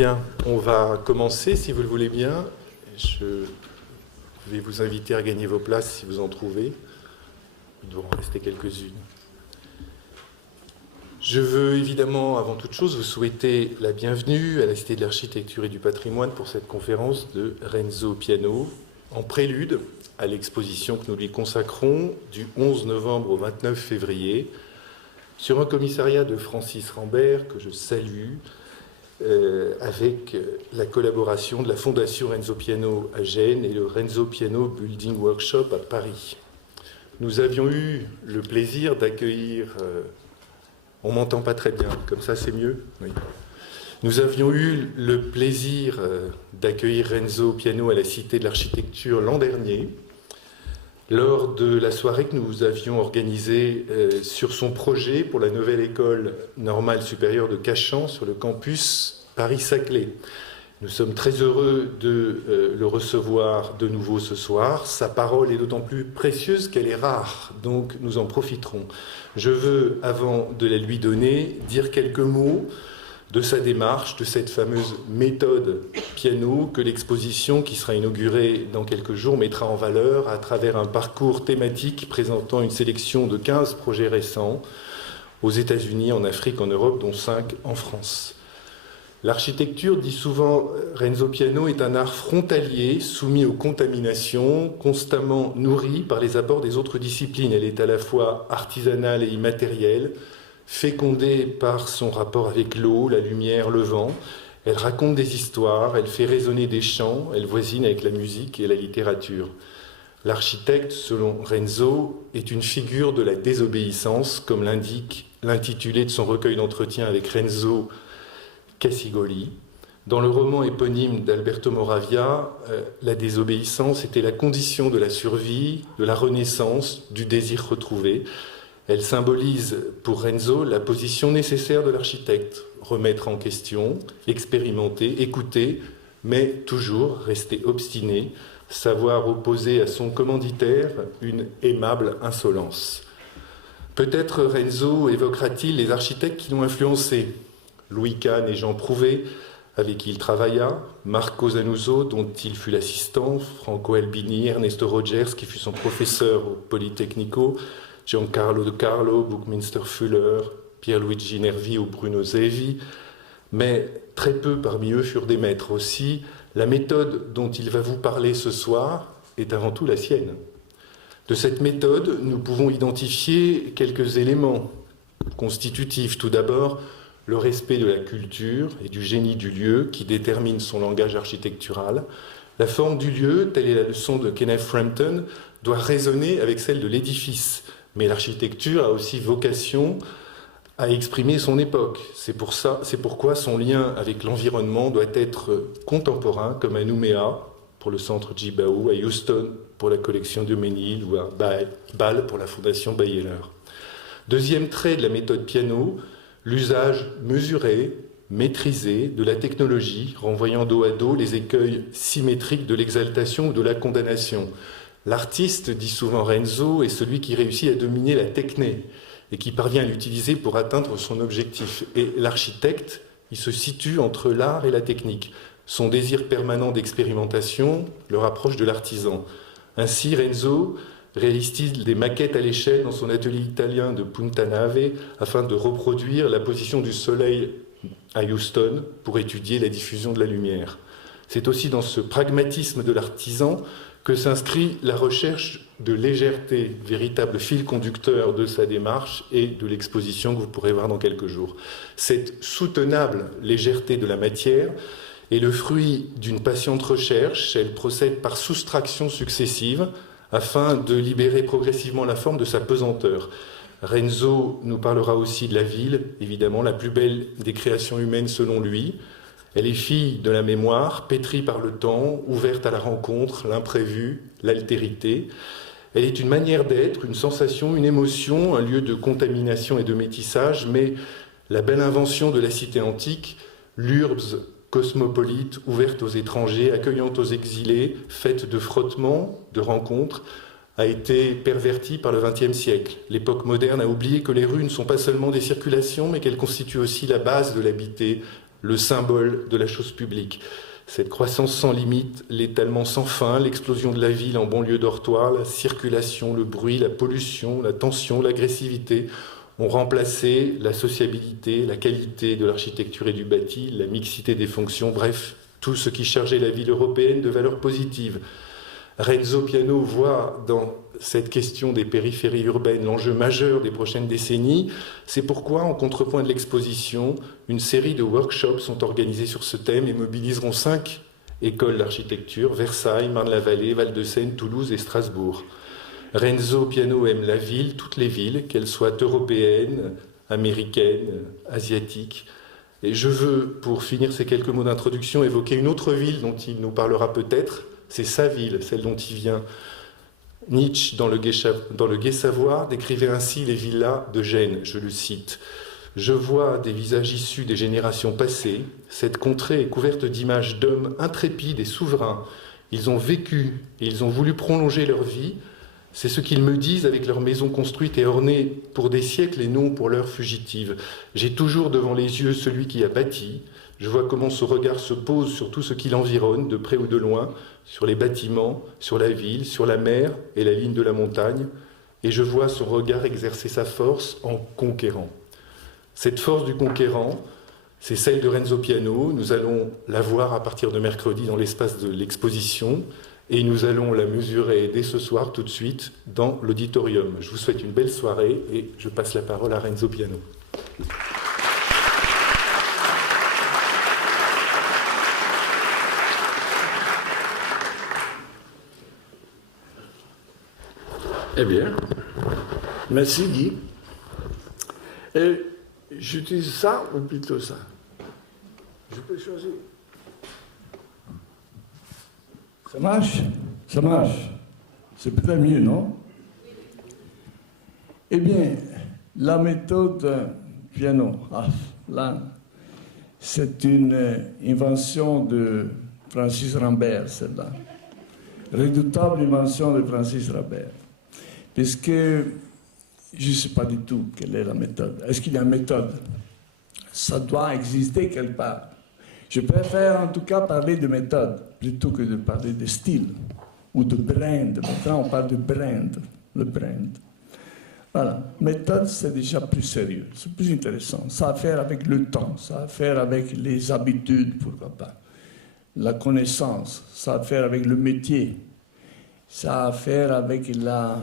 Bien, on va commencer si vous le voulez bien. Je vais vous inviter à gagner vos places si vous en trouvez. Il doit en rester quelques-unes. Je veux évidemment, avant toute chose, vous souhaiter la bienvenue à la Cité de l'Architecture et du Patrimoine pour cette conférence de Renzo Piano, en prélude à l'exposition que nous lui consacrons du 11 novembre au 29 février, sur un commissariat de Francis Rambert, que je salue, avec la collaboration de la Fondation Renzo Piano à Gênes et le Renzo Piano Building Workshop à Paris. Nous avions eu le plaisir d'accueillir... on m'entend pas très bien, comme ça c'est mieux. Oui. Nous avions eu le plaisir d'accueillir Renzo Piano à la Cité de l'Architecture l'an dernier, lors de la soirée que nous avions organisée sur son projet pour la nouvelle école normale supérieure de Cachan sur le campus Paris-Saclay. Nous sommes très heureux de le recevoir de nouveau ce soir. Sa parole est d'autant plus précieuse qu'elle est rare, donc nous en profiterons. Je veux, avant de la lui donner, dire quelques mots de sa démarche, de cette fameuse méthode piano que l'exposition qui sera inaugurée dans quelques jours mettra en valeur à travers un parcours thématique présentant une sélection de 15 projets récents aux États-Unis, en Afrique, en Europe, dont 5 en France. L'architecture, dit souvent Renzo Piano, est un art frontalier, soumis aux contaminations, constamment nourri par les apports des autres disciplines. Elle est à la fois artisanale et immatérielle, fécondée par son rapport avec l'eau, la lumière, le vent. Elle raconte des histoires, elle fait résonner des chants, elle voisine avec la musique et la littérature. L'architecte, selon Renzo, est une figure de la désobéissance, comme l'indique l'intitulé de son recueil d'entretien avec Renzo Cassigoli. Dans le roman éponyme d'Alberto Moravia, la désobéissance était la condition de la survie, de la renaissance, du désir retrouvé. Elle symbolise pour Renzo la position nécessaire de l'architecte, remettre en question, expérimenter, écouter, mais toujours rester obstiné, savoir opposer à son commanditaire une aimable insolence. Peut-être Renzo évoquera-t-il les architectes qui l'ont influencé, Louis Kahn et Jean Prouvé, avec qui il travailla, Marco Zanuzzo, dont il fut l'assistant, Franco Albini, Ernesto Rogers, qui fut son professeur au Politecnico, Giancarlo De Carlo, Buckminster Fuller, Pierluigi Nervi ou Bruno Zevi, mais très peu parmi eux furent des maîtres aussi. La méthode dont il va vous parler ce soir est avant tout la sienne. De cette méthode, nous pouvons identifier quelques éléments constitutifs. Tout d'abord, le respect de la culture et du génie du lieu qui détermine son langage architectural. La forme du lieu, telle est la leçon de Kenneth Frampton, doit résonner avec celle de l'édifice. Mais l'architecture a aussi vocation à exprimer son époque. C'est pourquoi son lien avec l'environnement doit être contemporain, comme à Nouméa pour le centre Djibaou, à Houston pour la collection de Ménil ou à Bâle pour la fondation Bayeler. Deuxième trait de la méthode piano, l'usage mesuré, maîtrisé de la technologie, renvoyant dos à dos les écueils symétriques de l'exaltation ou de la condamnation. L'artiste, dit souvent Renzo, est celui qui réussit à dominer la techné et qui parvient à l'utiliser pour atteindre son objectif. Et l'architecte, il se situe entre l'art et la technique. Son désir permanent d'expérimentation le rapproche de l'artisan. Ainsi, Renzo réalise-t-il des maquettes à l'échelle dans son atelier italien de Punta Nave afin de reproduire la position du soleil à Houston pour étudier la diffusion de la lumière. C'est aussi dans ce pragmatisme de l'artisan que s'inscrit la recherche de légèreté, véritable fil conducteur de sa démarche et de l'exposition que vous pourrez voir dans quelques jours. Cette soutenable légèreté de la matière est le fruit d'une patiente recherche. Elle procède par soustraction successive afin de libérer progressivement la forme de sa pesanteur. Renzo nous parlera aussi de la ville, évidemment la plus belle des créations humaines selon lui. Elle est fille de la mémoire, pétrie par le temps, ouverte à la rencontre, l'imprévu, l'altérité. Elle est une manière d'être, une sensation, une émotion, un lieu de contamination et de métissage, mais la belle invention de la cité antique, l'urbs cosmopolite, ouverte aux étrangers, accueillante aux exilés, faite de frottements, de rencontres, a été pervertie par le XXe siècle. L'époque moderne a oublié que les rues ne sont pas seulement des circulations, mais qu'elles constituent aussi la base de l'habité, le symbole de la chose publique. Cette croissance sans limite, l'étalement sans fin, l'explosion de la ville en banlieue dortoir, la circulation, le bruit, la pollution, la tension, l'agressivité ont remplacé la sociabilité, la qualité de l'architecture et du bâti, la mixité des fonctions, bref, tout ce qui chargeait la ville européenne de valeurs positives. Renzo Piano voit dans cette question des périphéries urbaines l'enjeu majeur des prochaines décennies. C'est pourquoi, en contrepoint de l'exposition, une série de workshops sont organisés sur ce thème et mobiliseront 5 écoles d'architecture: Versailles, Marne-la-Vallée, Val-de-Seine, Toulouse et Strasbourg. Renzo Piano aime la ville, toutes les villes, qu'elles soient européennes, américaines, asiatiques. Et je veux, pour finir ces quelques mots d'introduction, évoquer une autre ville dont il nous parlera peut-être. C'est sa ville, celle dont il vient. Nietzsche, dans le Gai Savoir, décrivait ainsi les villas de Gênes, je le cite. « Je vois des visages issus des générations passées. Cette contrée est couverte d'images d'hommes intrépides et souverains. Ils ont vécu et ils ont voulu prolonger leur vie. C'est ce qu'ils me disent avec leurs maisons construites et ornées pour des siècles et non pour l'heure fugitive. J'ai toujours devant les yeux celui qui a bâti. Je vois comment ce regard se pose sur tout ce qui l'environne, de près ou de loin, sur les bâtiments, sur la ville, sur la mer et la ligne de la montagne. Et je vois son regard exercer sa force en conquérant. Cette force du conquérant, c'est celle de Renzo Piano. Nous allons la voir à partir de mercredi dans l'espace de l'exposition. Et nous allons la mesurer dès ce soir, tout de suite, dans l'auditorium. Je vous souhaite une belle soirée et je passe la parole à Renzo Piano. Eh bien, merci Guy. Et j'utilise ça ou plutôt ça? Je peux choisir. Ça marche? Ça marche. C'est peut-être mieux, non? Eh bien, la méthode Piano, là, c'est une invention de Francis Rambert, celle-là. Redoutable invention de Francis Rambert. Puisque je ne sais pas du tout quelle est la méthode. Est-ce qu'il y a une méthode? Ça doit exister quelque part. Je préfère en tout cas parler de méthode plutôt que de parler de style ou de brand. Maintenant, on parle de brand, le brand. Voilà, méthode, c'est déjà plus sérieux, c'est plus intéressant. Ça a à faire avec le temps, ça a à faire avec les habitudes, pourquoi pas. La connaissance, ça a à faire avec le métier, ça a à faire avec la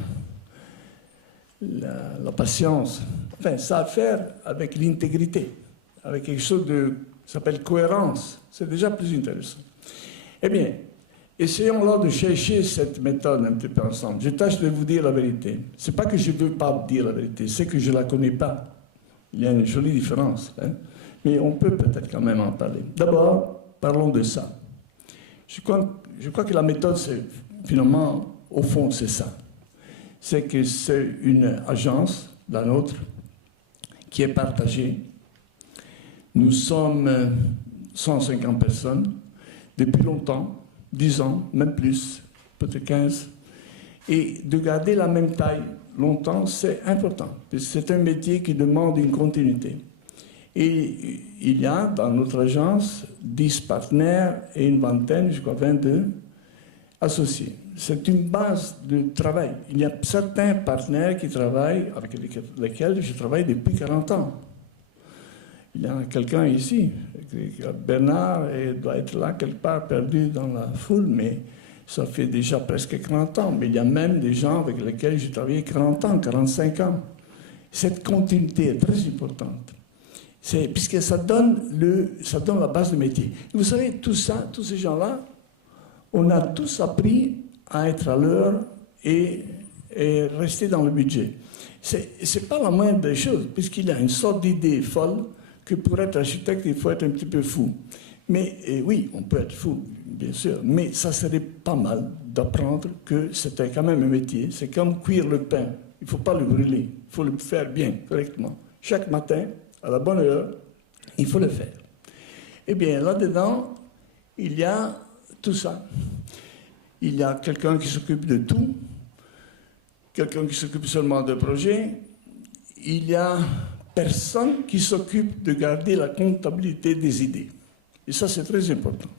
patience. Enfin, ça a à faire avec l'intégrité, avec quelque chose de... Ça s'appelle cohérence. C'est déjà plus intéressant. Eh bien, essayons là de chercher cette méthode un petit peu ensemble. Je tâche de vous dire la vérité. Ce n'est pas que je ne veux pas dire la vérité, c'est que je ne la connais pas. Il y a une jolie différence. Hein? Mais on peut peut-être quand même en parler. D'abord, parlons de ça. Je crois que la méthode, c'est finalement, au fond, c'est ça. C'est que c'est une agence, la nôtre, qui est partagée. Nous sommes 150 personnes, depuis longtemps, 10 ans, même plus, peut-être 15. Et de garder la même taille longtemps, c'est important, parce que c'est un métier qui demande une continuité. Et il y a dans notre agence 10 partenaires et une vingtaine, je crois 22, associés. C'est une base de travail. Il y a certains partenaires qui travaillent, avec lesquels je travaille depuis 40 ans. Il y a quelqu'un ici, Bernard, il doit être là quelque part perdu dans la foule, mais ça fait déjà presque 40 ans. Mais il y a même des gens avec lesquels j'ai travaillé 40 ans, 45 ans. Cette continuité est très importante, puisque ça donne la base de métier. Et vous savez, tout ça, tous ces gens-là, on a tous appris à être à l'heure et rester dans le budget. C'est pas la moindre des choses, puisqu'il y a une sorte d'idée folle que pour être architecte, il faut être un petit peu fou. Mais oui, on peut être fou, bien sûr, mais ça serait pas mal d'apprendre que c'était quand même un métier. C'est comme cuire le pain. Il ne faut pas le brûler, il faut le faire bien, correctement. Chaque matin, à la bonne heure, il faut le faire. Eh bien, là-dedans, il y a tout ça. Il y a quelqu'un qui s'occupe de tout, quelqu'un qui s'occupe seulement de projets. Il y a personne qui s'occupe de garder la comptabilité des idées. Et ça, c'est très important.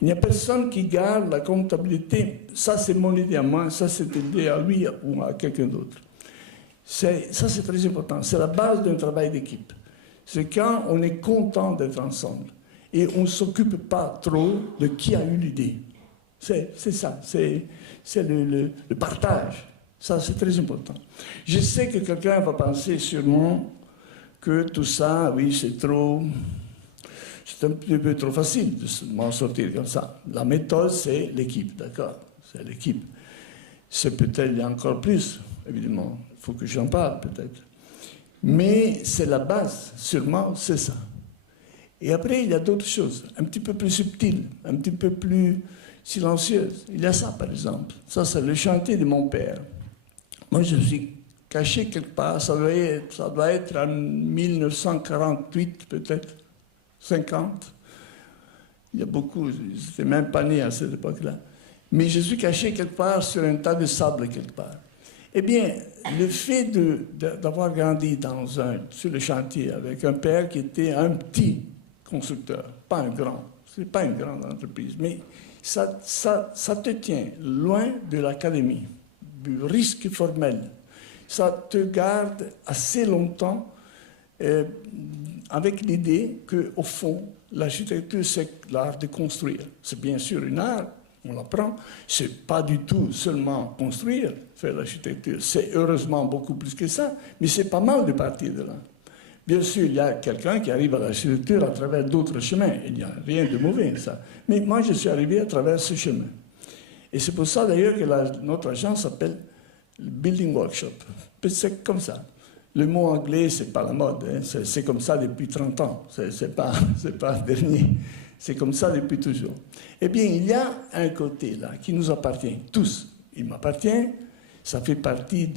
Il n'y a personne qui garde la comptabilité. Ça, c'est mon idée à moi, ça, c'est l'idée à lui ou à quelqu'un d'autre. Ça, c'est très important. C'est la base d'un travail d'équipe. C'est quand on est content d'être ensemble et on ne s'occupe pas trop de qui a eu l'idée. C'est ça, c'est le partage. Ça, c'est très important. Je sais que quelqu'un va penser sûrement que tout ça, oui, c'est un petit peu trop facile de m'en sortir comme ça. La méthode, c'est l'équipe, d'accord? C'est l'équipe. C'est peut-être encore plus, évidemment. Il faut que j'en parle, peut-être. Mais c'est la base, sûrement, c'est ça. Et après, il y a d'autres choses, un petit peu plus subtiles, un petit peu plus silencieuses. Il y a ça, par exemple. Ça, c'est le chantier de mon père. Moi, je suis caché quelque part. Ça doit être en 1948, peut-être, 50. Il y a beaucoup, je n'étais même pas né à cette époque-là. Mais je suis caché quelque part sur un tas de sable quelque part. Eh bien, le fait d'avoir grandi sur le chantier avec un père qui était un petit constructeur, pas un grand, c'est pas une grande entreprise, mais ça te tient loin de l'académie, du risque formel. Ça te garde assez longtemps avec l'idée qu'au fond, l'architecture, c'est l'art de construire. C'est bien sûr un art, on l'apprend. C'est pas du tout seulement construire, faire l'architecture. C'est heureusement beaucoup plus que ça, mais c'est pas mal de partir de là. Bien sûr, il y a quelqu'un qui arrive à l'architecture à travers d'autres chemins. Il n'y a rien de mauvais, ça. Mais moi, je suis arrivé à travers ce chemin. Et c'est pour ça, d'ailleurs, que notre agence s'appelle le Building Workshop. C'est comme ça. Le mot anglais, c'est pas la mode. Hein. C'est comme ça depuis 30 ans. C'est pas le dernier. C'est comme ça depuis toujours. Eh bien, il y a un côté là qui nous appartient tous. Il m'appartient. Ça fait partie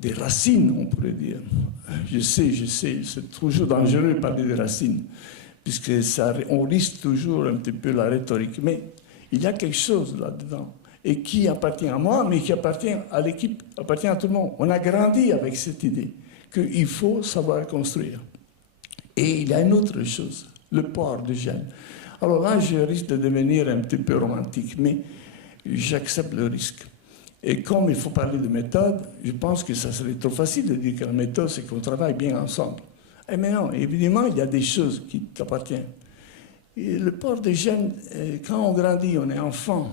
des racines, on pourrait dire. Je sais, c'est toujours dangereux de parler des racines, puisque on risque toujours un petit peu la rhétorique. Mais il y a quelque chose là-dedans, et qui appartient à moi, mais qui appartient à l'équipe, appartient à tout le monde. On a grandi avec cette idée qu'il faut savoir construire. Et il y a une autre chose, le port de Gênes. Alors là, je risque de devenir un petit peu romantique, mais j'accepte le risque. Et comme il faut parler de méthode, je pense que ça serait trop facile de dire que la méthode, c'est qu'on travaille bien ensemble. Mais non, évidemment, il y a des choses qui t'appartiennent. Et le port de Gênes, quand on grandit, on est enfant,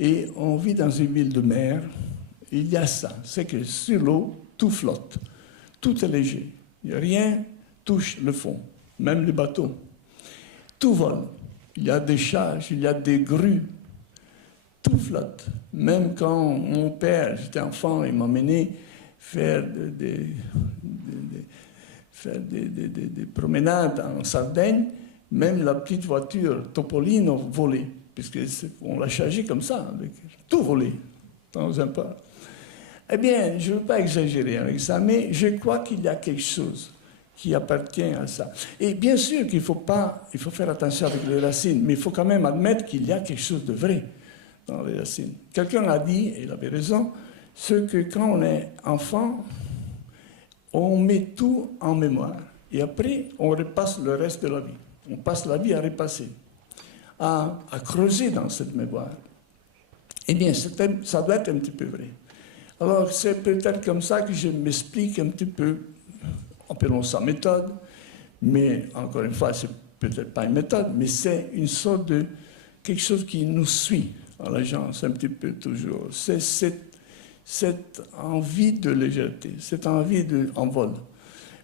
et on vit dans une ville de mer, il y a ça. C'est que sur l'eau, tout flotte, tout est léger. Rien touche le fond, même les bateaux. Tout vole. Il y a des charges, il y a des grues. Tout flotte. Même quand mon père, j'étais enfant, il m'emmenait faire des promenades en Sardaigne, même la petite voiture Topolino volait, puisqu'on l'a chargée comme ça, avec tout volé, dans un pas. Eh bien, je ne veux pas exagérer avec ça, mais je crois qu'il y a quelque chose qui appartient à ça. Et bien sûr qu'il faut faire attention avec les racines, mais il faut quand même admettre qu'il y a quelque chose de vrai dans les racines. Quelqu'un a dit, et il avait raison, que quand on est enfant, on met tout en mémoire. Et après, on repasse le reste de la vie. On passe la vie à repasser, à creuser dans cette mémoire. Eh bien, ça doit être un petit peu vrai. Alors, c'est peut-être comme ça que je m'explique un petit peu, appelons ça méthode, mais encore une fois, c'est peut-être pas une méthode, mais c'est une sorte de quelque chose qui nous suit à l'agence un petit peu toujours. C'est cette envie de légèreté, cette envie d'envol.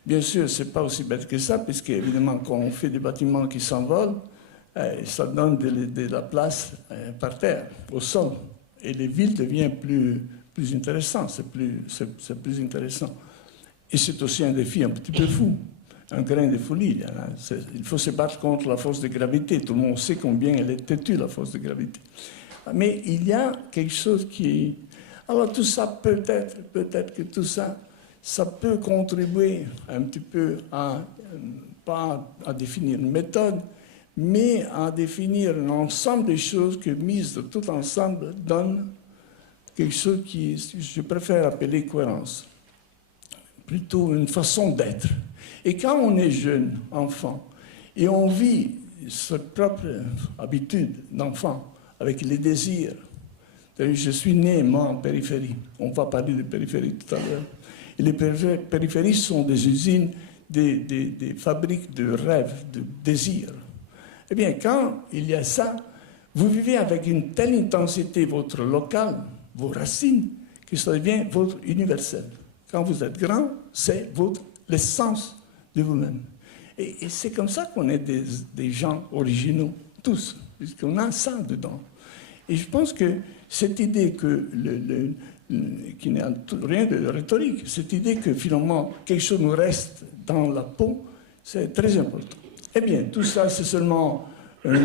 Bien sûr, c'est pas aussi bête que ça, puisque évidemment, quand on fait des bâtiments qui s'envolent, ça donne de la place par terre, au sol. Et les villes deviennent plus intéressantes, c'est plus intéressant. Et c'est aussi un défi un petit peu fou, un grain de folie. Il faut se battre contre la force de gravité. Tout le monde sait combien elle est têtue, la force de gravité. Mais il y a quelque chose qui... Alors tout ça, peut-être que tout ça, ça peut contribuer un petit peu pas à définir une méthode, mais à définir un ensemble de choses que, mises tout ensemble, donnent quelque chose qui, je préfère appeler cohérence. plutôt une façon d'être. Et quand on est jeune, enfant, et on vit sa propre habitude d'enfant, avec les désirs. Je suis né, moi, en périphérie. On va parler de périphérie tout à l'heure. Et les périphéries sont des usines, des fabriques de rêves, de désirs. Eh bien, quand il y a ça, vous vivez avec une telle intensité votre local, vos racines, que ça devient votre universel. Quand vous êtes grand, c'est l'essence de vous-même. Et c'est comme ça qu'on est des gens originaux, tous, puisqu'on a ça dedans. Et je pense que cette idée que, qui n'est rien de rhétorique, cette idée que finalement quelque chose nous reste dans la peau, c'est très important. Eh bien, tout ça, c'est seulement un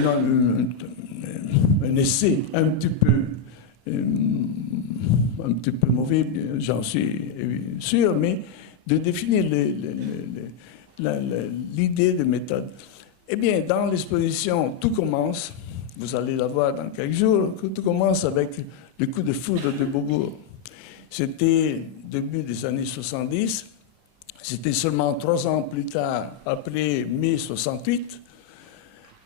essai un petit peu mauvais, j'en suis sûr, mais de définir l'idée de méthode. Eh bien, dans l'exposition, tout commence, vous allez la voir dans quelques jours, tout commence avec le coup de foudre de Beaubourg. C'était début des années 70, c'était seulement 3 ans plus tard, après mai 68.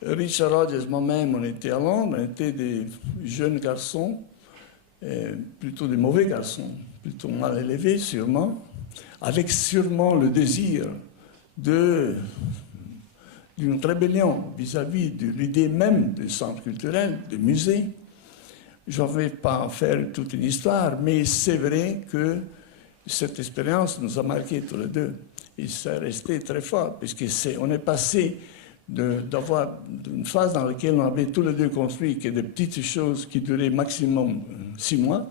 Richard Rogers, moi-même, on était à Londres, on était des jeunes garçons, plutôt des mauvais garçons, plutôt mal élevés sûrement, avec sûrement le désir d'une rébellion vis-à-vis de l'idée même du centre culturel, du musée. Je ne vais pas en faire toute une histoire, mais c'est vrai que cette expérience nous a marqués tous les deux. Et ça est resté très fort, puisqu'on est passé d'avoir une phase dans laquelle on avait tous les deux construit que des petites choses qui duraient maximum 6 mois,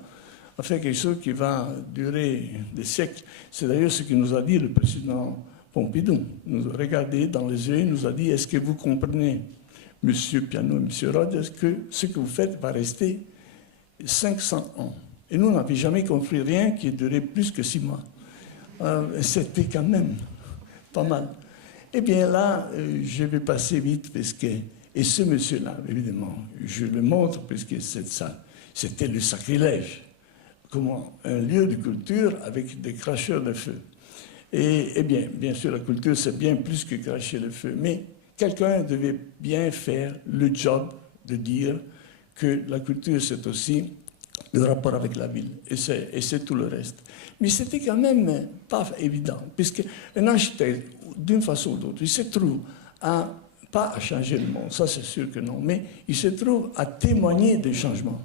à faire quelque chose qui va durer des siècles. C'est d'ailleurs ce que nous a dit le président Pompidou. Nous a regardé dans les yeux et nous a dit: est-ce que vous comprenez, Monsieur Piano et Monsieur Rogers, que ce que vous faites va rester 500 ans. Et nous, on n'avait jamais construit rien qui durait plus que 6 mois. C'était quand même pas mal. Eh bien là, je vais passer vite, et ce monsieur-là, évidemment, je le montre, parce que c'est ça, c'était le sacrilège. Comment un lieu de culture avec des cracheurs de feu. Et bien sûr, la culture, c'est bien plus que cracher le feu, mais quelqu'un devait bien faire le job de dire que la culture, c'est aussi le rapport avec la ville, et c'est tout le reste. Mais c'était quand même pas évident, puisqu'un architecte, d'une façon ou d'autre, il se trouve pas à changer le monde, ça c'est sûr que non, mais il se trouve à témoigner des changements,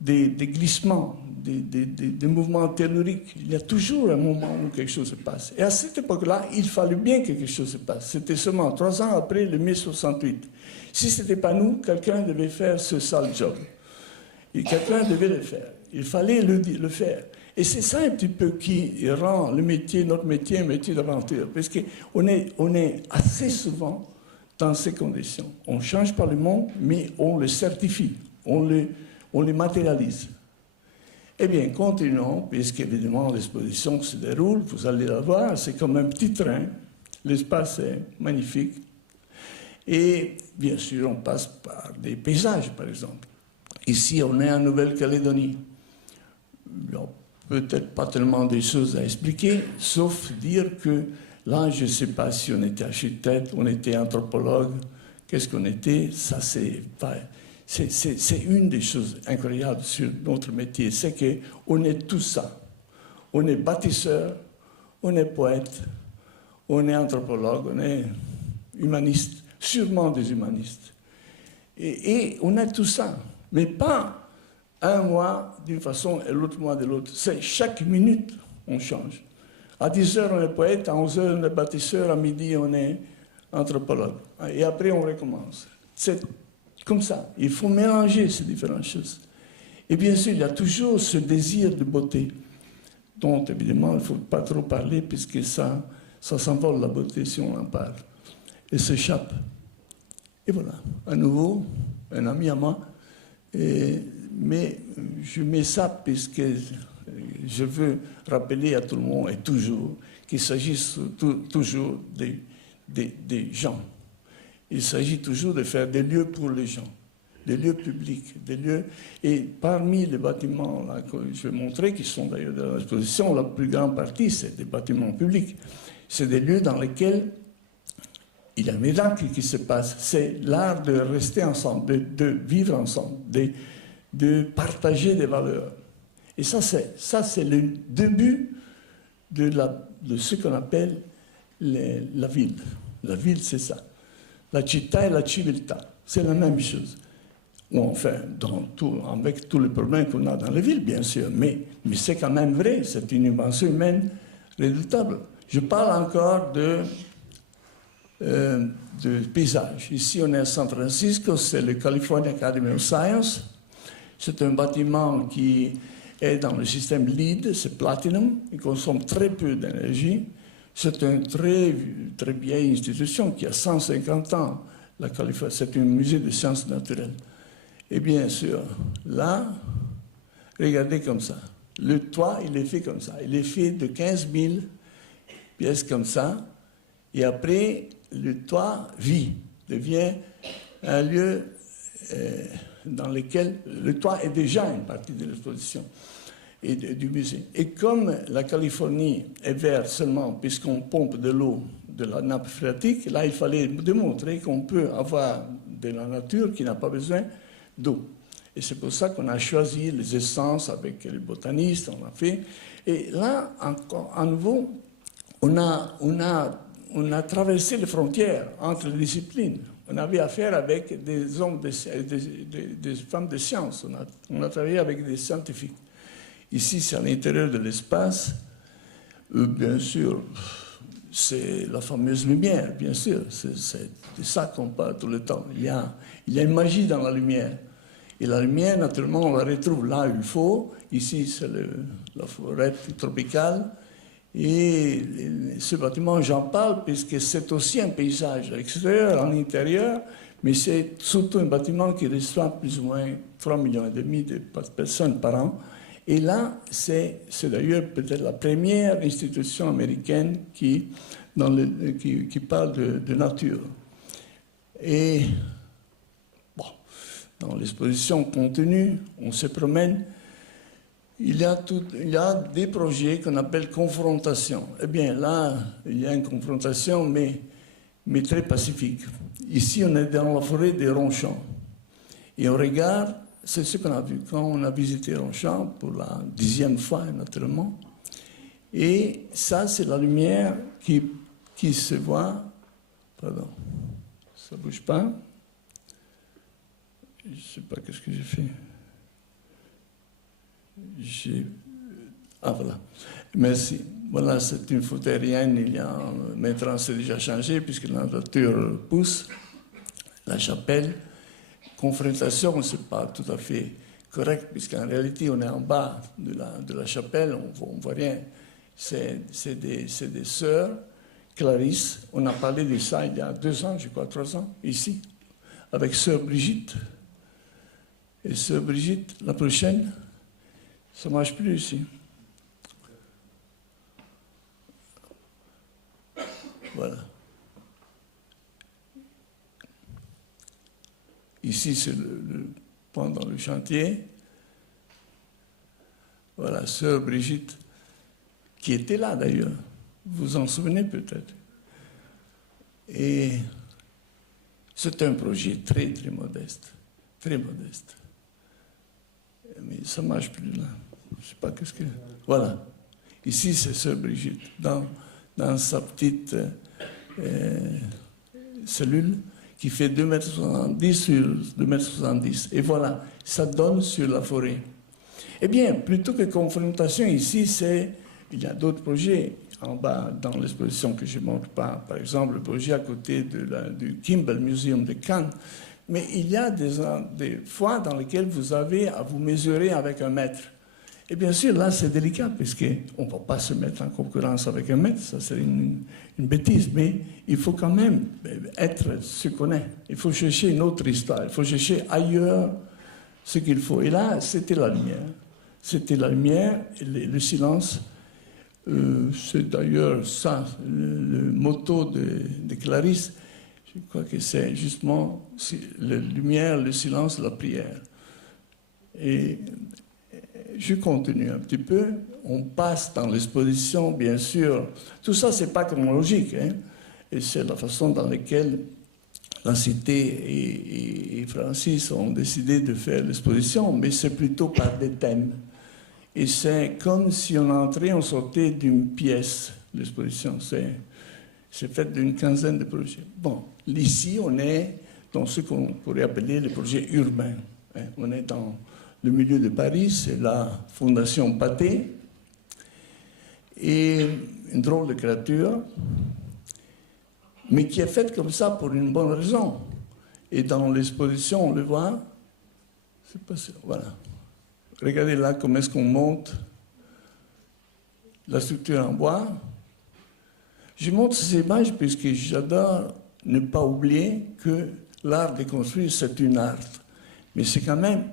des glissements, des mouvements telluriques. Il y a toujours un moment où quelque chose se passe. Et à cette époque-là, il fallait bien que quelque chose se passe. C'était seulement 3 ans après le mai 68. Si ce n'était pas nous, quelqu'un devait faire ce sale job. Et quelqu'un devait le faire. Il fallait le faire. Et c'est ça un petit peu qui rend le métier, notre métier, un métier d'aventure. Parce qu'on est assez souvent dans ces conditions. On ne change pas le monde, mais on le certifie, on le matérialise. Eh bien, continuons, puisqu'évidemment l'exposition se déroule, vous allez la voir, c'est comme un petit train, l'espace est magnifique. Et bien sûr, on passe par des paysages, par exemple. Ici, on est en Nouvelle-Calédonie. Peut-être pas tellement des choses à expliquer, sauf dire que là, je ne sais pas si on était architecte, on était anthropologue, qu'est-ce qu'on était, ça c'est une des choses incroyables sur notre métier, c'est qu'on est tout ça. On est bâtisseur, on est poète, on est anthropologue, on est humaniste, sûrement des humanistes. Et on a tout ça, mais pas un mois d'une façon et l'autre mois de l'autre. C'est chaque minute, on change. À 10 heures, on est poète, à 11 heures, on est bâtisseur, à midi, on est anthropologue. Et après, on recommence. C'est comme ça. Il faut mélanger ces différentes choses. Et bien sûr, il y a toujours ce désir de beauté, dont, évidemment, il ne faut pas trop parler, puisque ça s'envole, la beauté, si on en parle. Et s'échappe. Et voilà. À nouveau, un ami à moi. Mais je mets ça puisque je veux rappeler à tout le monde, et toujours, qu'il s'agit toujours des gens. Il s'agit toujours de faire des lieux pour les gens. des lieux publics, des lieux. Et parmi les bâtiments là, que je vais montrer, qui sont d'ailleurs dans l'exposition, la plus grande partie, c'est des bâtiments publics. C'est des lieux dans lesquels il y a un miracle qui se passe. C'est l'art de rester ensemble, de vivre ensemble, de partager des valeurs. Et ça, c'est le début de ce qu'on appelle la ville. La ville, c'est ça. La città et la civiltà, c'est la même chose. Enfin, avec tous les problèmes qu'on a dans les villes, bien sûr, mais c'est quand même vrai, c'est une invention humaine redoutable. Je parle encore de paysage. Ici, on est à San Francisco, c'est le California Academy of Science. C'est un bâtiment qui est dans le système LEED, c'est Platinum, il consomme très peu d'énergie. C'est une très vieille institution qui a 150 ans. C'est un musée de sciences naturelles. Et bien sûr, là, regardez comme ça. Le toit, il est fait comme ça. Il est fait de 15 000 pièces comme ça. Et après, le toit devient un lieu dans lequel le toit est déjà une partie de l'exposition et du musée. Et comme la Californie est verte seulement puisqu'on pompe de l'eau de la nappe phréatique, là, il fallait démontrer qu'on peut avoir de la nature qui n'a pas besoin d'eau. Et c'est pour ça qu'on a choisi les essences avec les botanistes, on a fait. Et là, encore, à nouveau, on a traversé les frontières entre les disciplines. On avait affaire avec des hommes, des femmes de science. On a travaillé avec des scientifiques. Ici, c'est à l'intérieur de l'espace. Bien sûr, c'est la fameuse lumière, bien sûr. C'est de ça qu'on parle tout le temps. Il y a une magie dans la lumière. Et la lumière, naturellement, on la retrouve là où il faut. Ici, c'est la forêt tropicale. Et ce bâtiment, j'en parle puisque c'est aussi un paysage extérieur, en intérieur, mais c'est surtout un bâtiment qui reçoit plus ou moins 3,5 millions de personnes par an. Et là, c'est d'ailleurs peut-être la première institution américaine qui parle de nature. Et bon, dans l'exposition contenue, on se promène. Il y a des projets qu'on appelle confrontation. Eh bien, là, il y a une confrontation, mais très pacifique. Ici, on est dans la forêt des Ronchamps. Et on regarde, c'est ce qu'on a vu quand on a visité Ronchamps pour la 10e fois, naturellement. Et ça, c'est la lumière qui se voit. Pardon, ça ne bouge pas. Je ne sais pas qu'est-ce que j'ai fait. Ah, voilà. Merci. Voilà, c'est une photo aérienne. Maintenant, c'est déjà changé puisque la nature pousse. La chapelle. Confrontation, ce n'est pas tout à fait correct puisqu'en réalité, on est en bas de la chapelle. On ne voit rien. C'est des sœurs Clarisse. On a parlé de ça il y a 2 ans, je crois, 3 ans, ici, avec sœur Brigitte. Et sœur Brigitte, la prochaine. Ça ne marche plus ici. Voilà. Ici, c'est le point dans le chantier. Voilà, sœur Brigitte, qui était là d'ailleurs. Vous vous en souvenez peut-être. Et c'est un projet très, très modeste. Très modeste. Mais ça ne marche plus là. Je ne sais pas qu'est-ce que... Voilà. Ici, c'est sœur Brigitte, dans sa petite cellule qui fait 2,70 m sur 2,70 m. Et voilà, ça donne sur la forêt. Eh bien, plutôt que confrontation, ici, il y a d'autres projets en bas dans l'exposition que je ne montre pas. Par exemple, le projet à côté du Kimball Museum de Cannes. Mais il y a des fois dans lesquelles vous avez à vous mesurer avec un mètre. Et bien sûr, là, c'est délicat, puisqu'on ne va pas se mettre en concurrence avec un mètre, ça serait une bêtise, mais il faut quand même être ce qu'on est. Il faut chercher une autre histoire, il faut chercher ailleurs ce qu'il faut. Et là, c'était la lumière. C'était la lumière et le silence. C'est d'ailleurs ça, le motto de Clarisse. Je crois que c'est justement la lumière, le silence, la prière. Et je continue un petit peu. On passe dans l'exposition, bien sûr. Tout ça, c'est pas chronologique, hein, et c'est la façon dans laquelle la Cité et Francis ont décidé de faire l'exposition, mais c'est plutôt par des thèmes. Et c'est comme si on entrait, on sortait d'une pièce, l'exposition. C'est fait d'une quinzaine de projets. Bon, ici, on est dans ce qu'on pourrait appeler les projets urbains. Hein. On est dans le milieu de Paris, c'est la Fondation Pathé, et une drôle de créature, mais qui est faite comme ça pour une bonne raison. Et dans l'exposition, on le voit, c'est pas ça, voilà. Regardez là comment est-ce qu'on monte la structure en bois. Je montre ces images puisque j'adore ne pas oublier que l'art de construire, c'est une art. Mais c'est quand même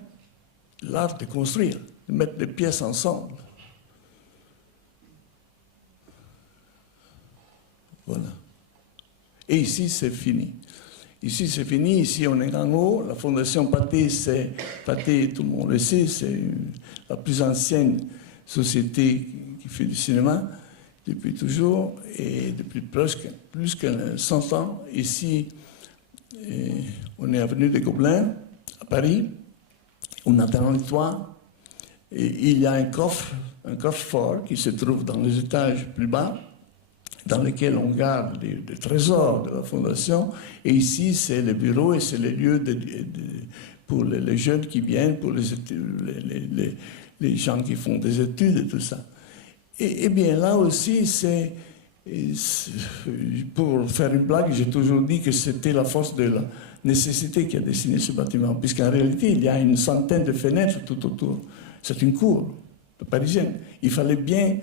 l'art de construire, de mettre les pièces ensemble. Voilà. Et ici, c'est fini. Ici, c'est fini. Ici, on est en haut. La Fondation Pathé, c'est Pathé, tout le monde le sait, c'est la plus ancienne société qui fait du cinéma depuis toujours et depuis plus que 100 ans. Ici, on est avenue des Gobelins, à Paris. On attend le toit. Et il y a un coffre-fort qui se trouve dans les étages plus bas, dans lequel on garde les trésors de la Fondation. Et ici, c'est le bureau et c'est les lieux pour les jeunes qui viennent, pour les gens qui font des études et tout ça. Et bien là aussi, c'est pour faire une blague, j'ai toujours dit que c'était la force de la nécessité qui a dessiné ce bâtiment, puisqu'en réalité, il y a une centaine de fenêtres tout autour. C'est une cour parisienne. Il fallait bien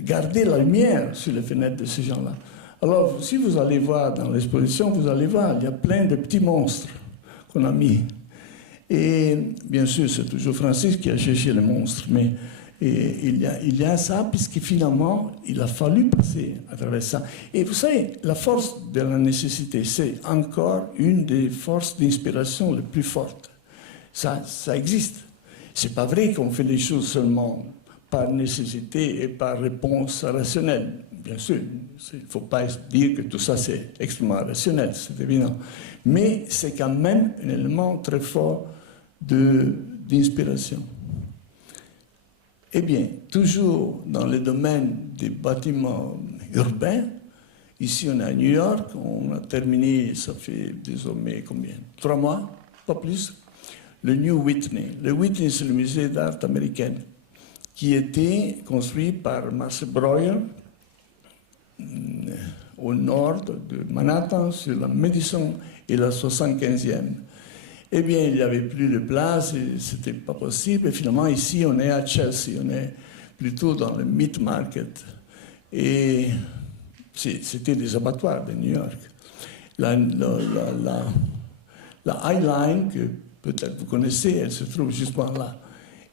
garder la lumière sur les fenêtres de ces gens-là. Alors, si vous allez voir dans l'exposition, vous allez voir, il y a plein de petits monstres qu'on a mis. Et bien sûr, c'est toujours Francis qui a cherché les monstres, mais il y a ça, puisque finalement, il a fallu passer à travers ça. Et vous savez, la force de la nécessité, c'est encore une des forces d'inspiration les plus fortes. Ça existe. C'est pas vrai qu'on fait les choses seulement par nécessité et par réponse rationnelle. Bien sûr, il ne faut pas dire que tout ça c'est extrêmement rationnel, c'est évident. Mais c'est quand même un élément très fort d'inspiration. Eh bien, toujours dans le domaine des bâtiments urbains, ici on est à New York, on a terminé, ça fait désormais combien? 3 mois, pas plus. Le New Whitney. Le Whitney, c'est le musée d'art américain, qui était construit par Marcel Breuer au nord de Manhattan, sur la Madison et la 75e. Eh bien, il n'y avait plus de place, ce n'était pas possible. Et finalement, ici, on est à Chelsea, on est plutôt dans le Meat Market. Et c'était des abattoirs de New York. La High Line, que peut-être vous connaissez, elle se trouve justement là.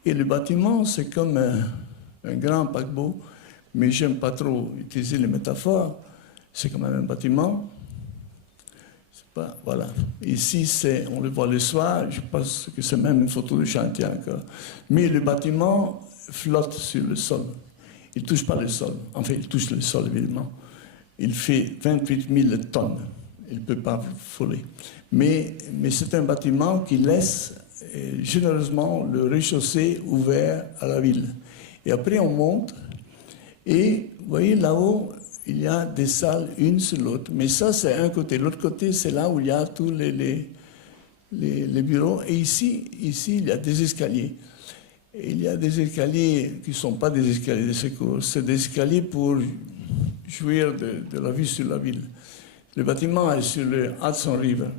Et le bâtiment, c'est comme un grand paquebot, mais j'aime pas trop utiliser les métaphores. C'est quand même un bâtiment. Voilà. Ici, on le voit le soir, je pense que c'est même une photo de chantier encore. Mais le bâtiment flotte sur le sol. Il ne touche pas le sol. Enfin, il touche le sol, évidemment. Il fait 28 000 tonnes. Il ne peut pas voler. Mais c'est un bâtiment qui laisse généreusement le rez-de-chaussée ouvert à la ville. Et après, on monte. Et vous voyez, là-haut, il y a des salles, une sur l'autre. Mais ça, c'est un côté. L'autre côté, c'est là où il y a tous les bureaux. Et ici, il y a des escaliers. Et il y a des escaliers qui ne sont pas des escaliers de secours. C'est des escaliers pour jouir de la vue sur la ville. Le bâtiment est sur le Hudson River.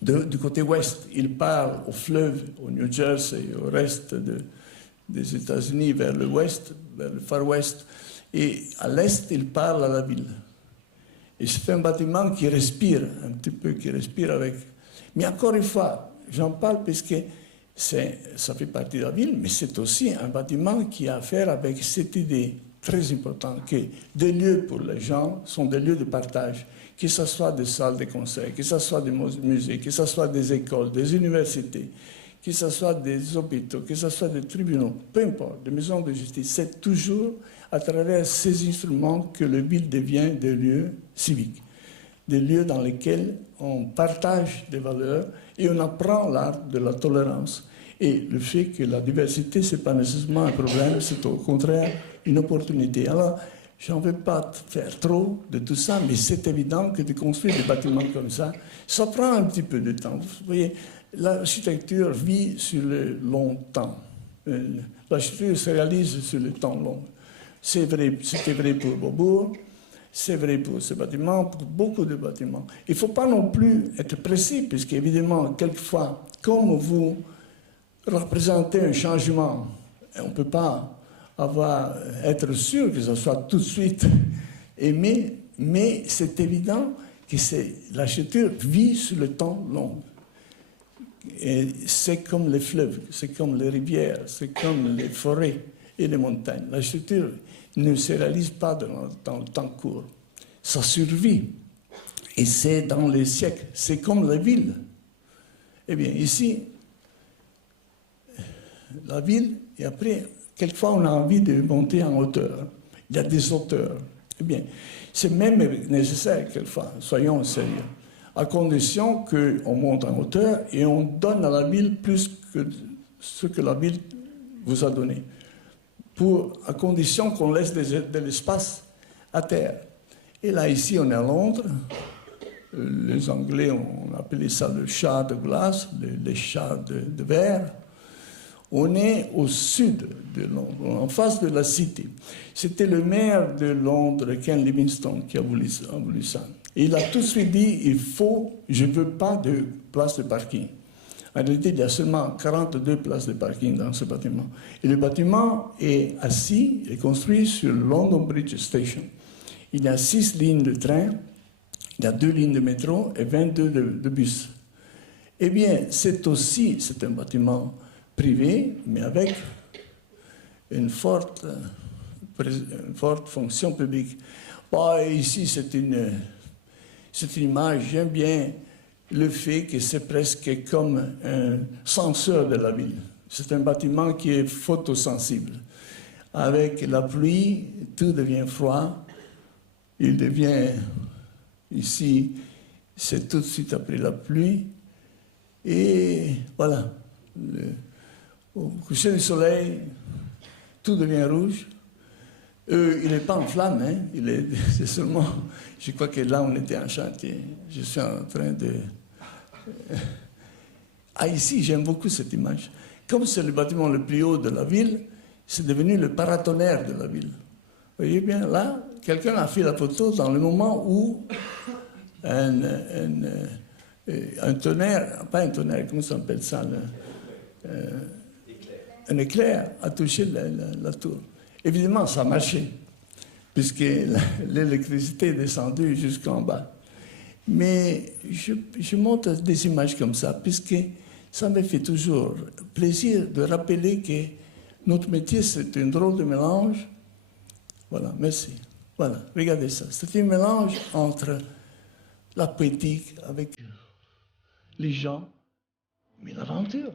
Du côté ouest, il part au fleuve, au New Jersey, au reste des États-Unis, vers le ouest, vers le Far West. Et à l'est, il parle à la ville. Et c'est un bâtiment qui respire, un petit peu, qui respire avec... Mais encore une fois, j'en parle parce que ça fait partie de la ville, mais c'est aussi un bâtiment qui a à faire avec cette idée très important, que des lieux pour les gens sont des lieux de partage, que ce soit des salles de concert, que ce soit des musées, que ce soit des écoles, des universités, que ce soit des hôpitaux, que ce soit des tribunaux, peu importe, des maisons de justice. C'est toujours à travers ces instruments que le ville devient des lieux civiques, des lieux dans lesquels on partage des valeurs et on apprend l'art de la tolérance. Et le fait que la diversité, ce n'est pas nécessairement un problème, c'est au contraire une opportunité. Alors, je n'en veux pas faire trop de tout ça, mais c'est évident que de construire des bâtiments comme ça prend un petit peu de temps. Vous voyez, l'architecture vit sur le long temps. L'architecture se réalise sur le temps long. C'était vrai pour Beaubourg, c'est vrai pour ce bâtiment, pour beaucoup de bâtiments. Il ne faut pas non plus être précis, puisqu'évidemment, quelquefois, comme vous représenter un changement. On ne peut pas être sûr que ce soit tout de suite aimé, mais c'est évident que l'architecture vit sur le temps long. C'est comme les fleuves, c'est comme les rivières, c'est comme les forêts et les montagnes. L'architecture ne se réalise pas dans le temps court. Ça survit. Et c'est dans les siècles. C'est comme la ville. Eh bien, ici, la ville, et après, quelquefois, on a envie de monter en hauteur. Il y a des hauteurs. Eh bien, c'est même nécessaire, quelquefois, soyons sérieux, à condition qu'on monte en hauteur et on donne à la ville plus que ce que la ville vous a donné, à condition qu'on laisse de l'espace à terre. Et là, ici, on est à Londres. Les Anglais ont appelé ça le chat de glace, les chats de verre. On est au sud de Londres, en face de la City. C'était le maire de Londres, Ken Livingstone, qui a voulu ça. Et il a tout de suite dit, je ne veux pas de place de parking. En réalité, il y a seulement 42 places de parking dans ce bâtiment. Et le bâtiment est construit sur London Bridge Station. Il y a 6 lignes de train, il y a 2 lignes de métro et 22 de bus. Eh bien, c'est un bâtiment privé, mais avec une forte fonction publique. Bon, ici, c'est une image, j'aime bien le fait que c'est presque comme un senseur de la ville. C'est un bâtiment qui est photosensible. Avec la pluie, tout devient froid. Il devient, ici, c'est tout de suite après la pluie. Et voilà. Au coucher du soleil, tout devient rouge. Il n'est pas en flamme, hein. C'est seulement... Je crois que là, on était en chantier. Je suis en train de... ici, j'aime beaucoup cette image. Comme c'est le bâtiment le plus haut de la ville, c'est devenu le paratonnerre de la ville. Vous voyez bien, là, quelqu'un a fait la photo dans le moment où un tonnerre, pas un tonnerre, comment ça s'appelle ça, un éclair a touché la tour. Évidemment, ça a marché, puisque l'électricité est descendue jusqu'en bas. Mais je montre des images comme ça, puisque ça me fait toujours plaisir de rappeler que notre métier, c'est un drôle de mélange. Voilà, merci. Voilà, regardez ça. C'est un mélange entre la poétique avec les gens, mais l'aventure.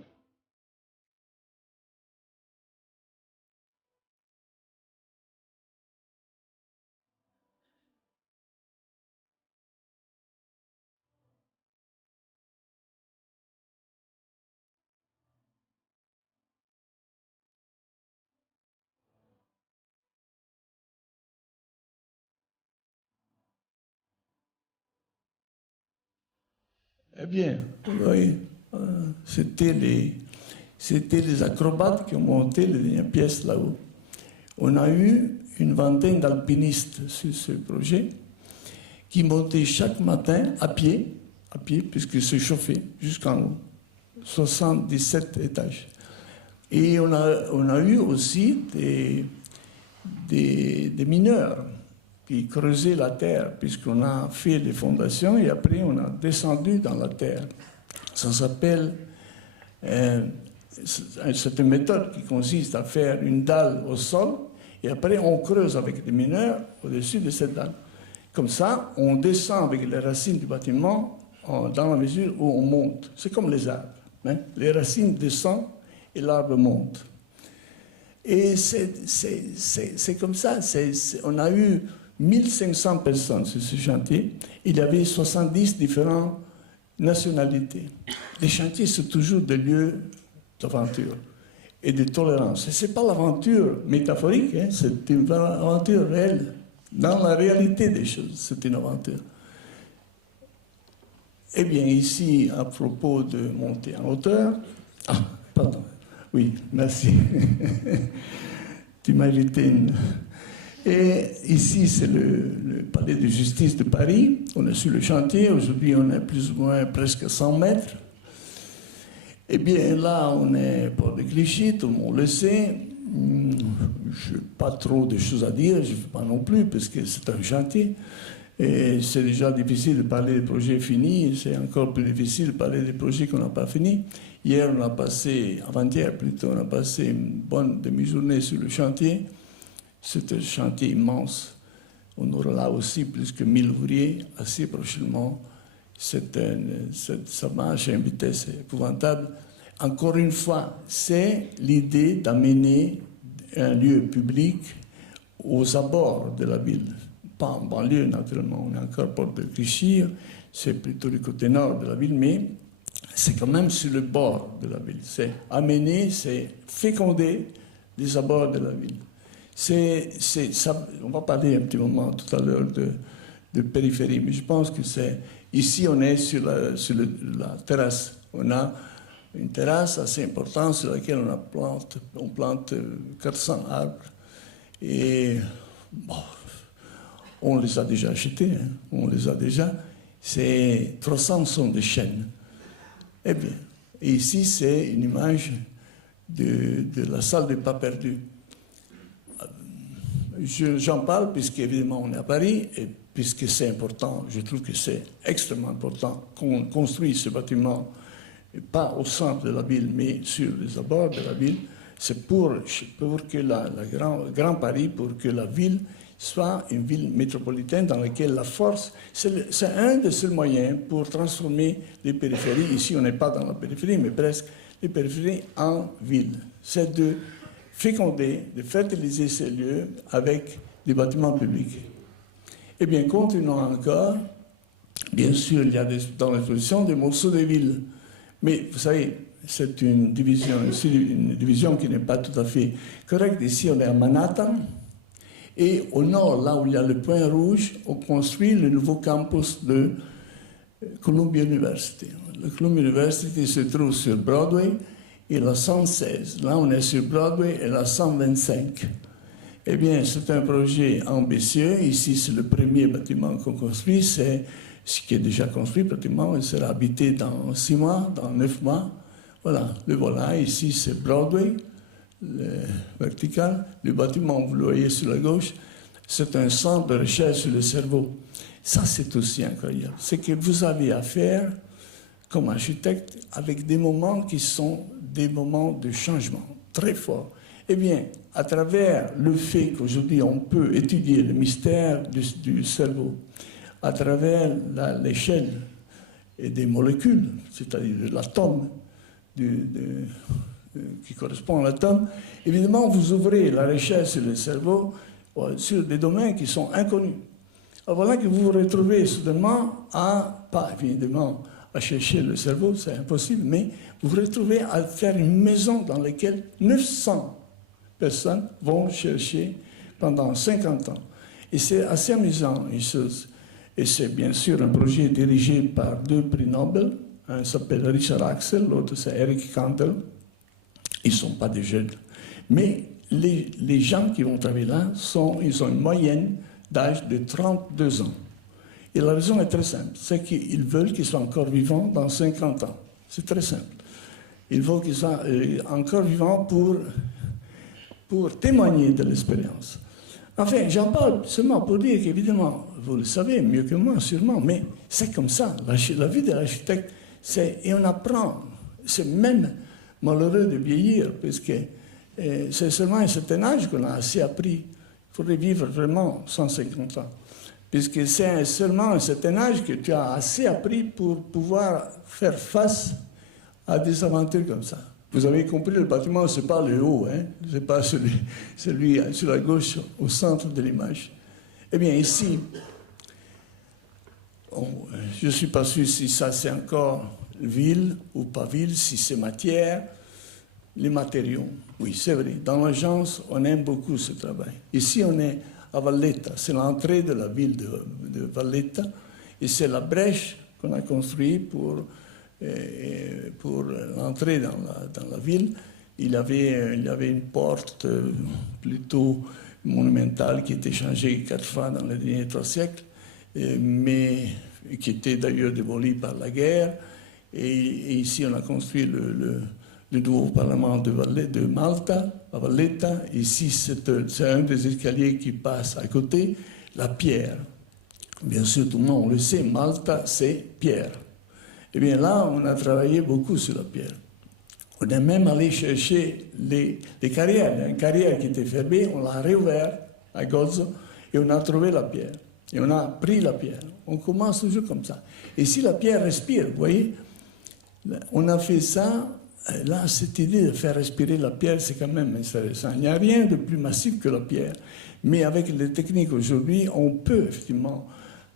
Eh bien, oui, c'était les acrobates qui ont monté les dernières pièces là-haut. On a eu une vingtaine d'alpinistes sur ce projet qui montaient chaque matin à pied puisqu'ils se chauffaient jusqu'en haut, 77 étages. Et on a eu aussi des mineurs qui creusaient la terre, puisqu'on a fait des fondations et après on a descendu dans la terre. Ça s'appelle... c'est une méthode qui consiste à faire une dalle au sol Et après, on creuse avec des mineurs au-dessus de cette dalle. Comme ça, on descend avec les racines du bâtiment dans la mesure où on monte. C'est comme les arbres. Hein? Les racines descendent et l'arbre monte. Et c'est comme ça. On a eu 1500 personnes sur ce chantier. Il y avait 70 différentes nationalités. Les chantiers, c'est toujours des lieux d'aventure et de tolérance. Et ce n'est pas l'aventure métaphorique, hein, c'est une aventure réelle. Dans la réalité des choses, c'est une aventure. Eh bien, ici, à propos de monter en hauteur... Ah, pardon. Oui, merci. Tu m'as évité une... Et ici, c'est le palais de justice de Paris. On est sur le chantier. Aujourd'hui, on est plus ou moins presque 100 mètres. Eh bien, là, on est port de Clichy, tout le monde le sait. Je n'ai pas trop de choses à dire, je ne veux pas non plus, parce que c'est un chantier. Et c'est déjà difficile de parler des projets finis, c'est encore plus difficile de parler des projets qu'on n'a pas finis. Hier, on a passé, avant-hier plutôt, on a passé une bonne demi-journée sur le chantier. C'est un chantier immense. On aura là aussi plus que 1000 ouvriers assez prochainement. Ça marche à une vitesse épouvantable. Encore une fois, c'est l'idée d'amener un lieu public aux abords de la ville. Pas en banlieue, naturellement, on est encore porte de Clichy, c'est plutôt du côté nord de la ville, mais c'est quand même sur le bord de la ville. C'est amener, c'est féconder les abords de la ville. On va parler un petit moment tout à l'heure de périphérie, mais je pense que c'est... Ici, on est sur la terrasse. On a une terrasse assez importante sur laquelle on plante 400 arbres. Et bon, on les a déjà achetés, hein, on les a déjà. 300 sont des chênes. Eh bien, et ici, c'est une image de la salle des pas perdus. J'en parle puisqu'évidemment on est à Paris et puisque c'est important, je trouve que c'est extrêmement important qu'on construise ce bâtiment, pas au centre de la ville, mais sur les abords de la ville. C'est pour que Grand Paris, pour que la ville soit une ville métropolitaine dans laquelle la force, c'est un des seuls moyens pour transformer les périphéries. Ici, on n'est pas dans la périphérie, mais presque les périphéries en ville. C'est de féconder, de fertiliser ces lieux avec des bâtiments publics. Eh bien, continuons encore. Bien sûr, il y a dans l'exposition des morceaux de ville. Mais vous savez, c'est une division qui n'est pas tout à fait correcte. Ici, on est à Manhattan. Et au nord, là où il y a le point rouge, on construit le nouveau campus de Columbia University. La Columbia University se trouve sur Broadway et la 116. Là, on est sur Broadway et la 125. Eh bien, c'est un projet ambitieux. Ici, c'est le premier bâtiment qu'on construit. C'est ce qui est déjà construit pratiquement. Il sera habité dans 6 mois, dans 9 mois. Voilà, le voilà. Ici, c'est Broadway, le vertical. Le bâtiment, vous le voyez sur la gauche, c'est un centre de recherche sur le cerveau. Ça, c'est aussi incroyable. C'est que vous avez affaire, comme architecte, avec des moments qui sont des moments de changement très forts. Eh bien, à travers le fait qu'aujourd'hui on peut étudier le mystère du cerveau, à travers l'échelle et des molécules, c'est-à-dire de l'atome, qui correspond à l'atome, évidemment, vous ouvrez la recherche sur le cerveau sur des domaines qui sont inconnus. Alors voilà que vous vous retrouvez soudainement pas évidemment à chercher le cerveau, c'est impossible, mais vous vous retrouvez à faire une maison dans laquelle 900 personnes vont chercher pendant 50 ans. Et c'est assez amusant, une chose. Et c'est bien sûr un projet dirigé par 2 prix Nobel. Un s'appelle Richard Axel, l'autre c'est Eric Kandel. Ils ne sont pas des jeunes. Mais les gens qui vont travailler là, ils ont une moyenne d'âge de 32 ans. Et la raison est très simple, c'est qu'ils veulent qu'ils soient encore vivants dans 50 ans. C'est très simple. Ils veulent qu'ils soient encore vivants pour témoigner de l'expérience. Enfin, j'en parle seulement pour dire qu'évidemment, vous le savez mieux que moi sûrement, mais c'est comme ça. La vie de l'architecte, et on apprend. C'est même malheureux de vieillir, parce que C'est seulement à un certain âge qu'on a assez appris. Il faudrait vivre vraiment 150 ans. Puisque c'est seulement à un certain âge que tu as assez appris pour pouvoir faire face à des aventures comme ça. Vous avez compris, le bâtiment, ce n'est pas le haut, hein? Ce n'est pas celui sur la gauche, au centre de l'image. Eh bien, ici, je ne suis pas sûr si ça c'est encore ville ou pas ville, si c'est matière, les matériaux. Oui, c'est vrai. Dans l'agence, on aime beaucoup ce travail. Ici, on est à Valletta. C'est l'entrée de la ville de Valletta. Et c'est la brèche qu'on a construite pour l'entrée dans la ville. Il y avait une porte plutôt monumentale qui était changée 4 fois dans les derniers 3 siècles, mais qui était d'ailleurs démolie par la guerre. Et ici, on a construit le nouveau parlement de Malta, à Valletta. Ici, c'est un des escaliers qui passe à côté, la pierre. Bien sûr, tout le monde le sait, Malta, c'est pierre. Eh bien là, on a travaillé beaucoup sur la pierre. On est même allé chercher les carrières. Une carrière qui était fermée, on l'a réouvert à Gozzo et on a trouvé la pierre. Et on a pris la pierre. On commence toujours comme ça. Et si la pierre respire, vous voyez, on a fait ça. Là, cette idée de faire respirer la pierre, c'est quand même intéressant. Il n'y a rien de plus massif que la pierre. Mais avec les techniques aujourd'hui, on peut effectivement,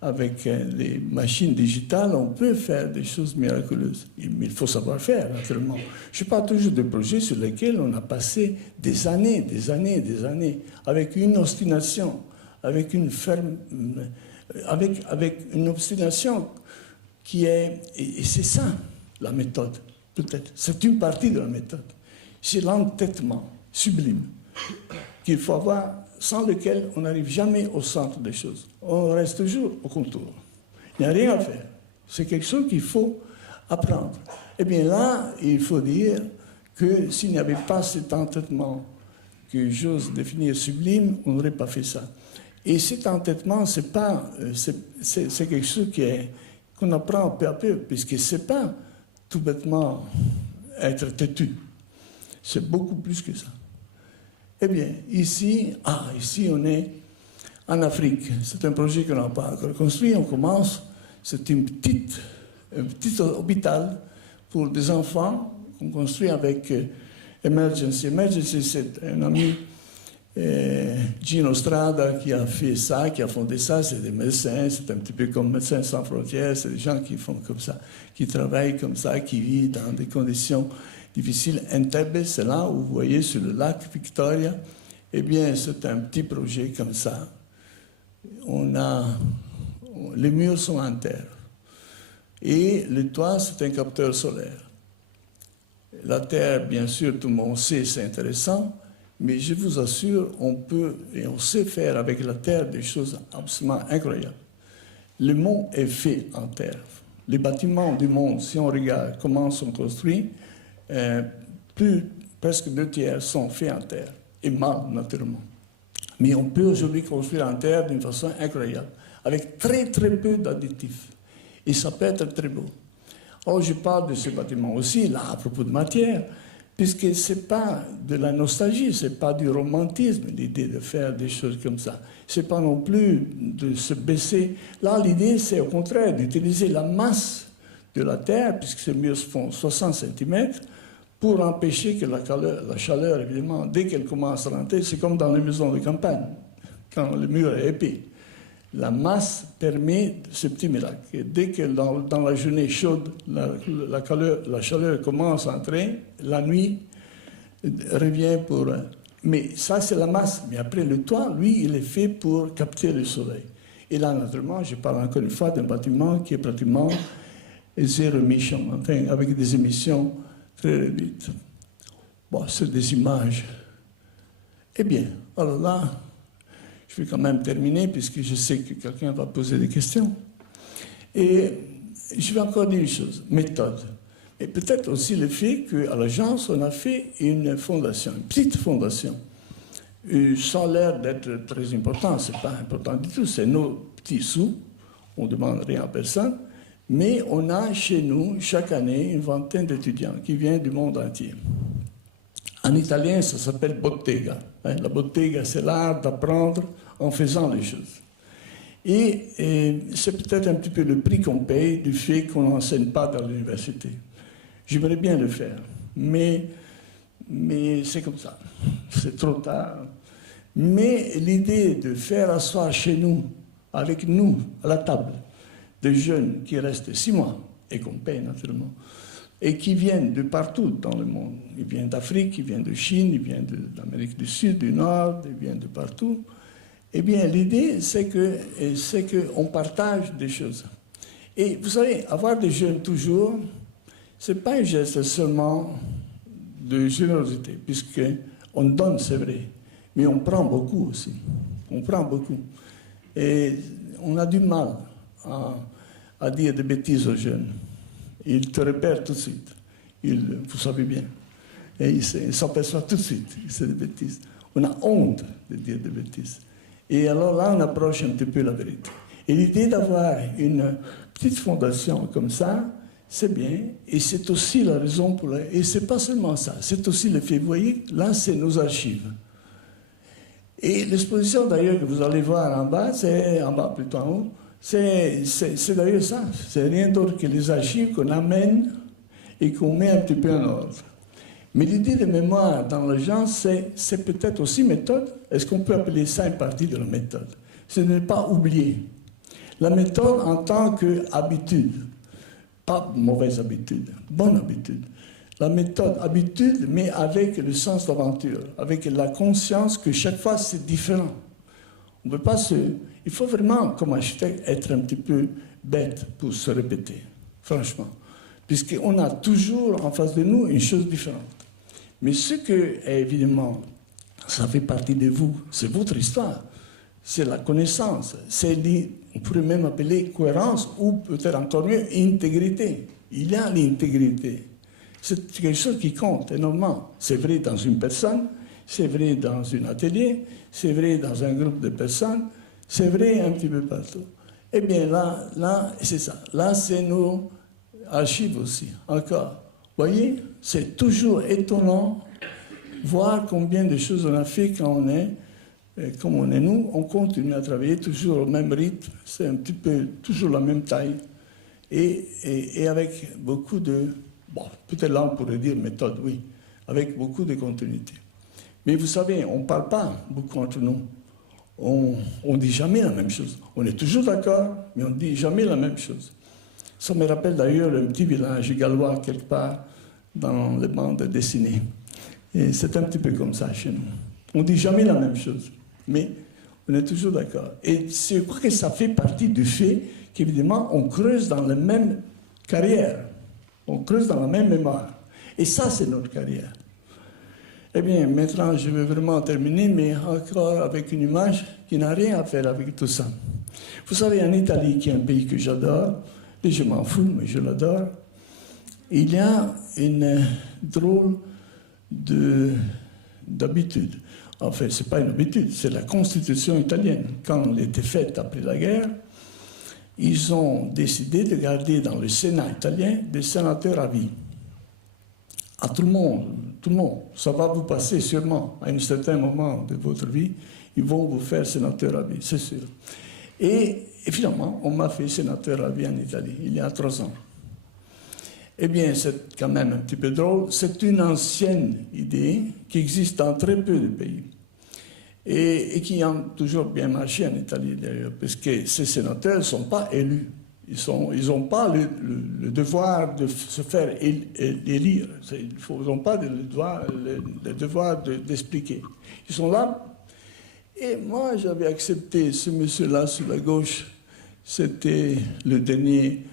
avec les machines digitales, on peut faire des choses miraculeuses. Mais il faut savoir faire, naturellement. Je parle toujours de projets sur lesquels on a passé des années, avec une obstination, avec une ferme, avec une obstination qui est... Et c'est ça, la méthode, peut-être. C'est une partie de la méthode. C'est l'entêtement sublime qu'il faut avoir, sans lequel on n'arrive jamais au centre des choses. On reste toujours au contour. Il n'y a rien à faire. C'est quelque chose qu'il faut apprendre. Eh bien là, il faut dire que s'il n'y avait pas cet entêtement que j'ose définir sublime, on n'aurait pas fait ça. Et cet entêtement, c'est quelque chose qu'on apprend peu à peu, puisque ce n'est pas tout bêtement être têtu. C'est beaucoup plus que ça. Eh bien, ici, on est en Afrique. C'est un projet qu'on n'a pas encore construit. On commence. C'est un petit hôpital pour des enfants qu'on construit avec Emergency. Emergency, c'est un ami, Gino Strada, qui a fait ça, qui a fondé ça. C'est des médecins. C'est un petit peu comme Médecins sans frontières. C'est des gens qui font comme ça, qui travaillent comme ça, qui vivent dans des conditions difficile. Entebbe, c'est là où vous voyez sur le lac Victoria. Eh bien, c'est un petit projet comme ça. Les murs sont en terre. Et le toit, c'est un capteur solaire. La terre, bien sûr, tout le monde sait, c'est intéressant, mais je vous assure, on peut et on sait faire avec la terre des choses absolument incroyables. Le monde est fait en terre. Les bâtiments du monde, si on regarde comment ils sont construits, presque 2/3 sont faits en terre, et mal, naturellement. Mais on peut aujourd'hui construire en terre d'une façon incroyable, avec très très peu d'additifs. Et ça peut être très beau. Alors je parle de ce bâtiment aussi, là, à propos de matière, puisque ce n'est pas de la nostalgie, ce n'est pas du romantisme, l'idée de faire des choses comme ça. Ce n'est pas non plus de se baisser. Là, l'idée, c'est au contraire d'utiliser la masse de la terre, puisque ces murs font 60 cm, pour empêcher que la chaleur, évidemment, dès qu'elle commence à rentrer, c'est comme dans les maisons de campagne, quand le mur est épais. La masse permet ce petit miracle. Et dès que dans la journée chaude, la chaleur commence à entrer, la nuit revient pour... Mais ça, c'est la masse. Mais après, le toit, lui, il est fait pour capter le soleil. Et là, naturellement, je parle encore une fois d'un bâtiment qui est pratiquement zéro émission, enfin, avec des émissions très réduites. Bon, c'est des images. Eh bien, alors là, je vais quand même terminer, puisque je sais que quelqu'un va poser des questions. Et je vais encore dire une chose, méthode. Et peut-être aussi le fait qu'à l'agence, on a fait une fondation, une petite fondation. Ça a l'air d'être très important, ce n'est pas important du tout, c'est nos petits sous, on ne demande rien à personne, mais on a chez nous, chaque année, une vingtaine d'étudiants qui viennent du monde entier. En italien, ça s'appelle bottega. La bottega, c'est l'art d'apprendre en faisant les choses. Et c'est peut-être un petit peu le prix qu'on paye du fait qu'on n'enseigne pas dans l'université. J'aimerais bien le faire, mais c'est comme ça. C'est trop tard. Mais l'idée de faire asseoir chez nous, avec nous, à la table, des jeunes qui restent 6 mois, et qu'on paye naturellement, et qui viennent de partout dans le monde. Ils viennent d'Afrique, ils viennent de Chine, ils viennent d'Amérique du Sud, du Nord, ils viennent de partout. Eh bien, l'idée, c'est qu'on partage des choses. Et vous savez, avoir des jeunes toujours, ce n'est pas un geste seulement de générosité, puisqu'on donne, c'est vrai, mais on prend beaucoup aussi. On prend beaucoup. Et on a du mal à dire des bêtises aux jeunes. Ils te repèrent tout de suite. Vous savez bien. Et ils s'aperçoivent tout de suite que c'est des bêtises. On a honte de dire des bêtises. Et alors là, on approche un petit peu la vérité. Et l'idée d'avoir une petite fondation comme ça, c'est bien. Et c'est aussi la raison pour laquelle... Et c'est pas seulement ça, c'est aussi le fait. Vous voyez, là, c'est nos archives. Et l'exposition, d'ailleurs, que vous allez voir en bas, c'est en bas plutôt en haut, c'est d'ailleurs ça. C'est rien d'autre que les archives qu'on amène et qu'on met un petit peu en ordre. Mais l'idée de mémoire dans le genre, c'est peut-être aussi méthode. Est-ce qu'on peut appeler ça une partie de la méthode? C'est de ne pas oublier. La méthode en tant qu'habitude. Pas mauvaise habitude, bonne habitude. La méthode habitude, mais avec le sens d'aventure, avec la conscience que chaque fois c'est différent. On peut pas il faut vraiment, comme architecte, être un petit peu bête pour se répéter, franchement. Puisqu'on a toujours en face de nous une chose différente. Mais ce que, évidemment, ça fait partie de vous, c'est votre histoire, c'est la connaissance, on pourrait même appeler cohérence ou peut-être encore mieux, intégrité. Il y a l'intégrité. C'est quelque chose qui compte énormément. C'est vrai dans une personne, c'est vrai dans un atelier, c'est vrai dans un groupe de personnes, c'est vrai un petit peu partout. Eh bien là c'est ça. Là, c'est nos archives aussi, encore. Vous voyez, c'est toujours étonnant voir combien de choses on a fait quand on est, comme on est nous, on continue à travailler toujours au même rythme, c'est un petit peu toujours la même taille, et avec beaucoup de, bon, peut-être là on pourrait dire méthode, oui, avec beaucoup de continuité. Mais vous savez, on ne parle pas beaucoup entre nous. On ne dit jamais la même chose. On est toujours d'accord, mais on ne dit jamais la même chose. Ça me rappelle d'ailleurs un petit village gallois quelque part dans les bandes dessinées. Et c'est un petit peu comme ça chez nous. On ne dit jamais la même chose, mais on est toujours d'accord. Et je crois que ça fait partie du fait qu'évidemment, on creuse dans la même carrière. On creuse dans la même mémoire. Et ça, c'est notre carrière. Eh bien, maintenant, je vais vraiment terminer, mais encore avec une image qui n'a rien à faire avec tout ça. Vous savez, en Italie, qui est un pays que j'adore, et je m'en fous, mais je l'adore, il y a une drôle d'habitude. En fait, ce n'est pas une habitude, c'est la constitution italienne. Quand elle était faite après la guerre, ils ont décidé de garder dans le Sénat italien des sénateurs à vie. À tout le monde, ça va vous passer sûrement à un certain moment de votre vie, ils vont vous faire sénateur à vie, c'est sûr. Et finalement, on m'a fait sénateur à vie en Italie, il y a 3 ans. Eh bien, c'est quand même un petit peu drôle. C'est une ancienne idée qui existe dans très peu de pays et qui a toujours bien marché en Italie d'ailleurs, parce que ces sénateurs ne sont pas élus. Ils n'ont pas le devoir de se faire élire. Ils n'ont pas le devoir d'expliquer. Ils sont là. Et moi, j'avais accepté ce monsieur-là sur la gauche. C'était le dernier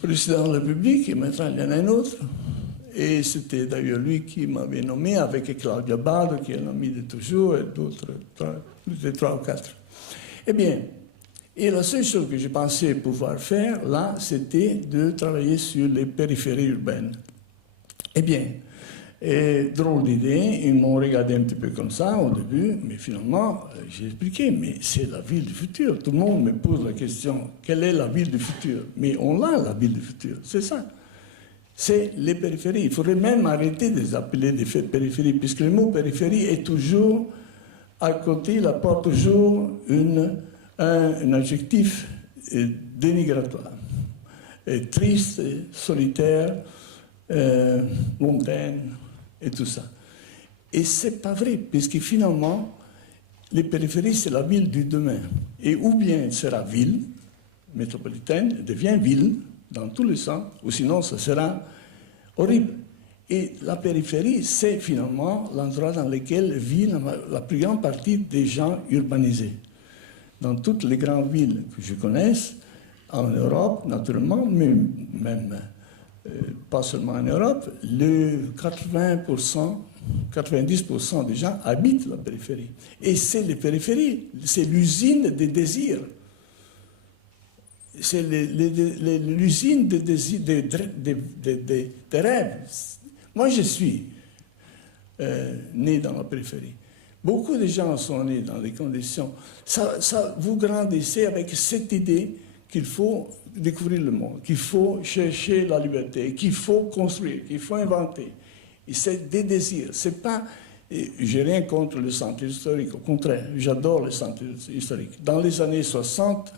président de la République, et maintenant il y en a un autre. Et c'était d'ailleurs lui qui m'avait nommé avec Claudia Bardo, qui est un ami de toujours, et d'autres, 3 ou 4. Eh bien, et la seule chose que j'ai pensé pouvoir faire, là, c'était de travailler sur les périphéries urbaines. Eh bien, drôle d'idée, ils m'ont regardé un petit peu comme ça au début, mais finalement, j'ai expliqué, mais c'est la ville du futur. Tout le monde me pose la question, quelle est la ville du futur? Mais on l'a, la ville du futur, c'est ça. c'est les périphéries. Il faudrait même arrêter de les appeler des périphéries, puisque le mot périphérie est toujours, à côté, il apporte toujours un adjectif dénigratoire. Triste, solitaire, mondaine, et tout ça. Et c'est pas vrai, puisque finalement, les périphéries, c'est la ville du demain. Et ou bien elle sera ville, métropolitaine, elle devient ville, dans tous les sens, ou sinon ça sera horrible. Et la périphérie, c'est finalement l'endroit dans lequel vit la plus grande partie des gens urbanisés. Dans toutes les grandes villes que je connaisse, en Europe, naturellement, mais même pas seulement en Europe, le 80%, 90% des gens habitent la périphérie. Et c'est les périphéries, c'est l'usine des désirs. C'est l'usine des désirs, des rêves. Moi, je suis né dans la périphérie. Beaucoup de gens sont nés dans des conditions. Vous grandissez avec cette idée qu'il faut découvrir le monde, qu'il faut chercher la liberté, qu'il faut construire, qu'il faut inventer. Et c'est des désirs. C'est pas. J'ai rien contre le centre historique. Au contraire, j'adore le centre historique. Dans les années 60,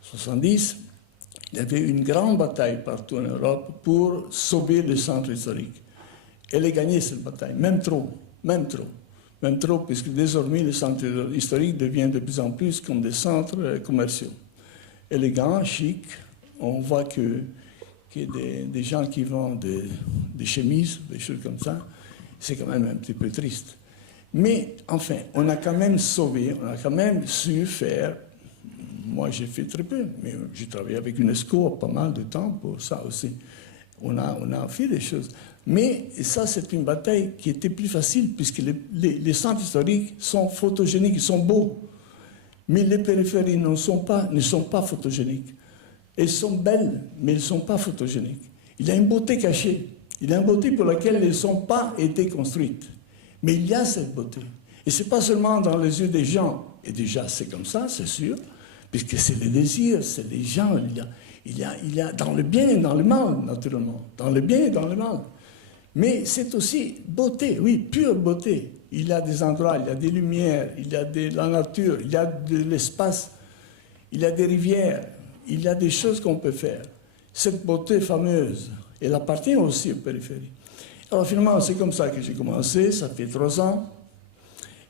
70, il y avait une grande bataille partout en Europe pour sauver le centre historique. Elle a gagné cette bataille, même trop, puisque désormais le centre historique devient de plus en plus comme des centres commerciaux. Élégants, chics, on voit que des gens qui vendent des chemises, des choses comme ça, c'est quand même un petit peu triste. Mais enfin, on a quand même sauvé, on a quand même su faire. Moi, j'ai fait très peu, mais j'ai travaillé avec UNESCO pas mal de temps pour ça aussi. On a fait des choses. Mais ça, c'est une bataille qui était plus facile, puisque les centres historiques sont photogéniques, ils sont beaux. Mais les périphéries ne sont pas photogéniques. Elles sont belles, mais elles ne sont pas photogéniques. Il y a une beauté cachée. Il y a une beauté pour laquelle elles ne sont pas été construites. Mais il y a cette beauté. Et ce n'est pas seulement dans les yeux des gens. Et déjà, c'est comme ça, c'est sûr. Puisque c'est les désirs, c'est les gens. Il y a dans le bien et dans le mal, naturellement. Dans le bien et dans le mal. Mais c'est aussi beauté, oui, pure beauté. Il y a des endroits, il y a des lumières, il y a de la nature, il y a de l'espace, il y a des rivières, il y a des choses qu'on peut faire. Cette beauté fameuse, elle appartient aussi aux périphéries. Alors finalement, c'est comme ça que j'ai commencé, ça fait 3 ans.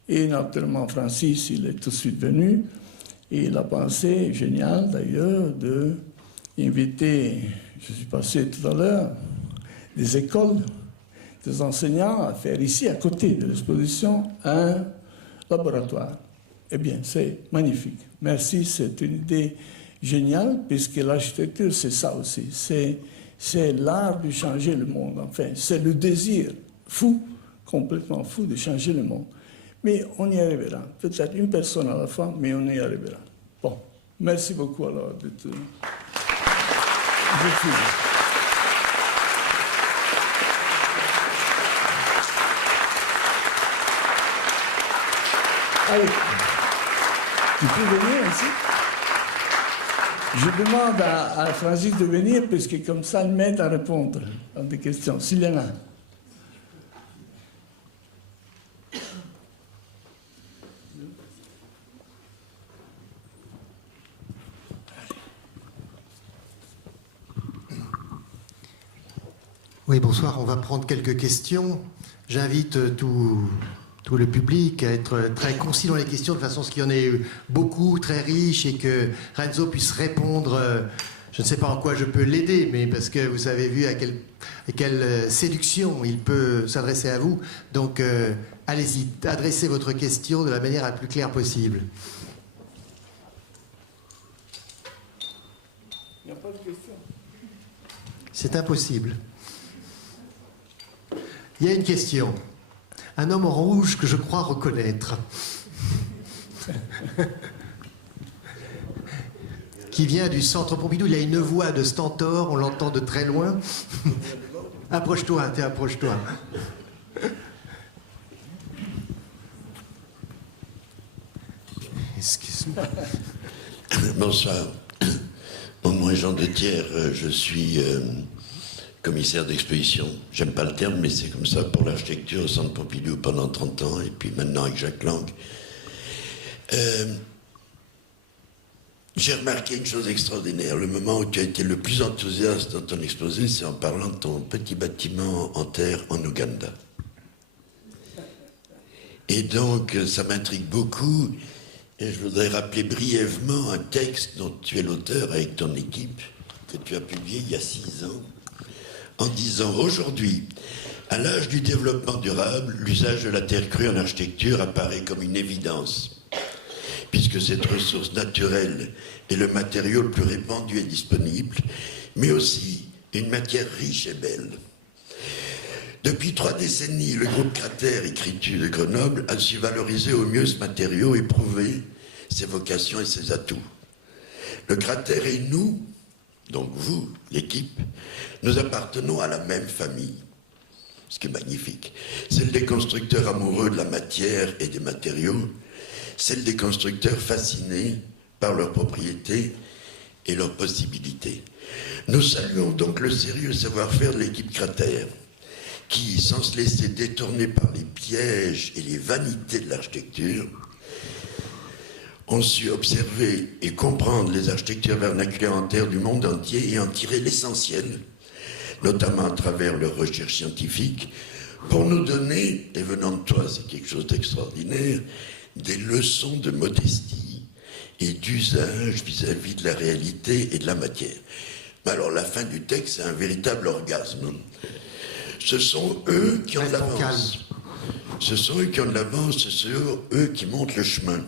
Et naturellement, Francis, il est tout de suite venu. Et il a pensé, génial d'ailleurs, d'inviter, je suis passé tout à l'heure, des écoles, des enseignants à faire ici, à côté de l'exposition, un laboratoire. Eh bien, c'est magnifique. Merci, c'est une idée géniale, puisque l'architecture, c'est ça aussi. C'est l'art de changer le monde, enfin. C'est le désir fou, complètement fou, de changer le monde. Mais on y arrivera. Peut-être une personne à la fois, mais on y arrivera. Bon, merci beaucoup alors de tout. Allez, tu peux venir ici? Je demande à Francis de venir, parce que comme ça, il m'aide à répondre à des questions, s'il y en a. Oui, bonsoir. On va prendre quelques questions. J'invite tout le public à être très concis dans les questions, de façon à ce qu'il y en ait beaucoup, très riches, et que Renzo puisse répondre. Je ne sais pas en quoi je peux l'aider, mais parce que vous avez vu à quelle séduction il peut s'adresser à vous. Donc, allez-y, adressez votre question de la manière la plus claire possible. Il n'y a pas de question. C'est impossible. Il y a une question. Un homme en rouge que je crois reconnaître. Qui vient du centre Pompidou. Il y a une voix de stentor, on l'entend de très loin. Approche-toi, approche-toi. Excuse-moi. Bonsoir. Moi, Jean de Thiers, je suis commissaire d'exposition. J'aime pas le terme, mais c'est comme ça pour l'architecture au Centre Pompidou pendant 30 ans, et puis maintenant avec Jacques Lang. J'ai remarqué une chose extraordinaire. Le moment où tu as été le plus enthousiaste dans ton exposé, c'est en parlant de ton petit bâtiment en terre en Ouganda. Et donc, ça m'intrigue beaucoup. Et je voudrais rappeler brièvement un texte dont tu es l'auteur avec ton équipe, que tu as publié il y a 6 ans, en disant « Aujourd'hui, à l'âge du développement durable, l'usage de la terre crue en architecture apparaît comme une évidence, puisque cette ressource naturelle est le matériau le plus répandu et disponible, mais aussi une matière riche et belle. Depuis 3 décennies, le groupe Cratère Écriture de Grenoble a su valoriser au mieux ce matériau et prouver ses vocations et ses atouts. Le Cratère et nous, donc vous, l'équipe, nous appartenons à la même famille, ce qui est magnifique. Celle des constructeurs amoureux de la matière et des matériaux, celle des constructeurs fascinés par leurs propriétés et leurs possibilités. Nous saluons donc le sérieux savoir-faire de l'équipe Cratère, qui, sans se laisser détourner par les pièges et les vanités de l'architecture, ont su observer et comprendre les architectures vernaculaires en terre du monde entier et en tirer l'essentiel, notamment à travers leurs recherches scientifiques, pour nous donner, et venant de toi, c'est quelque chose d'extraordinaire, des leçons de modestie et d'usage vis-à-vis de la réalité et de la matière. Mais alors la fin du texte, c'est un véritable orgasme. Ce sont eux qui ont de l'avance. Ce sont eux qui ont de l'avance, ce sont eux qui montrent le chemin.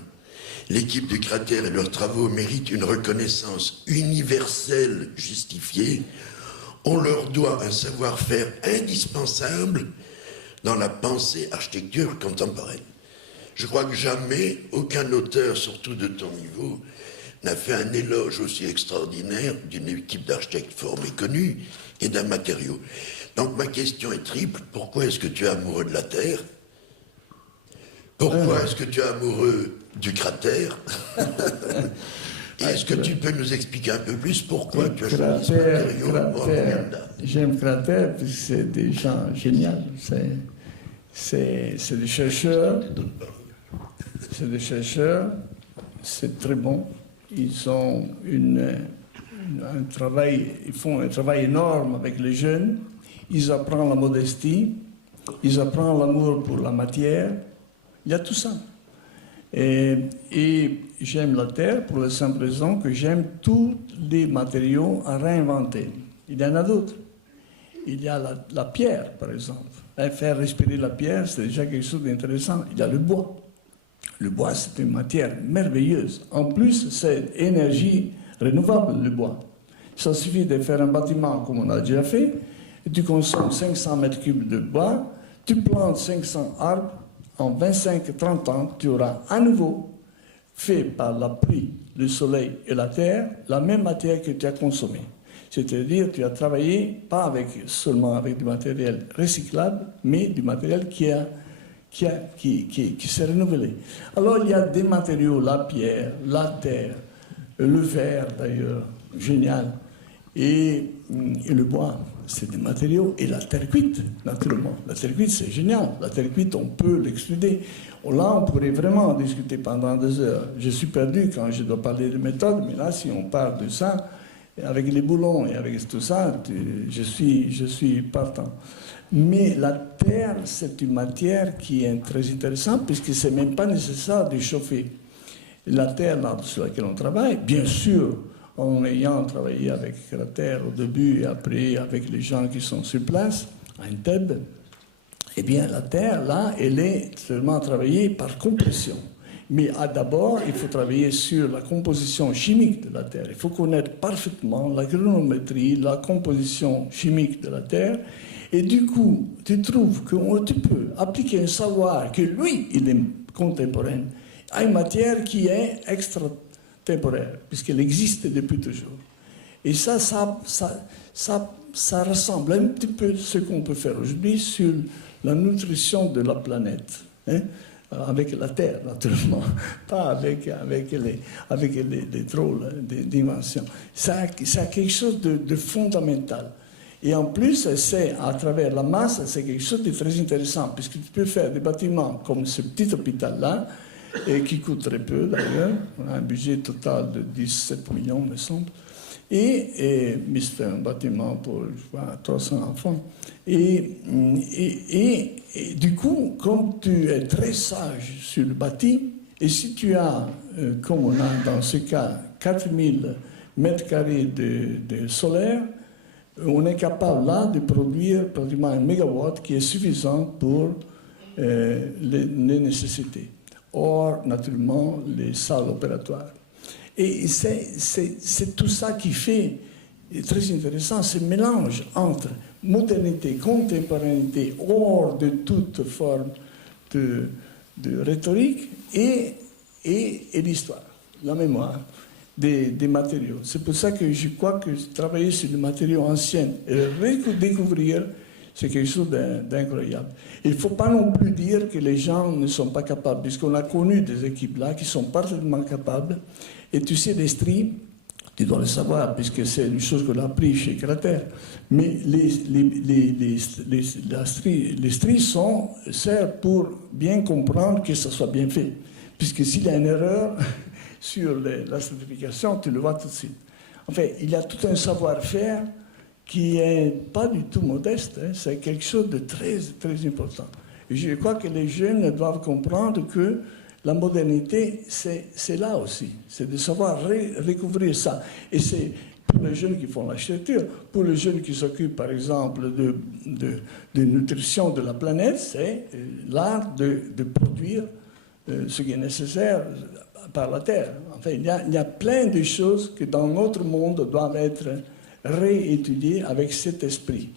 L'équipe du Cratère et leurs travaux méritent une reconnaissance universelle justifiée. On leur doit un savoir-faire indispensable dans la pensée architecture contemporaine. Je crois que jamais aucun auteur, surtout de ton niveau, n'a fait un éloge aussi extraordinaire d'une équipe d'architectes fort méconnus et d'un matériau. Donc ma question est triple. Pourquoi est-ce que tu es amoureux de la Terre? Pourquoi est-ce que tu es amoureux du Cratère? Et est-ce que tu peux nous expliquer un peu plus pourquoi tu as choisi ce matériau en Ouganda? J'aime Cratère parce que c'est des gens géniaux. C'est des chercheurs. C'est des chercheurs. C'est très bon. Ils ont un travail, ils font un travail énorme avec les jeunes. Ils apprennent la modestie. Ils apprennent l'amour pour la matière. Il y a tout ça. Et j'aime la terre pour la simple raison que j'aime tous les matériaux à réinventer. Il y en a d'autres. Il y a la pierre, par exemple. Faire respirer la pierre, c'est déjà quelque chose d'intéressant. Il y a le bois. Le bois, c'est une matière merveilleuse. En plus, c'est énergie renouvelable, le bois. Ça suffit de faire un bâtiment comme on a déjà fait, et tu consommes 500 mètres cubes de bois, tu plantes 500 arbres, en 25-30 ans, tu auras à nouveau fait par la pluie, le soleil et la terre, la même matière que tu as consommée. C'est-à-dire, tu as travaillé pas seulement avec du matériel recyclable, mais du matériel qui s'est renouvelé. Alors, il y a des matériaux, la pierre, la terre, le verre d'ailleurs, génial, et le bois. C'est des matériaux, et la terre cuite, naturellement. La terre cuite, c'est génial. La terre cuite, on peut l'excluder. Là, on pourrait vraiment en discuter pendant des heures. Je suis perdu quand je dois parler de méthode, mais là, si on parle de ça, avec les boulons et avec tout ça, je suis partant. Mais la terre, c'est une matière qui est très intéressante, puisque ce n'est même pas nécessaire de chauffer. La terre là, sur laquelle on travaille, bien sûr, en ayant travaillé avec la terre au début et après avec les gens qui sont sur place, à Entebbe, eh bien la terre, là, elle est seulement travaillée par compression. Mais d'abord, il faut travailler sur la composition chimique de la terre. Il faut connaître parfaitement la granulométrie, la composition chimique de la terre. Et du coup, tu trouves que tu peux appliquer un savoir que lui, il est contemporain, à une matière qui est extratemporaire, puisqu'elle existe depuis toujours. Et ça ressemble un petit peu à ce qu'on peut faire aujourd'hui sur la nutrition de la planète. Hein? Avec la Terre, naturellement, pas avec les trolls des dimensions. Ça a quelque chose de fondamental. Et en plus, c'est à travers la masse, c'est quelque chose de très intéressant, puisque tu peux faire des bâtiments comme ce petit hôpital-là, et qui coûte très peu d'ailleurs. On a un budget total de 17 millions, me semble. Mais c'est un bâtiment pour, je vois, 300 enfants. Et du coup, comme tu es très sage sur le bâti, et si tu as, comme on a dans ce cas, 4000 mètres carrés de solaire, on est capable là de produire pratiquement 1 mégawatt qui est suffisant pour les nécessités. Or, naturellement, les salles opératoires. Et c'est tout ça qui fait, très intéressant, ce mélange entre modernité, contemporanéité, hors de toute forme de rhétorique, et l'histoire, la mémoire des matériaux. C'est pour ça que je crois que travailler sur des matériaux anciens et redécouvrir, c'est quelque chose d'incroyable. Il ne faut pas non plus dire que les gens ne sont pas capables, puisqu'on a connu des équipes là qui sont parfaitement capables. Et tu sais, les stries, tu dois le savoir, puisque c'est une chose qu'on a appris chez Cratère, mais les stries servent pour bien comprendre que ça soit bien fait. Puisque s'il y a une erreur sur la certification, tu le vois tout de suite. Enfin, il y a tout un savoir-faire qui n'est pas du tout modeste, hein. C'est quelque chose de très, très important. Et je crois que les jeunes doivent comprendre que la modernité, c'est là aussi. C'est de savoir recouvrir ça. Et c'est pour les jeunes qui font l'architecture, pour les jeunes qui s'occupent, par exemple, de nutrition de la planète, c'est l'art de produire ce qui est nécessaire par la Terre. Enfin, il y a plein de choses qui, dans notre monde, doivent être réétudiées avec cet esprit.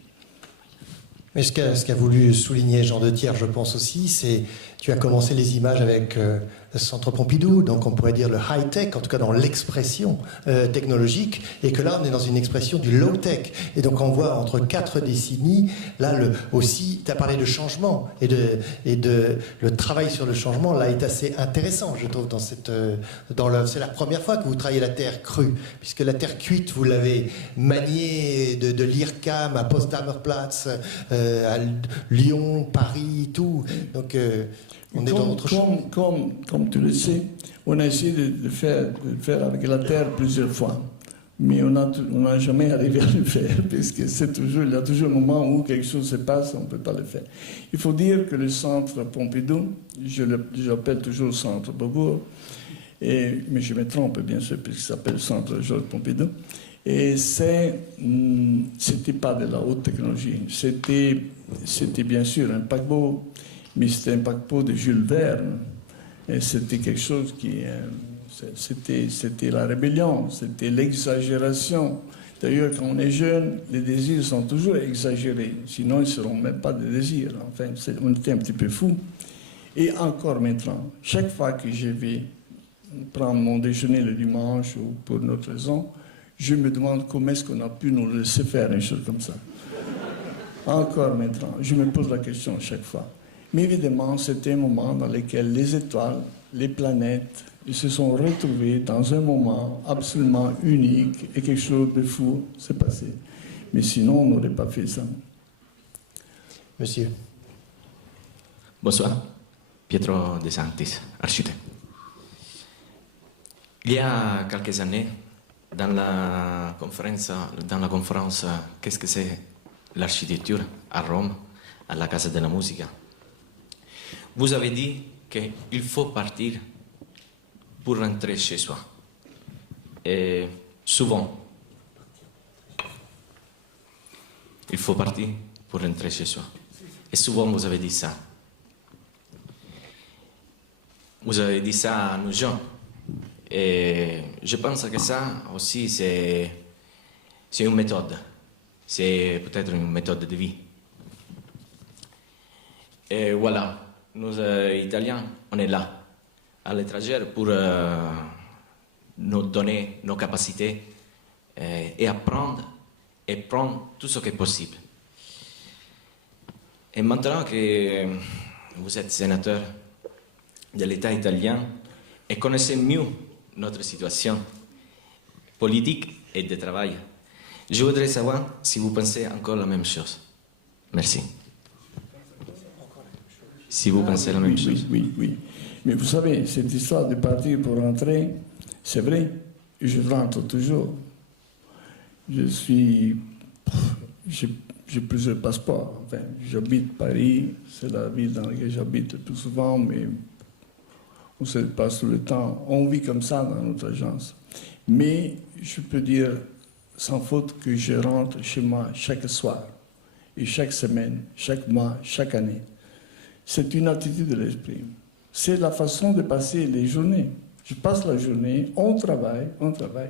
Mais ce qu'a voulu souligner Jean de Thiers, je pense aussi, c'est tu as commencé les images avec le Centre Pompidou, donc on pourrait dire le high-tech, en tout cas dans l'expression technologique, et que là on est dans une expression du low-tech. Et donc on voit entre 4 décennies, là aussi, tu as parlé de changement, et le travail sur le changement là est assez intéressant, je trouve, dans l'œuvre. C'est la première fois que vous travaillez la terre crue, puisque la terre cuite, vous l'avez maniée de l'IRCAM à Potsdamer-Platz, à Lyon, Paris, tout. Donc on est dans autre chose. Comme tu le sais, on a essayé de faire avec la terre plusieurs fois. Mais on n'a jamais arrivé à le faire, parce que il y a toujours un moment où quelque chose se passe, on ne peut pas le faire. Il faut dire que le centre Pompidou, je l'appelle toujours centre Beaubourg, mais je me trompe bien sûr, puisqu'il s'appelle centre Georges Pompidou. Et c'était pas de la haute technologie. C'était bien sûr un paquebot, mais c'était un paquebot de Jules Verne. Et c'était quelque chose qui... C'était la rébellion, c'était l'exagération. D'ailleurs, quand on est jeune, les désirs sont toujours exagérés. Sinon, ils ne seront même pas des désirs. Enfin, on était un petit peu fous. Et encore maintenant, chaque fois que je vais prendre mon déjeuner le dimanche ou pour une autre raison, je me demande comment est-ce qu'on a pu nous laisser faire une chose comme ça. Encore maintenant, je me pose la question chaque fois. Mais évidemment, c'était un moment dans lequel les étoiles, les planètes, ils se sont retrouvés dans un moment absolument unique et quelque chose de fou s'est passé. Mais sinon, on n'aurait pas fait ça. Monsieur. Bonsoir, Pietro De Santis, architecte. Il y a quelques années, dans la conférence Qu'est-ce que c'est l'architecture à Rome, à la Casa della Musica, vous avez dit qu'il faut partir pour rentrer chez soi. Et souvent, il faut partir pour rentrer chez soi. Et souvent, vous avez dit ça. Vous avez dit ça à nos gens. Et je pense que ça aussi, c'est une méthode. C'est peut-être une méthode de vie. Et voilà, nous, Italiens, on est là, à l'étranger, pour nous donner nos capacités et apprendre et prendre tout ce qui est possible. Et maintenant que vous êtes sénateur de l'État italien et connaissez mieux notre situation politique et de travail, Je voudrais savoir si vous pensez encore la même chose. Merci. Si vous pensez la même chose. Oui. Mais vous savez, cette histoire de partir pour rentrer, c'est vrai, je rentre toujours. J'ai plusieurs passeports. Enfin, j'habite Paris, c'est la ville dans laquelle j'habite le plus souvent, mais on se passe tout le temps. On vit comme ça dans notre agence. Mais je peux dire sans faute que je rentre chez moi chaque soir, et chaque semaine, chaque mois, chaque année. C'est une attitude de l'esprit. C'est la façon de passer les journées. Je passe la journée, on travaille.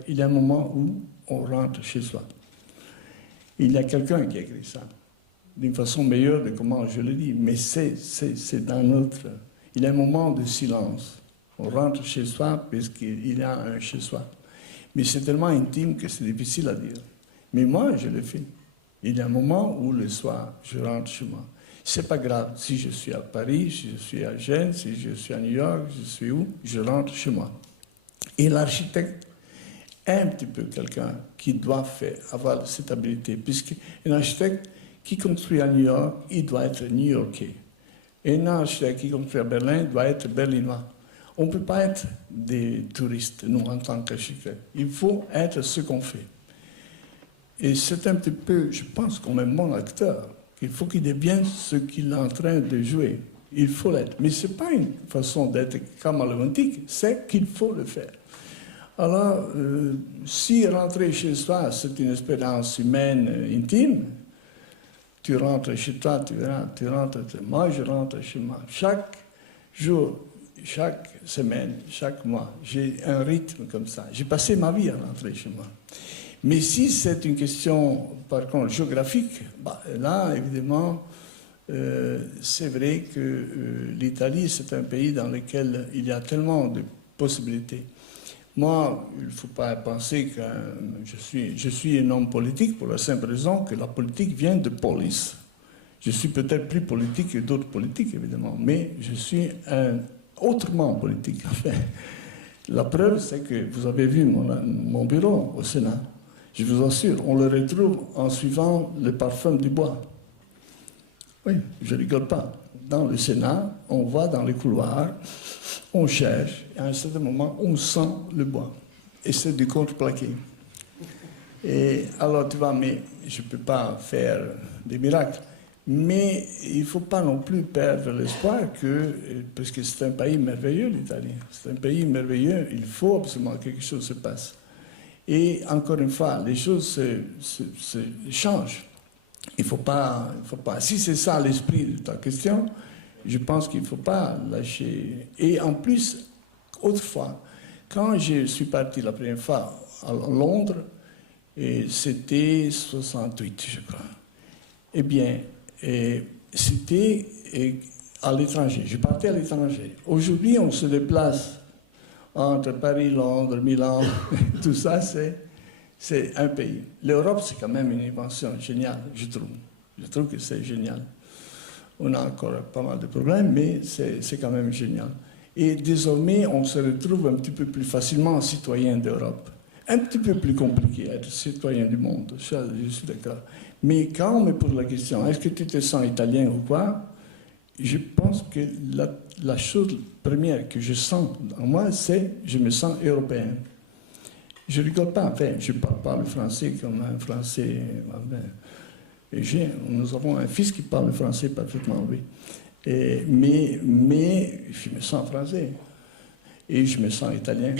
Il y a un moment où on rentre chez soi. Il y a quelqu'un qui a écrit ça, d'une façon meilleure de comment je le dis, mais c'est dans notre... Il y a un moment de silence. On rentre chez soi parce qu'il y a un chez soi. Mais c'est tellement intime que c'est difficile à dire. Mais moi, je le fais. Il y a un moment où le soir, je rentre chez moi. C'est pas grave si je suis à Paris, si je suis à Gênes, si je suis à New York, je suis où, je rentre chez moi. Et l'architecte est un petit peu quelqu'un qui doit avoir cette habilité, puisqu'un architecte qui construit à New York, il doit être new-yorkais. Et un architecte qui construit à Berlin doit être berlinois. On ne peut pas être des touristes, nous, en tant qu'architectes. Il faut être ce qu'on fait. Et c'est un petit peu, je pense, comme un bon acteur. Il faut qu'il devienne ce qu'il est en train de jouer. Il faut l'être. Mais ce n'est pas une façon d'être camaleontique, c'est qu'il faut le faire. Alors, si rentrer chez soi, c'est une expérience humaine intime, tu rentres chez toi, tu verras, tu rentres. Moi, je rentre chez moi. Chaque jour, chaque semaine, chaque mois, j'ai un rythme comme ça. J'ai passé ma vie à rentrer chez moi. Mais si c'est une question, par contre, géographique, là, évidemment, c'est vrai que l'Italie, c'est un pays dans lequel il y a tellement de possibilités. Moi, il ne faut pas penser que je suis un homme politique pour la simple raison que la politique vient de police. Je suis peut-être plus politique que d'autres politiques, évidemment, mais je suis autrement politique. La preuve, c'est que vous avez vu mon bureau au Sénat. Je vous assure, on le retrouve en suivant le parfum du bois. Oui, je ne rigole pas. Dans le Sénat, on va dans les couloirs, on cherche, et à un certain moment, on sent le bois. Et c'est du contreplaqué. Et alors, tu vois, mais je ne peux pas faire des miracles. Mais il ne faut pas non plus perdre l'espoir parce que c'est un pays merveilleux, l'Italie. C'est un pays merveilleux, il faut absolument que quelque chose se passe. Et encore une fois, les choses se changent. Il faut pas. Si c'est ça l'esprit de ta question, je pense qu'il ne faut pas lâcher. Et en plus, autrefois, quand je suis parti la première fois à Londres, et c'était 68, je crois. Eh bien, c'était à l'étranger. Je partais à l'étranger. Aujourd'hui, on se déplace entre Paris, Londres, Milan, tout ça, c'est un pays. L'Europe, c'est quand même une invention géniale, je trouve. Je trouve que c'est génial. On a encore pas mal de problèmes, mais c'est quand même génial. Et désormais, on se retrouve un petit peu plus facilement citoyen d'Europe. Un petit peu plus compliqué être citoyen du monde, je suis d'accord. Mais quand on me pose la question, est-ce que tu te sens italien ou quoi? Je pense que la chose première que je sens en moi, c'est je me sens européen. Je ne rigole pas, enfin, je ne parle pas le français comme un français. Nous avons un fils qui parle le français parfaitement, oui. Mais je me sens français. Et je me sens italien.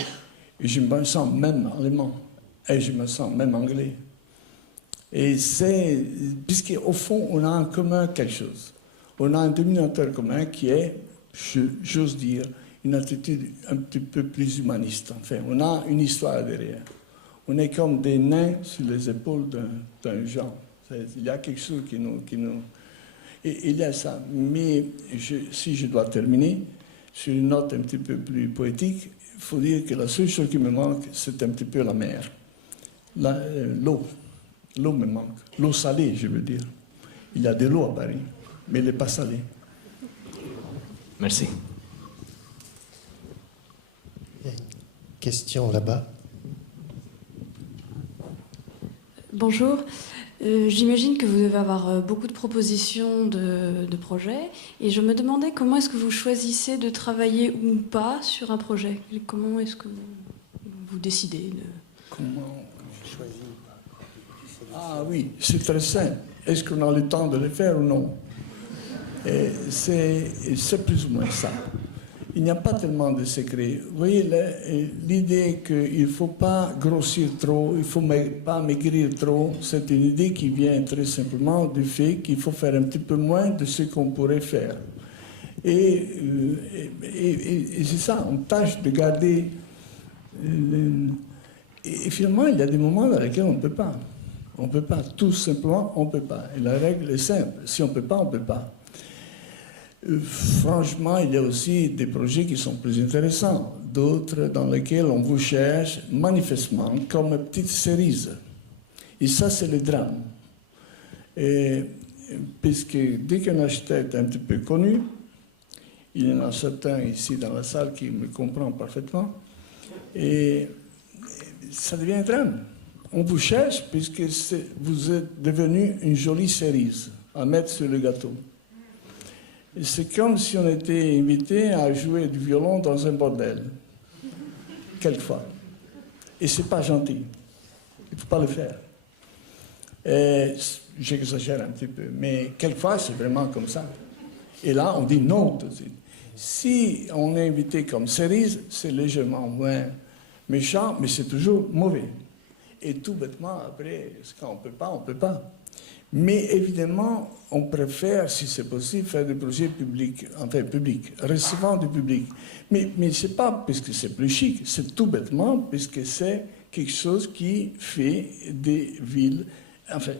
Et je me sens même allemand. Et je me sens même anglais. Et c'est, puisqu'au fond, on a en commun quelque chose. On a un dominateur commun qui est, j'ose dire, une attitude un petit peu plus humaniste. Enfin, on a une histoire derrière. On est comme des nains sur les épaules d'un géant. Il y a quelque chose qui nous... Et il y a ça. Mais si je dois terminer sur une note un petit peu plus poétique, il faut dire que la seule chose qui me manque, c'est un petit peu la mer. L'eau. L'eau me manque. L'eau salée, je veux dire. Il y a de l'eau à Paris, mais elle n'est pas salée. Merci. Il y a une question là-bas. Bonjour. J'imagine que vous devez avoir beaucoup de propositions de projets et je me demandais comment est-ce que vous choisissez de travailler ou pas sur un projet. Comment est-ce que vous décidez Comment je choisis? Ah oui, c'est très simple. Est-ce qu'on a le temps de le faire ou non? C'est plus ou moins ça. Il n'y a pas tellement de secrets. Vous voyez, l'idée qu'il ne faut pas grossir trop, il ne faut pas maigrir trop, c'est une idée qui vient très simplement du fait qu'il faut faire un petit peu moins de ce qu'on pourrait faire. Et c'est ça, on tâche de garder... Et finalement, il y a des moments dans lesquels on ne peut pas. On ne peut pas, tout simplement, on ne peut pas. Et la règle est simple, si on ne peut pas, on ne peut pas. Franchement, il y a aussi des projets qui sont plus intéressants, d'autres dans lesquels on vous cherche manifestement comme petite cerise. Et ça, c'est le drame. Et, puisque dès qu'un architecte est un petit peu connu, il y en a certains ici dans la salle qui me comprennent parfaitement, et ça devient un drame. On vous cherche puisque vous êtes devenu une jolie cerise à mettre sur le gâteau. C'est comme si on était invité à jouer du violon dans un bordel, quelquefois. Et c'est pas gentil. Il ne faut pas le faire. J'exagère un petit peu, mais quelquefois c'est vraiment comme ça. Et là, on dit non tout de suite. Si on est invité comme cerise, c'est légèrement moins méchant, mais c'est toujours mauvais. Et tout bêtement, après, quand on ne peut pas, on ne peut pas. Mais évidemment, on préfère, si c'est possible, faire des projets publics, enfin publics, recevant du public. Mais ce n'est pas parce que c'est plus chic, c'est tout bêtement parce que c'est quelque chose qui fait des villes, enfin,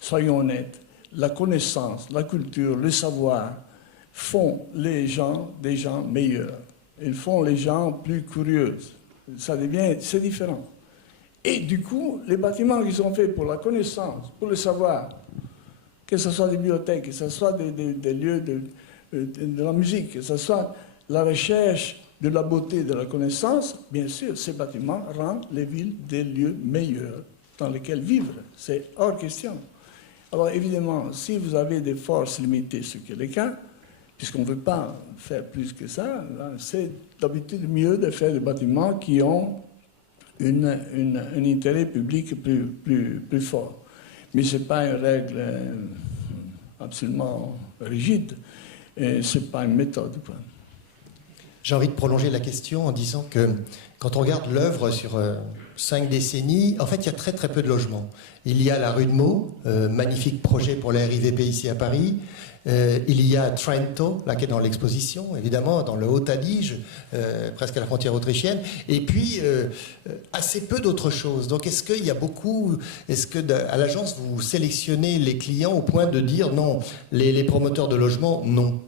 soyons honnêtes, la connaissance, la culture, le savoir font les gens des gens meilleurs. Ils font les gens plus curieux. C'est différent. Et du coup, les bâtiments qui sont faits pour la connaissance, pour le savoir, que ce soit des bibliothèques, que ce soit des lieux de la musique, que ce soit la recherche de la beauté, de la connaissance, bien sûr, ces bâtiments rendent les villes des lieux meilleurs dans lesquels vivre. C'est hors question. Alors évidemment, si vous avez des forces limitées, ce qui est le cas, puisqu'on ne veut pas faire plus que ça, c'est d'habitude mieux de faire des bâtiments qui ont un intérêt public plus fort. Mais ce n'est pas une règle absolument rigide, ce n'est pas une méthode. J'ai envie de prolonger la question en disant que quand on regarde l'œuvre sur 5 décennies, en fait, il y a très très peu de logements. Il y a la rue de Meaux, magnifique projet pour la RIVP ici à Paris. Il y a Trento, là qui est dans l'exposition, évidemment, dans le Haut-Adige, presque à la frontière autrichienne, et puis assez peu d'autres choses. Donc est-ce qu'il y a beaucoup, est-ce que à l'agence vous sélectionnez les clients au point de dire non, les promoteurs de logements, non?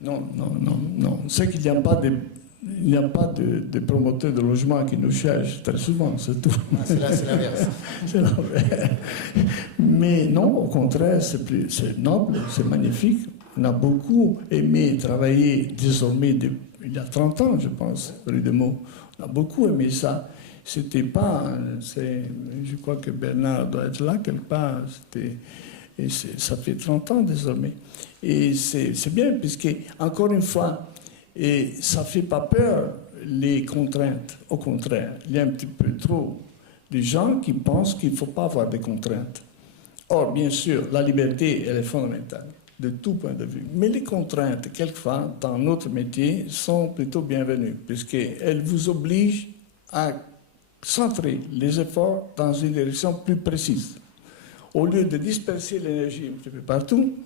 Non. C'est qu'il n'y a pas de promoteurs de logement qui nous cherchent très souvent, c'est tout. C'est l'inverse. C'est l'inverse. Mais non, au contraire, c'est noble, c'est magnifique. On a beaucoup aimé travailler désormais, il y a 30 ans, je pense, rue de Meaux. On a beaucoup aimé ça. C'était pas... je crois que Bernard doit être là quelque part. Ça fait 30 ans désormais. Et c'est bien, puisque, encore une fois, et ça ne fait pas peur, les contraintes. Au contraire, il y a un petit peu trop de gens qui pensent qu'il ne faut pas avoir des contraintes. Or, bien sûr, la liberté, elle est fondamentale, de tout point de vue. Mais les contraintes, quelquefois, dans notre métier, sont plutôt bienvenues, puisqu'elles vous obligent à centrer les efforts dans une direction plus précise. Au lieu de disperser l'énergie un petit peu partout,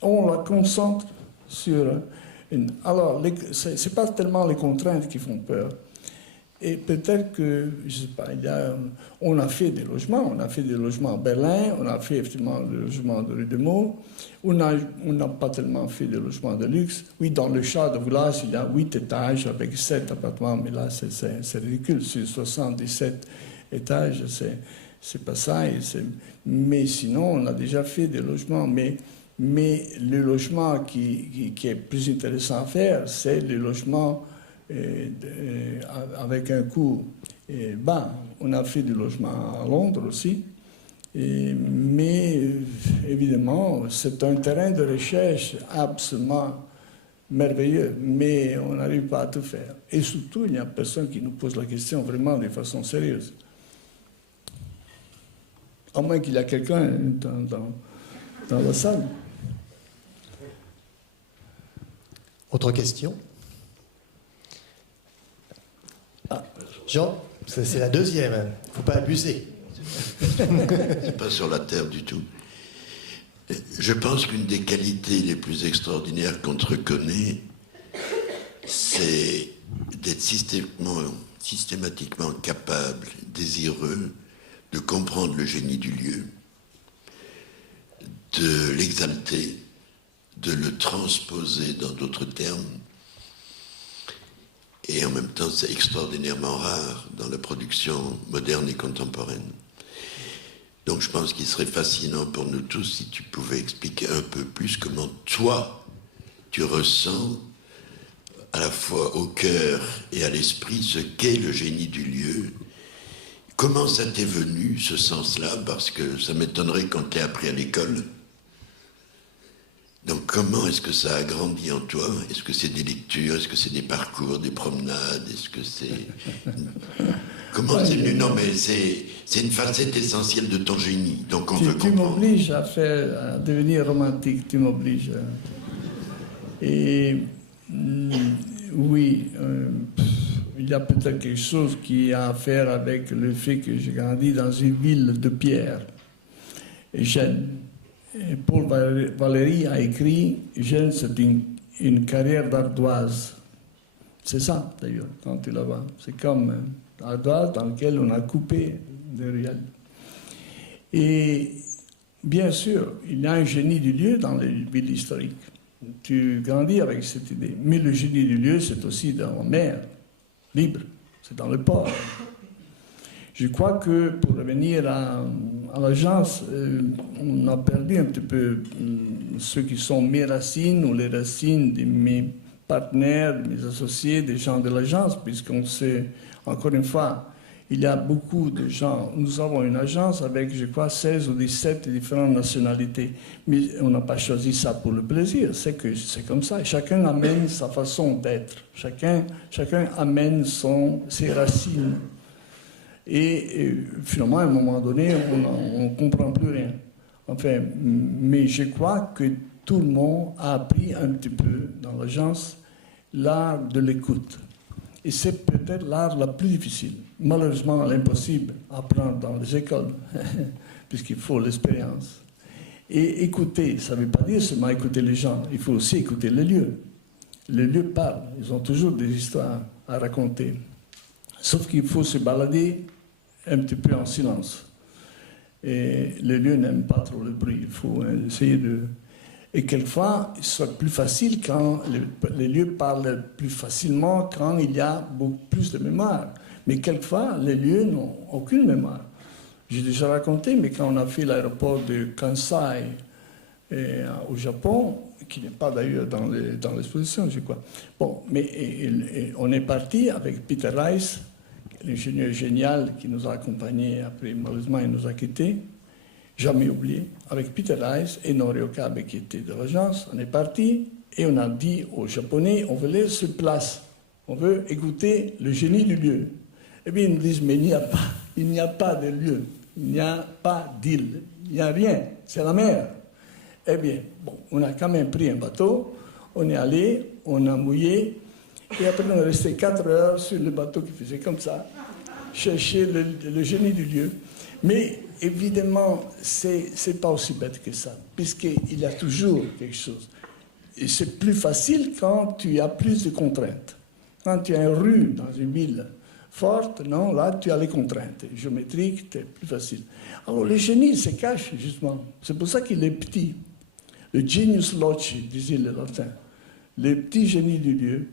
on la concentre sur... Alors, ce n'est pas tellement les contraintes qui font peur. Et peut-être que, je ne sais pas, on a fait des logements. On a fait des logements à Berlin, on a fait effectivement des logements de rue de Meaux. On n'a pas tellement fait de logements de luxe. Oui, dans le Char de Voulas, il y a 8 étages avec 7 appartements, mais là, c'est ridicule. Sur 77 étages, c'est pas ça. Mais sinon, on a déjà fait des logements. Mais le logement qui est plus intéressant à faire, c'est le logement avec un coût bas. On a fait du logement à Londres aussi, Mais évidemment, c'est un terrain de recherche absolument merveilleux, mais on n'arrive pas à tout faire. Et surtout, il n'y a personne qui nous pose la question vraiment de façon sérieuse. À moins qu'il y ait quelqu'un dans la salle. Autre question? Ah, Jean, c'est la deuxième, il ne faut pas abuser. C'est pas sur la terre du tout. Je pense qu'une des qualités les plus extraordinaires qu'on te reconnaît, c'est d'être systématiquement capable, désireux de comprendre le génie du lieu, de l'exalter, de le transposer dans d'autres termes. Et en même temps, c'est extraordinairement rare dans la production moderne et contemporaine. Donc je pense qu'il serait fascinant pour nous tous si tu pouvais expliquer un peu plus comment toi, tu ressens à la fois au cœur et à l'esprit ce qu'est le génie du lieu. Comment ça t'est venu, ce sens-là? Parce que ça m'étonnerait qu'on t'ait appris à l'école. Donc comment est-ce que ça a grandi en toi? Est-ce que c'est des lectures? Est-ce que c'est des parcours, des promenades? Est-ce que c'est... Comment c'est venu? Non, mais c'est une facette essentielle de ton génie. Donc on veut comprendre. Tu m'obliges à devenir romantique, tu m'obliges. Et oui, il y a peut-être quelque chose qui a à faire avec le fait que j'ai grandi dans une ville de pierre. Et Gênes. Et Paul Valéry a écrit « Gênes, c'est une carrière d'ardoise ». C'est ça, d'ailleurs, quand tu la vois. C'est comme ardoise dans laquelle on a coupé des ruelles. Et bien sûr, il y a un génie du lieu dans les villes historiques. Tu grandis avec cette idée. Mais le génie du lieu, c'est aussi dans la mer, libre, c'est dans le port. Je crois que, pour revenir à l'agence, on a perdu un petit peu ceux qui sont mes racines ou les racines de mes partenaires, de mes associés, des gens de l'agence, puisqu'on sait, encore une fois, il y a beaucoup de gens. Nous avons une agence avec, je crois, 16 ou 17 différentes nationalités. Mais on n'a pas choisi ça pour le plaisir. C'est que c'est comme ça. Chacun amène sa façon d'être. Chacun amène ses racines. Et finalement, à un moment donné, on ne comprend plus rien. Enfin, mais je crois que tout le monde a appris un petit peu dans l'agence l'art de l'écoute. Et c'est peut-être l'art la plus difficile. Malheureusement, l'impossible à apprendre dans les écoles, puisqu'il faut l'expérience. Et écouter, ça ne veut pas dire seulement écouter les gens, il faut aussi écouter les lieux. Les lieux parlent, ils ont toujours des histoires à raconter. Sauf qu'il faut se balader un petit peu en silence. Et les lieux n'aiment pas trop le bruit. Il faut essayer de... Et quelquefois, c'est plus facile quand les lieux parlent plus facilement quand il y a beaucoup plus de mémoire. Mais quelquefois, les lieux n'ont aucune mémoire. J'ai déjà raconté, mais quand on a fait l'aéroport de Kansai au Japon, qui n'est pas d'ailleurs dans l'exposition, je crois. Bon, mais on est parti avec Peter Rice, l'ingénieur génial qui nous a accompagnés, après malheureusement il nous a quittés, jamais oublié, avec Peter Rice et Norio Okabe qui était de l'agence, on est parti et on a dit aux Japonais, on veut laisser sur place, on veut écouter le génie du lieu. Eh bien ils nous disent, mais il n'y a pas de lieu, il n'y a pas d'île, il n'y a rien, c'est la mer. Eh bien, bon, on a quand même pris un bateau, on est allé, on a mouillé, et après on est resté 4 heures sur le bateau qui faisait comme ça, chercher le génie du lieu. Mais évidemment, c'est pas aussi bête que ça, puisqu'il y a toujours quelque chose. Et c'est plus facile quand tu as plus de contraintes. Quand tu as une rue dans une ville forte, non, là tu as les contraintes géométriques, c'est plus facile. Alors le génie se cache justement. C'est pour ça qu'il est petit. Le genius loci, disaient les latins. Le petit génie du lieu.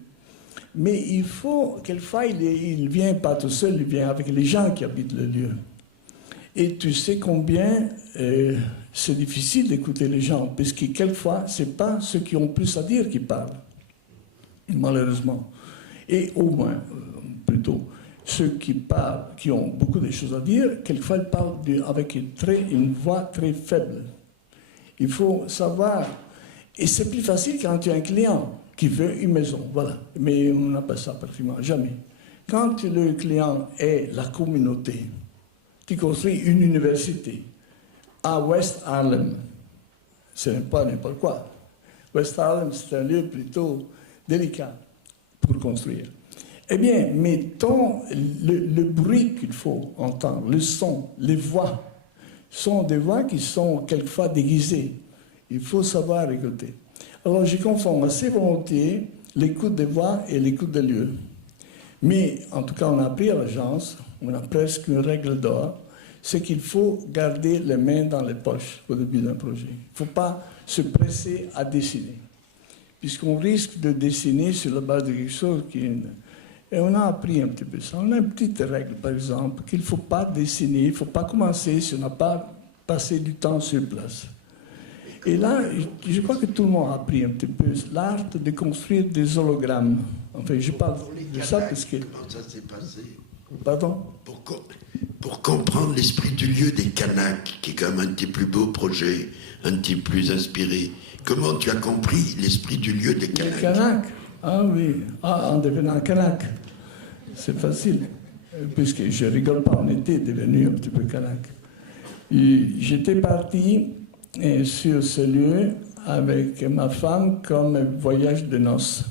Mais il faut, quelquefois, il ne vient pas tout seul, il vient avec les gens qui habitent le lieu. Et tu sais combien c'est difficile d'écouter les gens, parce que quelquefois, ce n'est pas ceux qui ont plus à dire qui parlent, malheureusement. Et au moins, plutôt, ceux qui parlent, qui ont beaucoup de choses à dire, quelquefois ils parlent avec une voix très faible. Il faut savoir, et c'est plus facile quand tu as un client qui veut une maison, voilà. Mais on n'a pas ça pratiquement jamais. Quand le client est la communauté, qui construit une université à West Harlem, ce n'est pas n'importe quoi. West Harlem, c'est un lieu plutôt délicat pour construire. Eh bien, mettons le bruit qu'il faut entendre, le son, les voix, sont des voix qui sont quelquefois déguisées. Il faut savoir écouter. Alors, je confonds assez volontiers l'écoute des voix et l'écoute des lieux. Mais, en tout cas, on a appris à l'agence, on a presque une règle d'or, c'est qu'il faut garder les mains dans les poches au début d'un projet. Il ne faut pas se presser à dessiner, puisqu'on risque de dessiner sur la base de quelque chose qui est... Et on a appris un petit peu ça. On a une petite règle, par exemple, qu'il ne faut pas dessiner, il ne faut pas commencer si on n'a pas passé du temps sur place. Et là, je crois que tout le monde a appris un petit peu l'art de construire des hologrammes. Enfin, je parle de ça parce que... Comment ça s'est passé? Pardon? Pour comprendre l'esprit du lieu des Kanaks, qui est quand même un de tes plus beaux projets, un de tes plus inspirés, comment tu as compris l'esprit du lieu des Kanaks? Les Kanaks? Ah oui, en devenant Kanak. C'est facile, puisque je ne rigole pas, on était devenu un petit peu Kanak. J'étais parti sur ce lieu avec ma femme comme voyage de noces.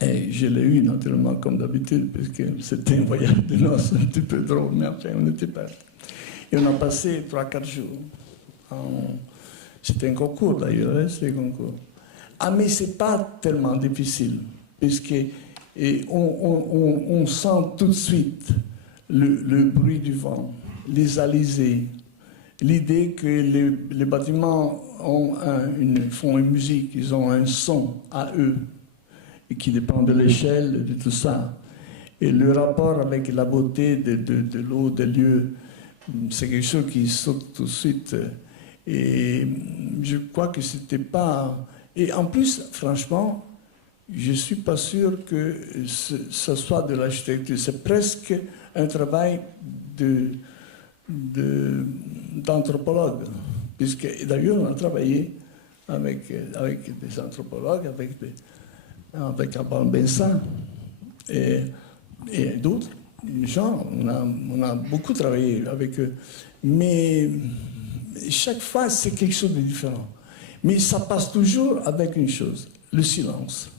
Et je l'ai eu naturellement comme d'habitude, puisque c'était un voyage de noces un petit peu drôle, mais après on était parti. Et on a passé 3-4 jours. C'était un concours d'ailleurs, c'était un concours. Ah, mais ce n'est pas tellement difficile, puisque on sent tout de suite le bruit du vent, les alizés, l'idée que les bâtiments font une musique, ils ont un son à eux, et qui dépend de l'échelle, de tout ça. Et le rapport avec la beauté de l'eau, des lieux, c'est quelque chose qui saute tout de suite. Et je crois que c'était pas... Et en plus, franchement, je ne suis pas sûr que ce soit de l'architecture. C'est presque un travail d'anthropologue. Puisque, d'ailleurs, on a travaillé avec des anthropologues, avec Abel Bensin et d'autres gens. On a beaucoup travaillé avec eux. Mais chaque fois, c'est quelque chose de différent. Mais ça passe toujours avec une chose, le silence.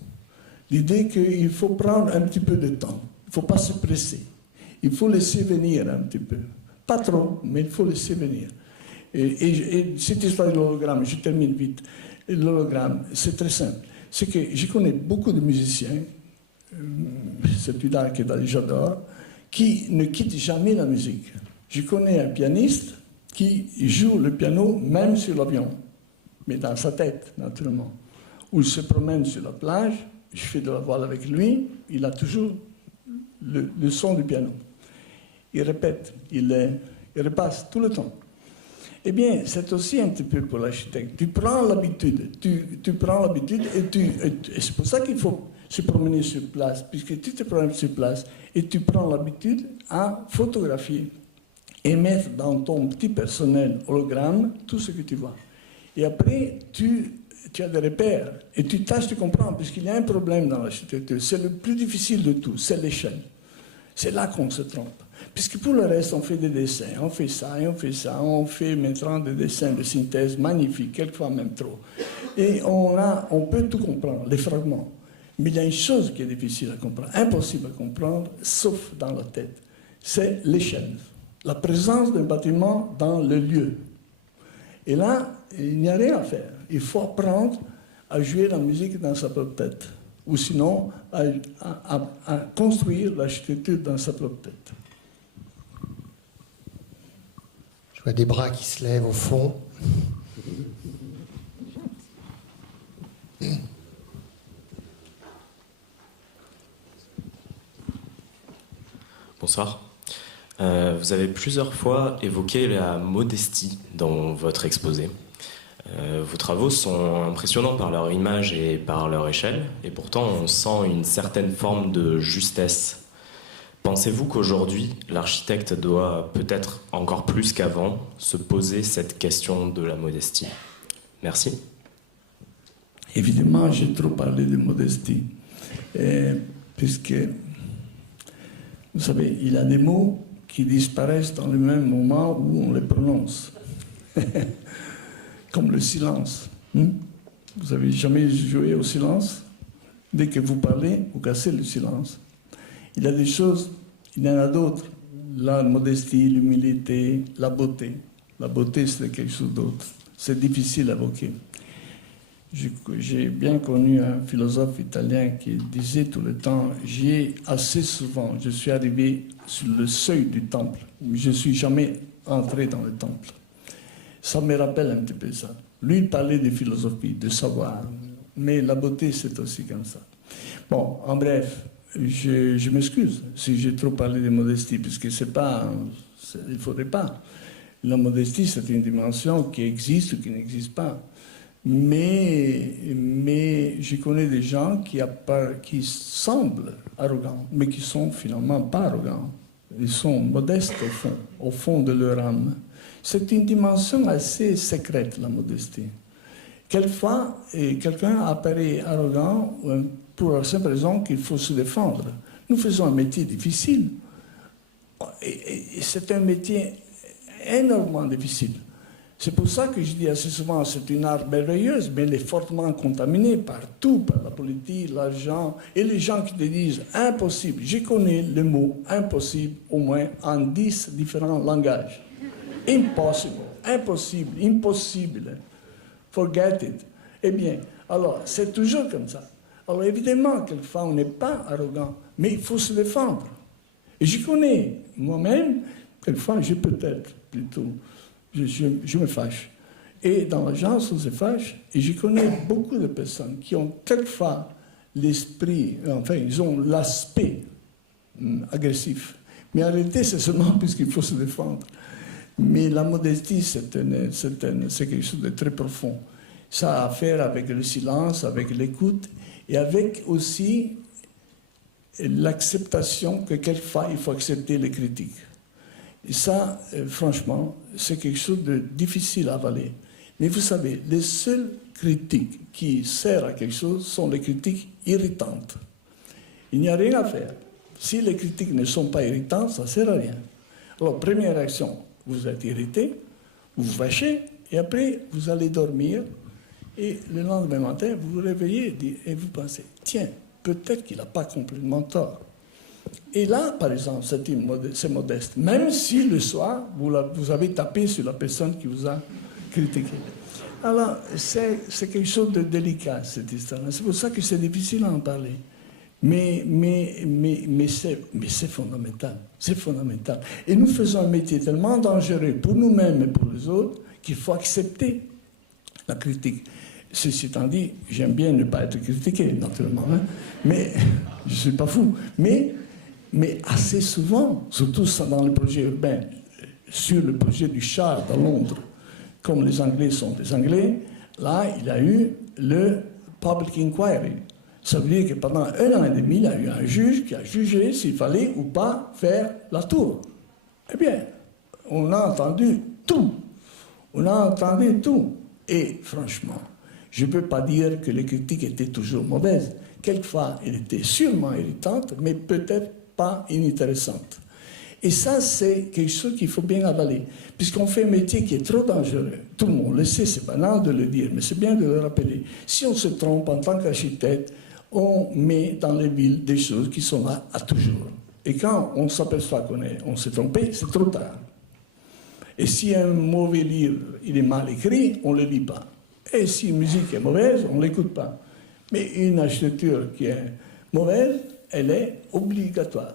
L'idée qu'il faut prendre un petit peu de temps. Il ne faut pas se presser. Il faut laisser venir un petit peu. Pas trop, mais il faut laisser venir. Et cette histoire de l'hologramme, je termine vite. L'hologramme, c'est très simple. C'est que je connais beaucoup de musiciens, c'est une art que j'adore, qui ne quittent jamais la musique. Je connais un pianiste qui joue le piano même sur l'avion, mais dans sa tête, naturellement. Ou il se promène sur la plage, je fais de la voile avec lui, il a toujours le son du piano. Il répète, il repasse tout le temps. Eh bien, c'est aussi un petit peu pour l'architecte. Tu prends l'habitude, tu prends l'habitude et c'est pour ça qu'il faut se promener sur place, puisque tu te promènes sur place et tu prends l'habitude à photographier et mettre dans ton petit personnel hologramme tout ce que tu vois. Et après, tu as des repères et tu tâches de comprendre, puisqu'il y a un problème dans l'architecture. C'est le plus difficile de tout, c'est l'échelle. C'est là qu'on se trompe. Puisque pour le reste, on fait des dessins, on fait ça et on fait ça. On fait maintenant des dessins de synthèse magnifiques, quelquefois même trop. Et on peut tout comprendre, les fragments. Mais il y a une chose qui est difficile à comprendre, impossible à comprendre, sauf dans la tête. C'est l'échelle. La présence d'un bâtiment dans le lieu. Et là, il n'y a rien à faire. Il faut apprendre à jouer la musique dans sa propre tête. Ou sinon, à construire l'architecture dans sa propre tête. Je vois des bras qui se lèvent au fond. Bonsoir. Vous avez plusieurs fois évoqué la modestie dans votre exposé. Vos travaux sont impressionnants par leur image et par leur échelle, et pourtant on sent une certaine forme de justesse. Pensez-vous qu'aujourd'hui, l'architecte doit, peut-être encore plus qu'avant, se poser cette question de la modestie? Merci. Évidemment, j'ai trop parlé de modestie, puisque, vous savez, il y a des mots qui disparaissent dans le même moment où on les prononce, comme le silence. Vous avez jamais joué au silence? Dès que vous parlez, vous cassez le silence. Il y a des choses, il y en a d'autres. La modestie, l'humilité, la beauté. La beauté, c'est quelque chose d'autre. C'est difficile à évoquer. J'ai bien connu un philosophe italien qui disait tout le temps, j'ai assez souvent, je suis arrivé sur le seuil du temple, mais je ne suis jamais entré dans le temple. Ça me rappelle un petit peu ça. Lui, il parlait de philosophie, de savoir, mais la beauté, c'est aussi comme ça. Bon, en bref, je m'excuse si j'ai trop parlé de modestie, puisque c'est pas, il ne faudrait pas. La modestie, c'est une dimension qui existe ou qui n'existe pas. Mais je connais des gens qui semblent arrogants, mais qui sont finalement pas arrogants. Ils sont modestes au fond de leur âme. C'est une dimension assez secrète, la modestie. Quelquefois, quelqu'un apparaît arrogant pour la simple raison qu'il faut se défendre. Nous faisons un métier difficile. Et c'est un métier énormément difficile. C'est pour ça que je dis assez souvent, c'est une art merveilleuse, mais elle est fortement contaminée par tout, par la politique, l'argent, et les gens qui te disent impossible. Je connais le mot impossible au moins en 10 différents langages. Impossible, impossible, impossible. Forget it. Eh bien, alors, c'est toujours comme ça. Alors, évidemment, quelquefois, on n'est pas arrogant, mais il faut se défendre. Et je connais moi-même, quelquefois, je peux-être plutôt, je me fâche. Et dans l'agence, on se fâche, et je connais beaucoup de personnes qui ont quelquefois l'esprit, enfin, ils ont l'aspect agressif. Mais en réalité, c'est seulement puisqu'il faut se défendre. Mais la modestie, c'est quelque chose de très profond. Ça a à faire avec le silence, avec l'écoute, et avec aussi l'acceptation que quelquefois, il faut accepter les critiques. Et ça, franchement, c'est quelque chose de difficile à avaler. Mais vous savez, les seules critiques qui servent à quelque chose sont les critiques irritantes. Il n'y a rien à faire. Si les critiques ne sont pas irritantes, ça ne sert à rien. Alors, première réaction, vous êtes irrité, vous vous fâchez, et après, vous allez dormir, et le lendemain matin, vous vous réveillez et vous pensez, tiens, peut-être qu'il n'a pas complètement tort. Et là, par exemple, c'est modeste. Même si le soir, vous avez tapé sur la personne qui vous a critiqué. Alors, c'est quelque chose de délicat, cette histoire. C'est pour ça que c'est difficile à en parler. Mais c'est fondamental. C'est fondamental. Et nous faisons un métier tellement dangereux pour nous-mêmes et pour les autres qu'il faut accepter la critique. Ceci étant dit, j'aime bien ne pas être critiqué, naturellement. Hein, mais je ne suis pas fou. Mais assez souvent, surtout dans le projet urbain, sur le projet du char dans Londres, comme les Anglais sont des Anglais, là, il y a eu le public inquiry. Ça veut dire que pendant 1 an et demi, il y a eu un juge qui a jugé s'il fallait ou pas faire la tour. Eh bien, on a entendu tout. On a entendu tout. Et franchement, je ne peux pas dire que les critiques étaient toujours mauvaises. Quelquefois, elles étaient sûrement irritantes, mais peut-être pas inintéressantes. Et ça, c'est quelque chose qu'il faut bien avaler, puisqu'on fait un métier qui est trop dangereux. Tout le monde le sait, c'est banal de le dire, mais c'est bien de le rappeler. Si on se trompe en tant qu'architecte, on met dans les villes des choses qui sont là à toujours. Et quand on s'aperçoit qu'on s'est trompé, c'est trop tard. Et si un mauvais livre, il est mal écrit, on ne le lit pas. Et si une musique est mauvaise, on ne l'écoute pas. Mais une architecture qui est mauvaise, elle est obligatoire.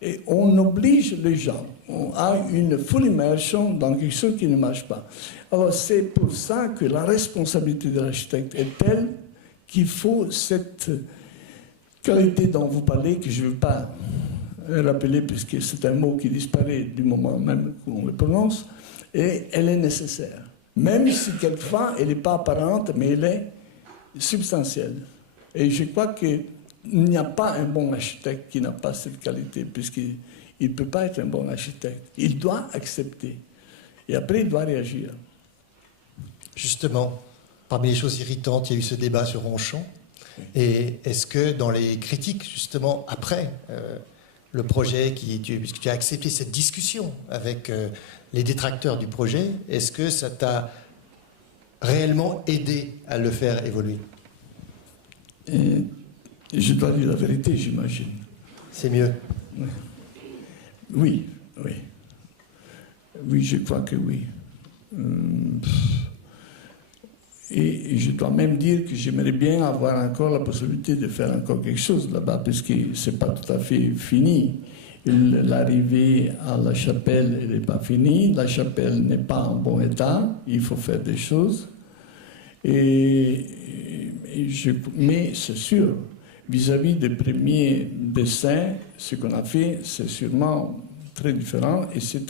Et on oblige les gens. On a une full immersion dans quelque chose qui ne marche pas. Alors c'est pour ça que la responsabilité de l'architecte est telle qu'il faut cette qualité dont vous parlez, que je ne veux pas rappeler, puisque c'est un mot qui disparaît du moment même où on le prononce, et elle est nécessaire. Même si quelquefois elle n'est pas apparente, mais elle est substantielle. Et je crois que il n'y a pas un bon architecte qui n'a pas cette qualité, puisqu'il ne peut pas être un bon architecte. Il doit accepter. Et après, il doit réagir. Justement, parmi les choses irritantes, il y a eu ce débat sur Ronchamp. Et est-ce que dans les critiques, justement, après le projet, puisque tu as accepté cette discussion avec les détracteurs du projet, est-ce que ça t'a réellement aidé à le faire évoluer? Et je dois dire la vérité, j'imagine. C'est mieux. Oui, oui. Oui, je crois que oui. Et je dois même dire que j'aimerais bien avoir encore la possibilité de faire encore quelque chose là-bas, parce que ce n'est pas tout à fait fini. L'arrivée à la chapelle, elle n'est pas finie. La chapelle n'est pas en bon état. Il faut faire des choses. Mais c'est sûr, vis-à-vis des premiers dessins, ce qu'on a fait, c'est sûrement très différent et c'est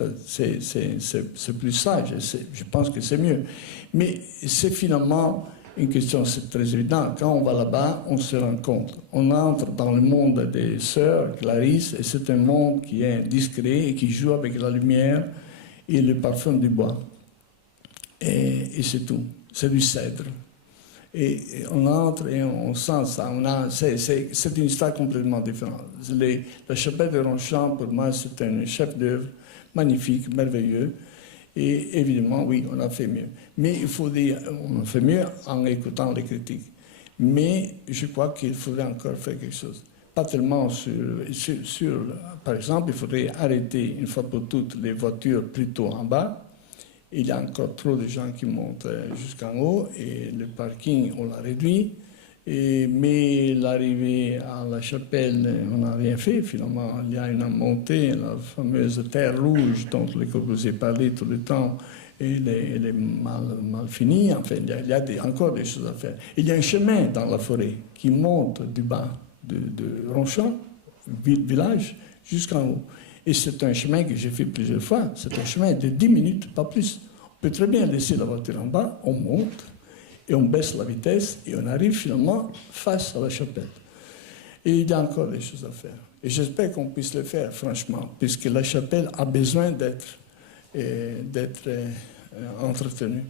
plus sage. Je pense que c'est mieux. Mais c'est finalement une question, c'est très évident. Quand on va là-bas, on se rend compte. On entre dans le monde des sœurs Clarisse et c'est un monde qui est discret et qui joue avec la lumière et le parfum du bois. Et c'est tout. C'est du cèdre. Et on entre et on sent ça. C'est une histoire complètement différente. La chapelle de Ronchamp, pour moi, c'est un chef-d'œuvre magnifique, merveilleux. Et évidemment, oui, on a fait mieux. Mais il faut dire, on a fait mieux en écoutant les critiques. Mais je crois qu'il faudrait encore faire quelque chose. Pas tellement sur par exemple, il faudrait arrêter une fois pour toutes les voitures plutôt en bas. Il y a encore trop de gens qui montent jusqu'en haut et le parking, on l'a réduit. Mais l'arrivée à la chapelle, on n'a rien fait finalement. Il y a une montée, la fameuse terre rouge dont Le Corbusier parlait tout le temps, et elle est mal finie. Enfin, il y a encore des choses à faire. Il y a un chemin dans la forêt qui monte du bas de Ronchamp, village, jusqu'en haut. Et c'est un chemin que j'ai fait plusieurs fois. C'est un chemin de 10 minutes, pas plus. On peut très bien laisser la voiture en bas, on monte, et on baisse la vitesse, et on arrive finalement face à la chapelle. Et il y a encore des choses à faire. Et j'espère qu'on puisse le faire, franchement, puisque la chapelle a besoin d'être entretenue.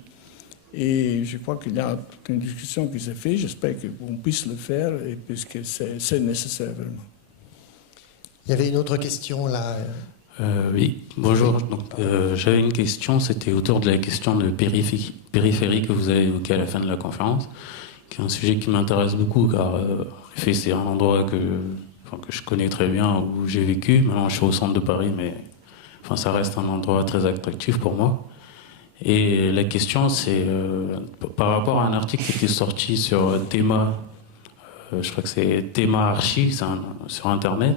Et je crois qu'il y a une discussion qui s'est faite. J'espère qu'on puisse le faire, et puisque c'est nécessaire vraiment. Il y avait une autre question là. Oui, bonjour. J'avais une question, c'était autour de la question de périphérie que vous avez évoquée à la fin de la conférence, qui est un sujet qui m'intéresse beaucoup, car en effet, c'est un endroit que je connais très bien, où j'ai vécu. Maintenant, je suis au centre de Paris, mais ça reste un endroit très attractif pour moi. Et la question, c'est par rapport à un article qui était sorti sur Théma, je crois que c'est Théma Archi, sur Internet.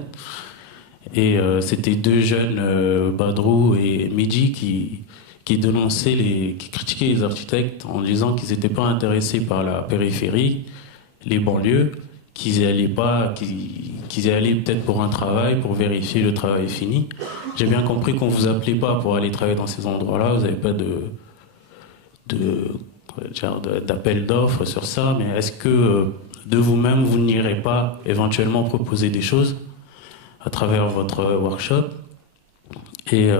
Et c'était deux jeunes, Badrou et Mehdi, qui dénonçaient, qui critiquaient les architectes en disant qu'ils n'étaient pas intéressés par la périphérie, les banlieues, qu'ils y allaient peut-être pour un travail, pour vérifier le travail fini. J'ai bien compris qu'on ne vous appelait pas pour aller travailler dans ces endroits-là, vous n'avez pas d'appel d'offres sur ça, mais est-ce que de vous-même, vous n'irez pas éventuellement proposer des choses à travers votre workshop? Et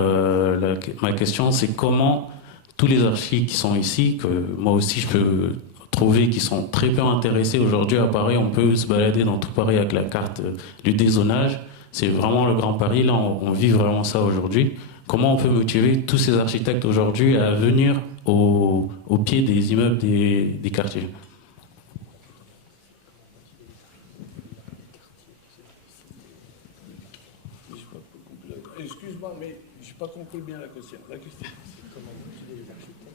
ma question, c'est comment tous les archis qui sont ici, que moi aussi je peux trouver, qui sont très peu intéressés aujourd'hui à Paris, on peut se balader dans tout Paris avec la carte du dézonage, c'est vraiment le Grand Paris, là on vit vraiment ça aujourd'hui. Comment on peut motiver tous ces architectes aujourd'hui à venir au pied des immeubles des quartiers? Excuse-moi, mais je n'ai pas compris bien la question. La question, c'est comment motiver les architectes?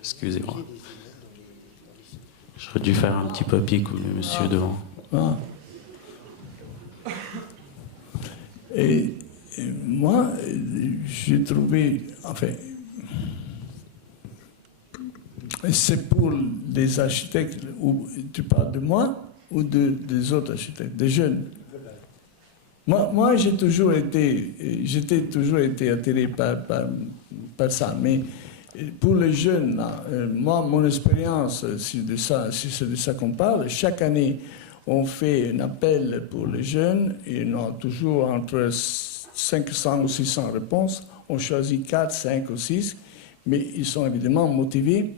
Excusez-moi. J'aurais dû faire un petit papier comme le monsieur devant. Ah. Et moi, j'ai trouvé... Enfin, c'est pour les architectes, ou tu parles de moi ou des autres architectes, des jeunes? Moi j'ai toujours été attiré par ça, mais pour les jeunes, là, moi, mon expérience, si c'est de ça qu'on parle, chaque année, on fait un appel pour les jeunes et on a toujours entre 500 ou 600 réponses. On choisit 4, 5 ou 6, mais ils sont évidemment motivés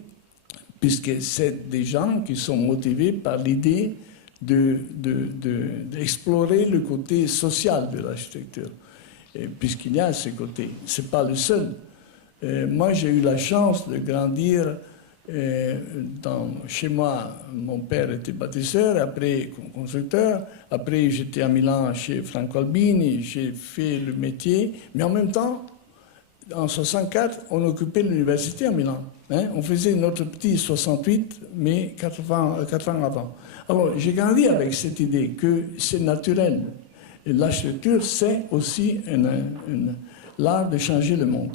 puisque c'est des gens qui sont motivés par l'idée d'explorer le côté social de l'architecture, puisqu'il y a ce côté. Ce n'est pas le seul. Moi, j'ai eu la chance de grandir chez moi. Mon père était bâtisseur, après constructeur. Après, j'étais à Milan chez Franco Albini, j'ai fait le métier. Mais en même temps, en 64, on occupait l'université à Milan. Hein? On faisait notre petit 68, mais 4 ans avant. Alors, j'ai grandi avec cette idée que c'est naturel. Et l'architecture, c'est aussi l'art de changer le monde.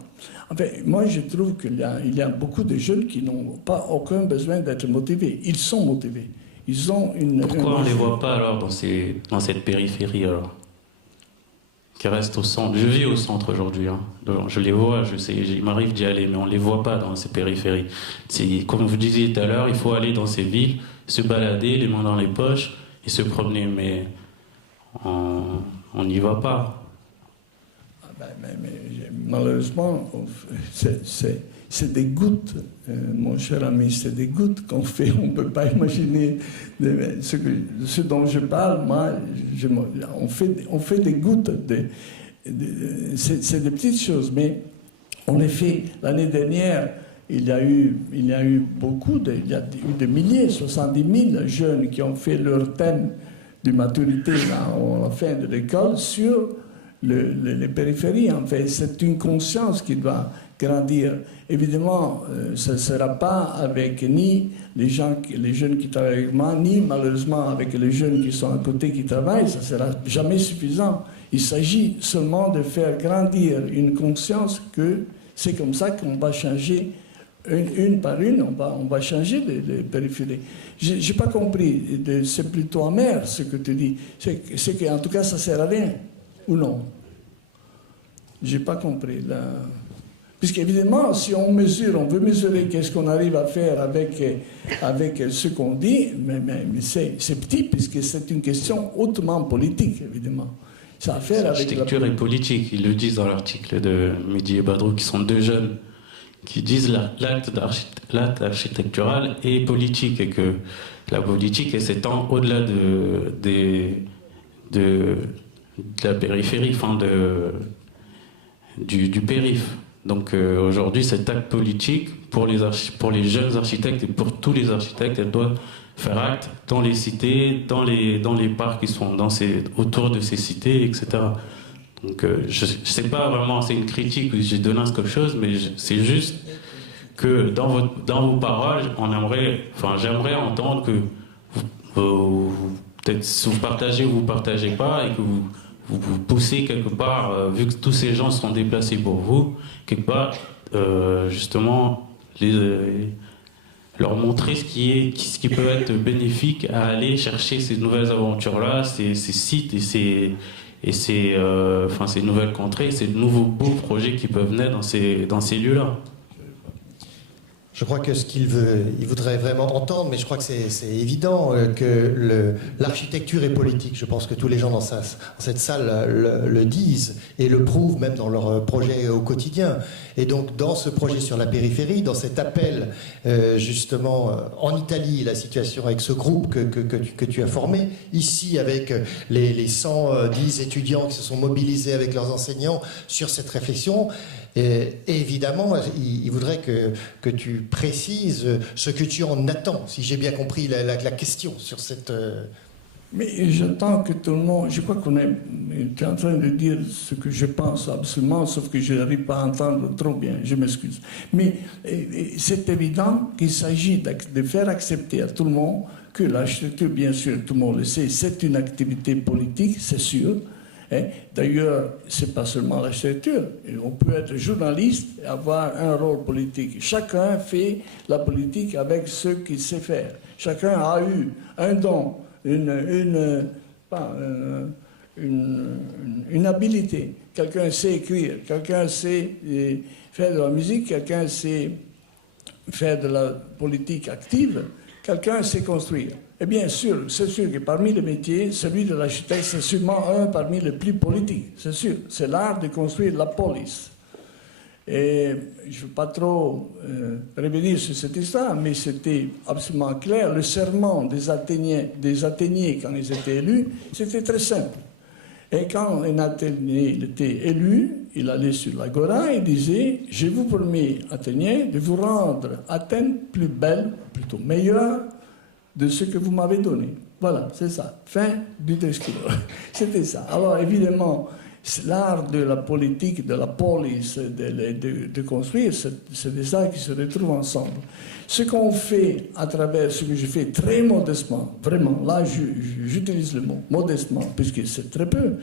Enfin, moi, je trouve qu'il y a beaucoup de jeunes qui n'ont pas aucun besoin d'être motivés. Ils sont motivés. Ils ont Pourquoi on ne les voit pas alors dans cette périphérie alors, qui reste au centre? Je vis au centre aujourd'hui. Hein. Je les vois, je sais, il m'arrive d'y aller, mais on ne les voit pas dans ces périphéries. Comme vous disiez tout à l'heure, il faut aller dans ces villes, se balader, les mains dans les poches et se promener, mais on n'y va pas. Mais malheureusement, c'est des gouttes, mon cher ami, c'est des gouttes qu'on fait. On ne peut pas imaginer ce dont je parle. Moi, on fait des gouttes. C'est des petites choses, mais on les fait. L'année dernière, il y a eu il y a eu des milliers, 70 000 jeunes qui ont fait leur thème de maturité à la fin de l'école sur les périphéries. En fait, c'est une conscience qui doit grandir. Évidemment, ça ne sera pas avec ni les jeunes qui travaillent avec moi, ni malheureusement avec les jeunes qui sont à côté qui travaillent. Ça ne sera jamais suffisant. Il s'agit seulement de faire grandir une conscience que c'est comme ça qu'on va changer une par une, on va changer les périphéries. Je n'ai pas compris, c'est plutôt amer ce que tu dis. C'est qu'en tout cas, ça ne sert à rien. Ou non? Je n'ai pas compris. Puisqu'évidemment, si on veut mesurer qu'est-ce qu'on arrive à faire avec ce qu'on dit, mais c'est petit, puisque c'est une question hautement politique, évidemment. Ça a à faire avec l'architecture et politique. Ils le disent dans l'article de Mehdi et Badrou, qui sont deux jeunes, qui disent l'acte architectural est politique, et que la politique s'étend au-delà de la périphérie, enfin du périph'. Donc aujourd'hui, cet acte politique, pour les jeunes architectes et pour tous les architectes, elle doit faire acte dans les cités, dans les parcs qui sont autour de ces cités, etc. Donc je ne sais pas vraiment, c'est une critique que j'ai donnée à quelque chose, mais c'est juste que dans vos paroles, j'aimerais entendre que peut-être si vous partagez ou vous ne partagez pas, et que vous poussez quelque part, vu que tous ces gens sont déplacés pour vous, quelque part, justement, leur montrer ce qui peut être bénéfique à aller chercher ces nouvelles aventures-là, ces sites et ces nouvelles contrées, ces nouveaux beaux projets qui peuvent naître dans ces lieux-là. Je crois que il voudrait vraiment entendre, mais je crois que c'est évident que l'architecture est politique. Je pense que tous les gens dans cette salle le disent et le prouvent même dans leurs projets au quotidien. Et donc dans ce projet sur la périphérie, dans cet appel justement en Italie, la situation avec ce groupe que tu as formé, ici avec les 110 étudiants qui se sont mobilisés avec leurs enseignants sur cette réflexion, et évidemment, il voudrait que tu précises ce que tu en attends, si j'ai bien compris la question sur cette... Mais j'attends que tout le monde... Je crois qu'on est en train de dire ce que je pense absolument, sauf que je n'arrive pas à entendre trop bien, je m'excuse. Mais c'est évident qu'il s'agit de faire accepter à tout le monde que l'architecture, bien sûr, tout le monde le sait, c'est une activité politique, c'est sûr. D'ailleurs, ce n'est pas seulement l'architecture. On peut être journaliste et avoir un rôle politique. Chacun fait la politique avec ce qu'il sait faire. Chacun a eu un don, une habilité. Quelqu'un sait écrire, quelqu'un sait faire de la musique, quelqu'un sait faire de la politique active, quelqu'un sait construire. Et bien sûr, c'est sûr que parmi les métiers, celui de l'architecte, c'est sûrement un parmi les plus politiques, c'est sûr. C'est l'art de construire la police. Et je ne veux pas trop revenir sur cette histoire, mais c'était absolument clair. Le serment des Athéniens, quand ils étaient élus, c'était très simple. Et quand un Athénien était élu, il allait sur l'agora et disait « Je vous promets, Athéniens, de vous rendre Athènes plus belle, plutôt meilleure, de ce que vous m'avez donné. » Voilà, c'est ça. Fin du discours. C'était ça. Alors, évidemment, l'art de la politique, de la police, de construire, c'est des arts qui se retrouvent ensemble. Ce qu'on fait à travers ce que je fais très modestement, vraiment, là j'utilise le mot modestement, puisque c'est très peu.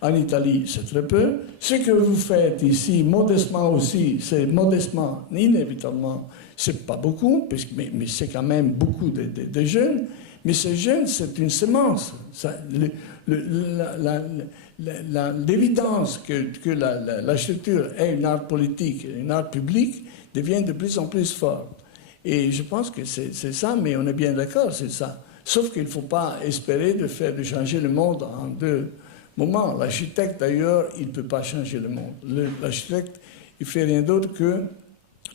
En Italie, c'est très peu. Ce que vous faites ici, modestement aussi, c'est modestement, inévitablement, c'est pas beaucoup, mais c'est quand même beaucoup de jeunes. Mais ces jeunes, c'est une semence. L'évidence que l'architecture est un art politique, un art public, devient de plus en plus forte. Et je pense que c'est ça, mais on est bien d'accord, c'est ça. Sauf qu'il ne faut pas espérer de changer le monde en 2 moments. L'architecte, d'ailleurs, il ne peut pas changer le monde. L'architecte, il ne fait rien d'autre que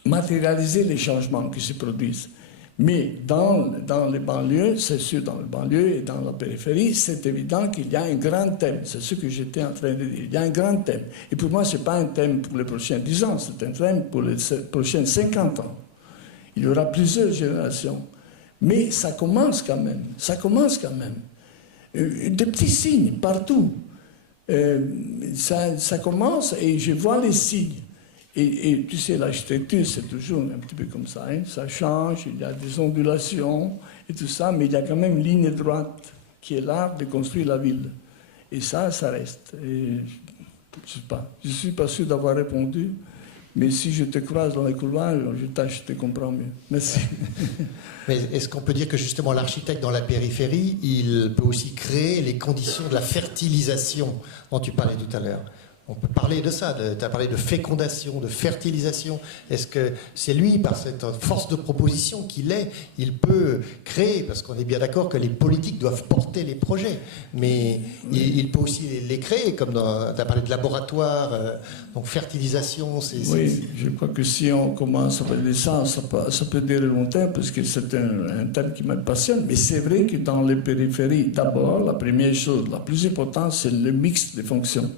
matérialiser les changements qui se produisent. Mais dans les banlieues, c'est sûr, dans les banlieues et dans la périphérie, c'est évident qu'il y a un grand thème. C'est ce que j'étais en train de dire. Il y a un grand thème. Et pour moi, ce n'est pas un thème pour les prochains 10 ans, c'est un thème pour les prochains 50 ans. Il y aura plusieurs générations. Mais ça commence quand même. Ça commence quand même. Des petits signes partout. Ça commence et je vois les signes. Et tu sais, l'architecture, c'est toujours un petit peu comme ça. Hein? Ça change, il y a des ondulations et tout ça, mais il y a quand même une ligne droite qui est l'art de construire la ville. Et ça reste. Et je ne suis pas sûr d'avoir répondu, mais si je te croise dans les couloirs, je te comprends mieux. Merci. Mais est-ce qu'on peut dire que justement l'architecte dans la périphérie, il peut aussi créer les conditions de la fertilisation dont tu parlais tout à l'heure? On peut parler de ça, tu as parlé de fécondation, de fertilisation. Est-ce que c'est lui, par cette force de proposition il peut créer, parce qu'on est bien d'accord que les politiques doivent porter les projets, mais il peut aussi les créer, comme tu as parlé de laboratoire, donc fertilisation. Oui, je crois que si on commence à parler de ça, ça peut durer longtemps, parce que c'est un thème qui me passionne, mais c'est vrai que dans les périphéries, d'abord, la première chose, la plus importante, c'est le mix des fonctions.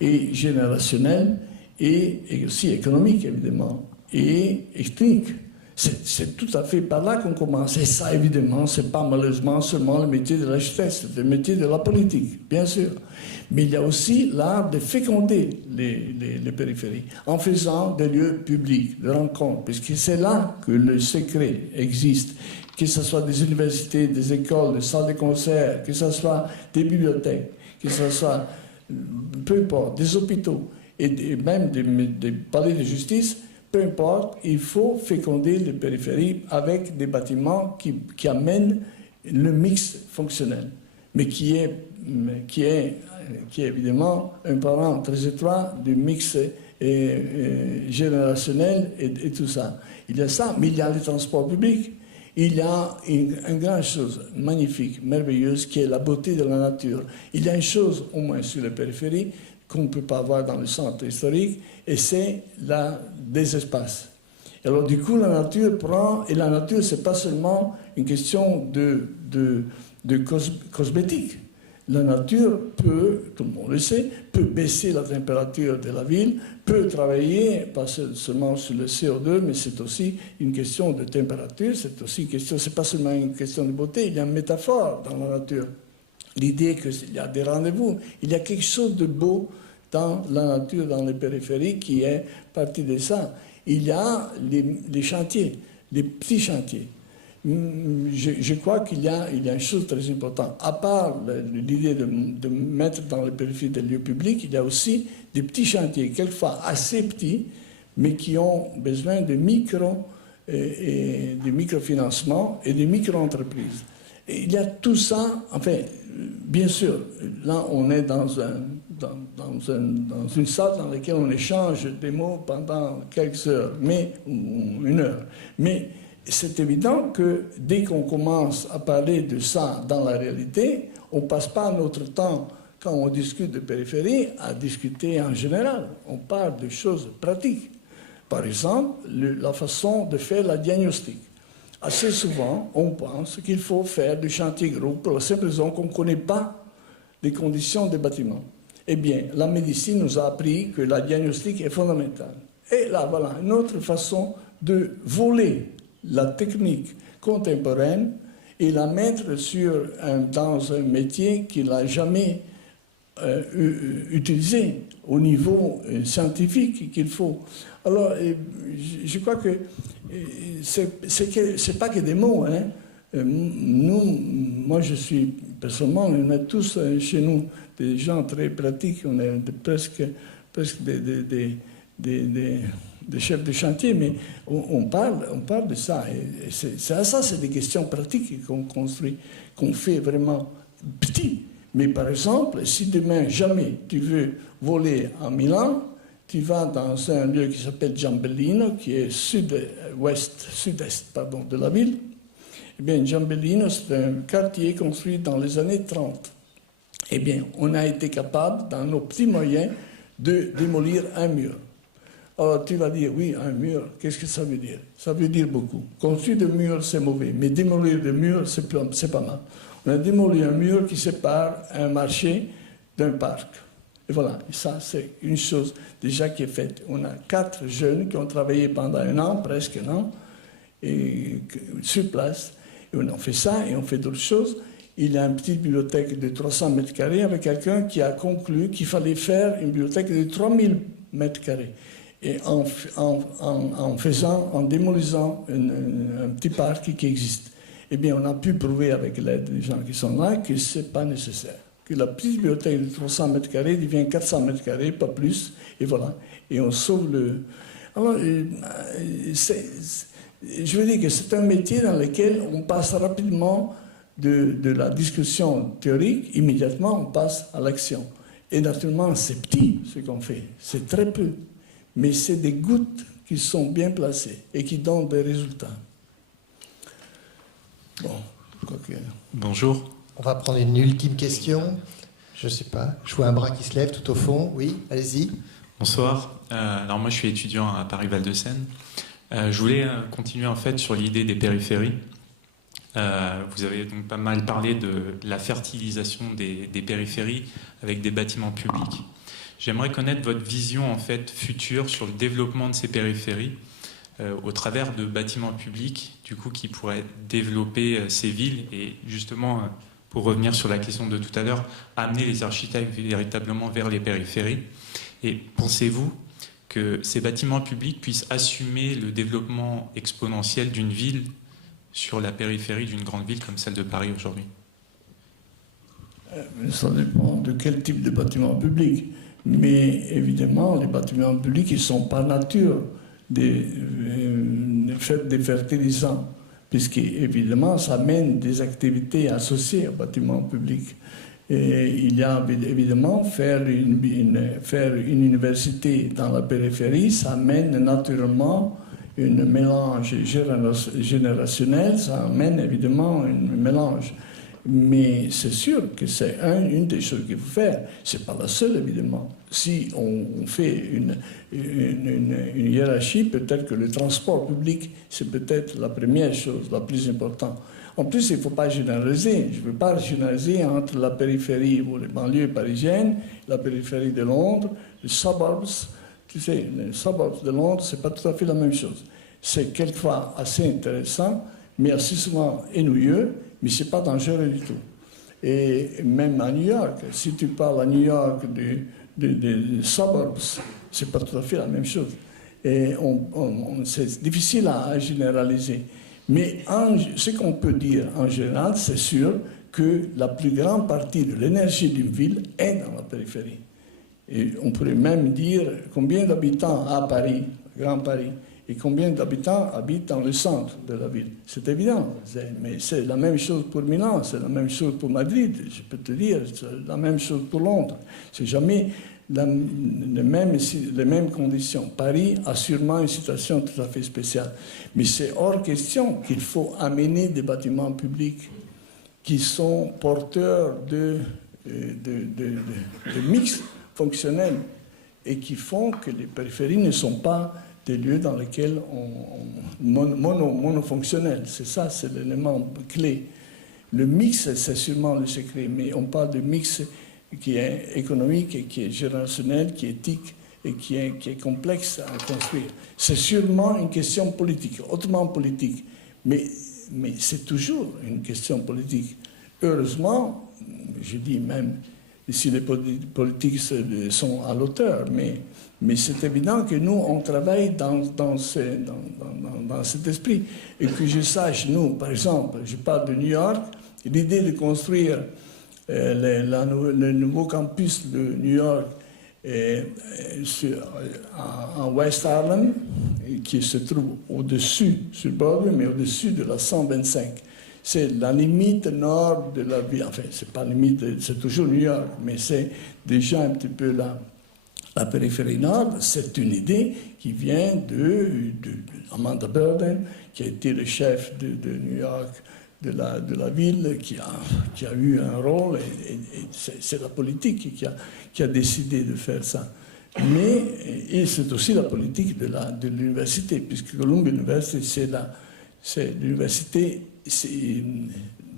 Et générationnel, et aussi économique, évidemment, et technique. C'est tout à fait par là qu'on commence. Et ça, évidemment, ce n'est pas malheureusement seulement le métier de l'architecte, c'est le métier de la politique, bien sûr. Mais il y a aussi l'art de féconder les périphéries, en faisant des lieux publics, de rencontres, puisque c'est là que le secret existe. Que ce soit des universités, des écoles, des salles de concert, que ce soit des bibliothèques, que ce soit peu importe, des hôpitaux et même des palais de justice, peu importe, il faut féconder les périphéries avec des bâtiments qui amènent le mix fonctionnel, mais qui est évidemment un parent très étroit du mix générationnel et tout ça. Il y a ça, mais il y a les transports publics. Il y a une grande chose magnifique, merveilleuse, qui est la beauté de la nature. Il y a une chose, au moins sur les périphéries, qu'on ne peut pas voir dans le centre historique, et c'est des espaces. Et alors du coup, la nature prend, et la nature, ce n'est pas seulement une question de cosmétique. La nature peut, tout le monde le sait, peut baisser la température de la ville, peut travailler, pas seulement sur le CO2, mais c'est aussi une question de température, c'est pas seulement une question de beauté, il y a une métaphore dans la nature. L'idée qu'il y a des rendez-vous, il y a quelque chose de beau dans la nature, dans les périphéries, qui est partie de ça. Il y a les chantiers, les petits chantiers. Je crois qu'il y a une chose très importante. À part l'idée de mettre dans les périphéries des lieux publics, il y a aussi des petits chantiers, quelquefois assez petits, mais qui ont besoin de microfinancement et de micro-entreprises. Et il y a tout ça, enfin, bien sûr, là on est dans une salle dans laquelle on échange des mots pendant quelques heures, ou 1 heure. Mais c'est évident que dès qu'on commence à parler de ça dans la réalité, on ne passe pas notre temps, quand on discute de périphérie, à discuter en général. On parle de choses pratiques. Par exemple, la façon de faire la diagnostic. Assez souvent, on pense qu'il faut faire du chantier groupe pour la simple raison qu'on ne connaît pas les conditions des bâtiments. Eh bien, la médecine nous a appris que la diagnostic est fondamentale. Et là, voilà, une autre façon de voler la technique contemporaine et la mettre dans un métier qu'il n'a jamais utilisé au niveau scientifique qu'il faut. Alors, je crois que c'est pas que des mots. Hein. Moi, je suis personnellement, on a tous chez nous des gens très pratiques, on est presque des chefs de chantier, mais on parle de ça. Et ça, c'est des questions pratiques qu'on construit, qu'on fait vraiment petit. Mais par exemple, si demain, jamais tu veux voler à Milan, tu vas dans un lieu qui s'appelle Giambellino, qui est sud-est de la ville. Eh bien, Giambellino, c'est un quartier construit dans les années 30. Eh bien, on a été capable, dans nos petits moyens, de démolir un mur. Alors, tu vas dire, oui, un mur, qu'est-ce que ça veut dire? Ça veut dire beaucoup. Construire des murs, c'est mauvais, mais démolir des murs, c'est pas mal. On a démoli un mur qui sépare un marché d'un parc. Et voilà, et ça, c'est une chose déjà qui est faite. On a 4 jeunes qui ont travaillé pendant un an, presque un an, sur place. Et on a fait ça et on fait d'autres choses. Il y a une petite bibliothèque de 300 mètres carrés avec quelqu'un qui a conclu qu'il fallait faire une bibliothèque de 3000 mètres carrés. Et en démolissant un petit parc qui existe. Eh bien, on a pu prouver avec l'aide des gens qui sont là que ce n'est pas nécessaire. Que la petite bibliothèque de 300 mètres carrés devient 400 mètres carrés, pas plus, et voilà. Et on sauve le... Alors, je veux dire que c'est un métier dans lequel on passe rapidement de la discussion théorique, immédiatement on passe à l'action. Et naturellement, c'est petit ce qu'on fait, c'est très peu. Mais c'est des gouttes qui sont bien placées et qui donnent des résultats. Bon, je crois que... Bonjour. On va prendre une ultime question. Je ne sais pas. Je vois un bras qui se lève tout au fond. Oui, allez-y. Bonsoir. Alors moi, je suis étudiant à Paris-Val-de-Seine. Je voulais continuer en fait sur l'idée des périphéries. Vous avez donc pas mal parlé de la fertilisation des périphéries avec des bâtiments publics. J'aimerais connaître votre vision en fait future sur le développement de ces périphéries au travers de bâtiments publics, du coup, qui pourraient développer ces villes et justement, pour revenir sur la question de tout à l'heure, amener les architectes véritablement vers les périphéries. Et pensez-vous que ces bâtiments publics puissent assumer le développement exponentiel d'une ville sur la périphérie d'une grande ville comme celle de Paris aujourd'hui? Ça dépend de quel type de bâtiment public. Mais évidemment, les bâtiments publics, ils sont par nature des fertilisants, puisqu'évidemment, ça amène des activités associées aux bâtiments publics. Et il y a évidemment faire une université dans la périphérie, ça amène naturellement un mélange générationnel, ça amène évidemment un mélange. Mais c'est sûr que c'est une des choses qu'il faut faire. Ce n'est pas la seule, évidemment. Si on fait une hiérarchie, peut-être que le transport public, c'est peut-être la première chose, la plus importante. En plus, il ne faut pas généraliser. Je ne veux pas généraliser entre la périphérie ou les banlieues parisiennes, la périphérie de Londres, les suburbs. Tu sais, les suburbs de Londres, ce n'est pas tout à fait la même chose. C'est quelquefois assez intéressant, mais assez souvent ennuyeux, mais ce n'est pas dangereux du tout. Et même à New York, si tu parles à New York des suburbs, ce n'est pas tout à fait la même chose. Et c'est difficile à généraliser. Mais ce qu'on peut dire en général, c'est sûr que la plus grande partie de l'énergie d'une ville est dans la périphérie. Et on pourrait même dire combien d'habitants à Paris, Grand Paris, et combien d'habitants habitent dans le centre de la ville. C'est évident, mais c'est la même chose pour Milan, c'est la même chose pour Madrid, je peux te dire, c'est la même chose pour Londres. C'est jamais les mêmes conditions. Paris a sûrement une situation tout à fait spéciale. Mais c'est hors question qu'il faut amener des bâtiments publics qui sont porteurs de mix fonctionnels et qui font que les périphéries ne sont pas des lieux dans lesquels monofonctionnels. C'est ça, c'est l'élément clé. Le mix, c'est sûrement le secret, mais on parle de mix qui est économique, et qui est générationnel, qui est éthique et qui est complexe à construire. C'est sûrement une question politique, hautement politique, mais c'est toujours une question politique. Heureusement, je dis même si les politiques sont à l'auteur, mais c'est évident que nous, on travaille dans cet esprit. Et que je sache, nous, par exemple, je parle de New York, l'idée de construire le nouveau campus de New York en West Harlem, qui se trouve au-dessus, sur Broadway, mais au-dessus de la 125. C'est la limite nord de la ville. Enfin, c'est pas limite, c'est toujours New York, mais c'est déjà un petit peu la périphérie nord. C'est une idée qui vient de Amanda Burden, qui a été le chef de New York, de la ville, qui a eu un rôle, et c'est la politique qui a décidé de faire ça. Et c'est aussi la politique de l'université, puisque Columbia University, c'est l'université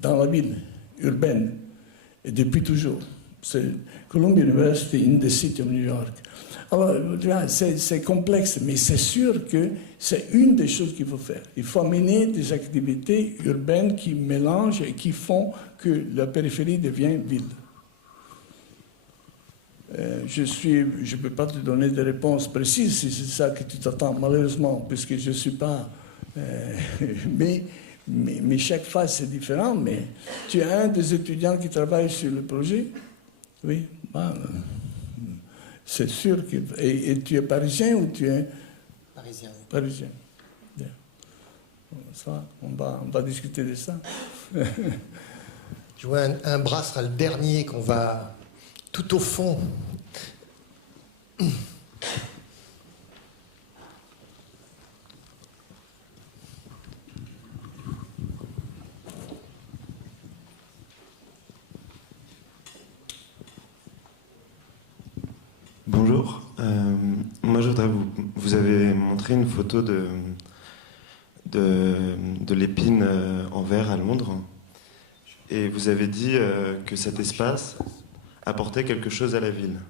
dans la ville urbaine, et depuis toujours. C'est Columbia University in the City of New York. Alors, c'est complexe, mais c'est sûr que c'est une des choses qu'il faut faire. Il faut amener des activités urbaines qui mélangent et qui font que la périphérie devient ville. Je ne peux pas te donner des réponses précises si c'est ça que tu t'attends, malheureusement, puisque je ne suis pas... mais chaque phase, c'est différent. Mais tu as un des étudiants qui travaille sur le projet? Oui. C'est sûr que... Et tu es parisien ou tu es... Parisien. Parisien. Bien. Ça, on va discuter de ça. Je vois un bras sera le dernier qu'on va tout au fond. Bonjour. Moi, je voudrais vous avez montré une photo de l'épine en verre à Londres, et vous avez dit que cet espace apportait quelque chose à la ville.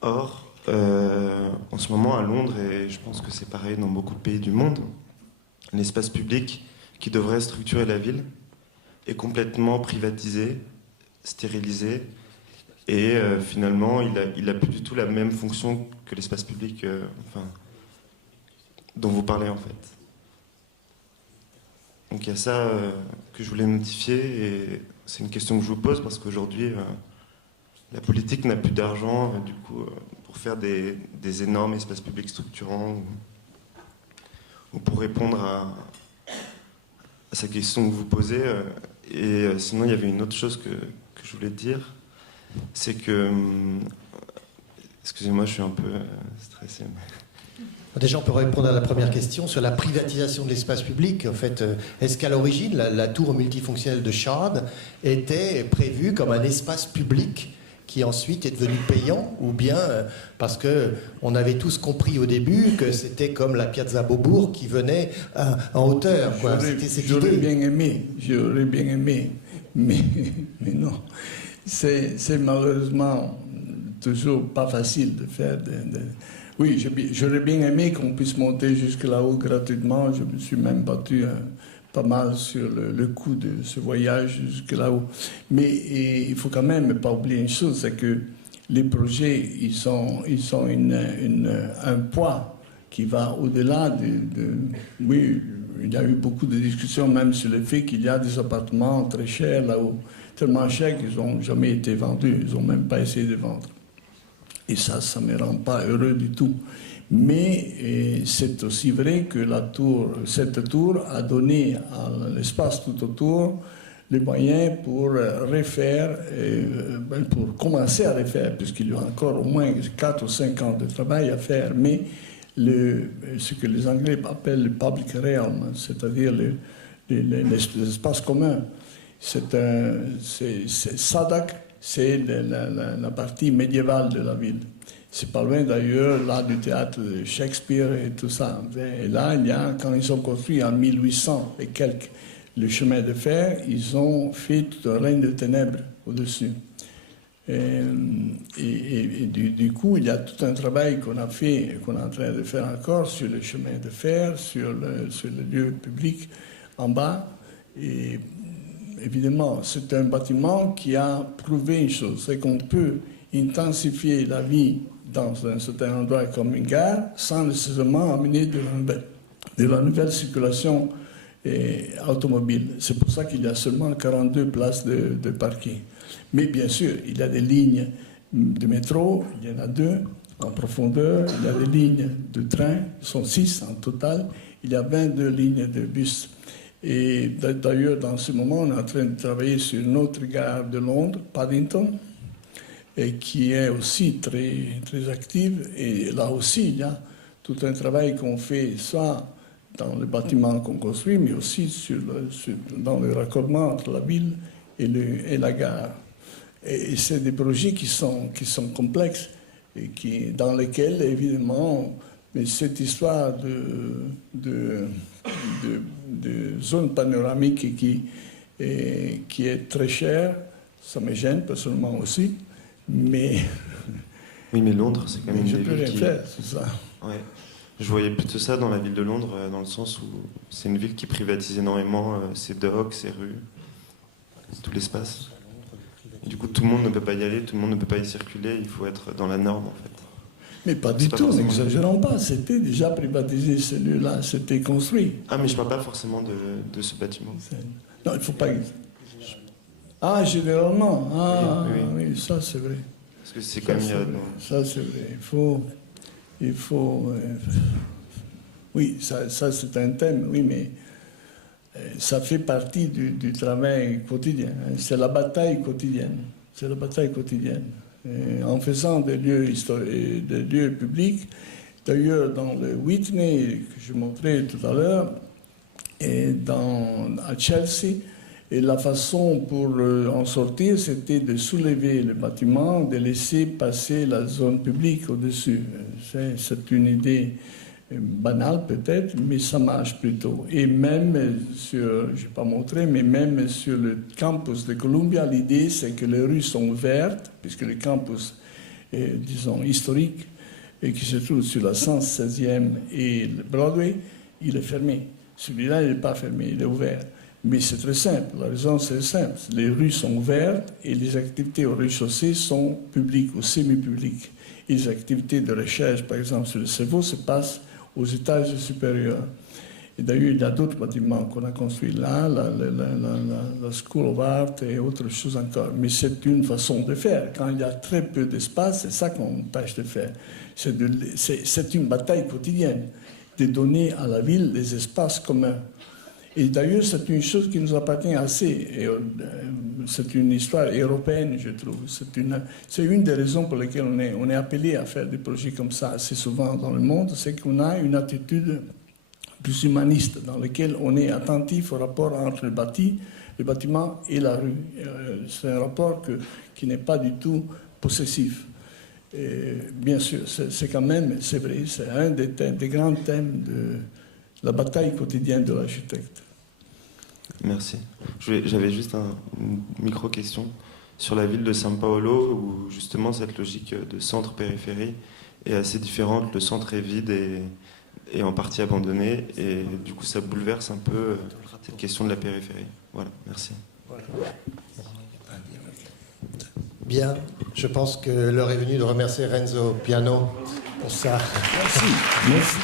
Or, en ce moment à Londres, et je pense que c'est pareil dans beaucoup de pays du monde, l'espace public qui devrait structurer la ville est complètement privatisé, stérilisé. Et finalement, il a plus du tout la même fonction que l'espace public dont vous parlez en fait. Donc il y a ça que je voulais notifier, et c'est une question que je vous pose parce qu'aujourd'hui, la politique n'a plus d'argent du coup, pour faire des énormes espaces publics structurants ou pour répondre à cette question que vous posez. Et sinon, il y avait une autre chose que je voulais dire. C'est que... Excusez-moi, je suis un peu stressé. Déjà, on peut répondre à la première question sur la privatisation de l'espace public. En fait, est-ce qu'à l'origine, la tour multifonctionnelle de Shard était prévue comme un espace public qui ensuite est devenu payant, ou bien parce qu'on avait tous compris au début que c'était comme la Piazza Beaubourg qui venait en hauteur. J'aurais bien aimé, mais non. C'est malheureusement toujours pas facile de faire. Oui, j'aurais bien aimé qu'on puisse monter jusque là-haut gratuitement. Je me suis même battu pas mal sur le coût de ce voyage jusque là-haut. Mais il faut quand même pas oublier une chose, c'est que les projets, ils ont un poids qui va au-delà Oui, il y a eu beaucoup de discussions même sur le fait qu'il y a des appartements très chers là-haut. Tellement chers qu'ils n'ont jamais été vendus, ils n'ont même pas essayé de vendre. Et ça ne me rend pas heureux du tout. Mais c'est aussi vrai que cette tour a donné à l'espace tout autour les moyens pour refaire, pour commencer à refaire, puisqu'il y a encore au moins 4 ou 5 ans de travail à faire, mais ce que les Anglais appellent le public realm, c'est-à-dire les espaces communs. Sadak, c'est la partie médiévale de la ville. C'est pas loin d'ailleurs là du théâtre de Shakespeare et tout ça. Et là, quand ils ont construit en 1800 et quelques le chemin de fer, ils ont fait tout un règne de ténèbres au-dessus. Et du coup, il y a tout un travail qu'on a fait, qu'on est en train de faire encore sur le chemin de fer, sur le lieu public en bas. Et évidemment, c'est un bâtiment qui a prouvé une chose, c'est qu'on peut intensifier la vie dans un certain endroit comme une gare sans nécessairement amener de la nouvelle circulation automobile. C'est pour ça qu'il y a seulement 42 places de parking. Mais bien sûr, il y a des lignes de métro, il y en a 2 en profondeur, il y a des lignes de train, ce sont 6 en total, il y a 22 lignes de bus. Et d'ailleurs, dans ce moment, on est en train de travailler sur une autre gare de Londres, Paddington, et qui est aussi très, très active. Et là aussi, il y a tout un travail qu'on fait, soit dans le bâtiment qu'on construit, mais aussi dans le raccordement entre la ville et la gare. Et c'est des projets qui sont complexes et dans lesquels, évidemment, mais cette histoire de zone panoramique qui est très chère, ça me gêne personnellement aussi, mais... Oui, mais Londres, c'est quand même une je des peux villes rien faire, c'est ça. Ouais. Je voyais plutôt ça dans la ville de Londres, dans le sens où c'est une ville qui privatise énormément ses docks, ses rues, tout l'espace. Du coup, tout le monde ne peut pas y aller, tout le monde ne peut pas y circuler, il faut être dans la norme, en fait. Mais pas du tout, n'exagérons pas, c'était déjà privatisé, celui-là, c'était construit. Ah, mais je ne parle pas forcément de ce bâtiment. Non, il ne faut pas... Ah, généralement, oui, ça c'est vrai. Parce que c'est quand même... Ça c'est vrai, il faut oui, ça c'est un thème, oui, mais ça fait partie du travail quotidien. C'est la bataille quotidienne. C'est la bataille quotidienne. En faisant des lieux publics, d'ailleurs dans le Whitney que je montrais tout à l'heure, et à Chelsea, et la façon pour en sortir, c'était de soulever le bâtiment, de laisser passer la zone publique au-dessus. C'est une idée banale peut-être, mais ça marche plutôt. Et même je n'ai pas montré, mais même sur le campus de Columbia, l'idée c'est que les rues sont ouvertes, puisque le campus est, disons, historique, et qui se trouve sur la 116e et le Broadway, il est fermé. Celui-là, il n'est pas fermé, il est ouvert. Mais c'est très simple, la raison c'est simple. Les rues sont ouvertes et les activités au rez-de-chaussée sont publiques ou semi-publiques. Et les activités de recherche, par exemple sur le cerveau, se passent aux étages supérieurs. Et d'ailleurs, il y a d'autres bâtiments qu'on a construits là, la School of Art et autres choses encore. Mais c'est une façon de faire. Quand il y a très peu d'espace, c'est ça qu'on tâche de faire. C'est une bataille quotidienne de donner à la ville des espaces communs. Et d'ailleurs, c'est une chose qui nous appartient assez. C'est une histoire européenne, je trouve. C'est une des raisons pour lesquelles on est appelé à faire des projets comme ça assez souvent dans le monde, c'est qu'on a une attitude plus humaniste, dans laquelle on est attentif au rapport entre le bâtiment et la rue. C'est un rapport qui n'est pas du tout possessif. Et bien sûr, c'est quand même, c'est vrai, c'est un des grands thèmes de la bataille quotidienne de l'architecte. Merci. J'avais juste une micro-question sur la ville de São Paulo, où justement cette logique de centre-périphérie est assez différente. Le centre est vide et en partie abandonné, et du coup ça bouleverse un peu cette question de la périphérie. Voilà, merci. Bien, je pense que l'heure est venue de remercier Renzo Piano pour ça. Merci.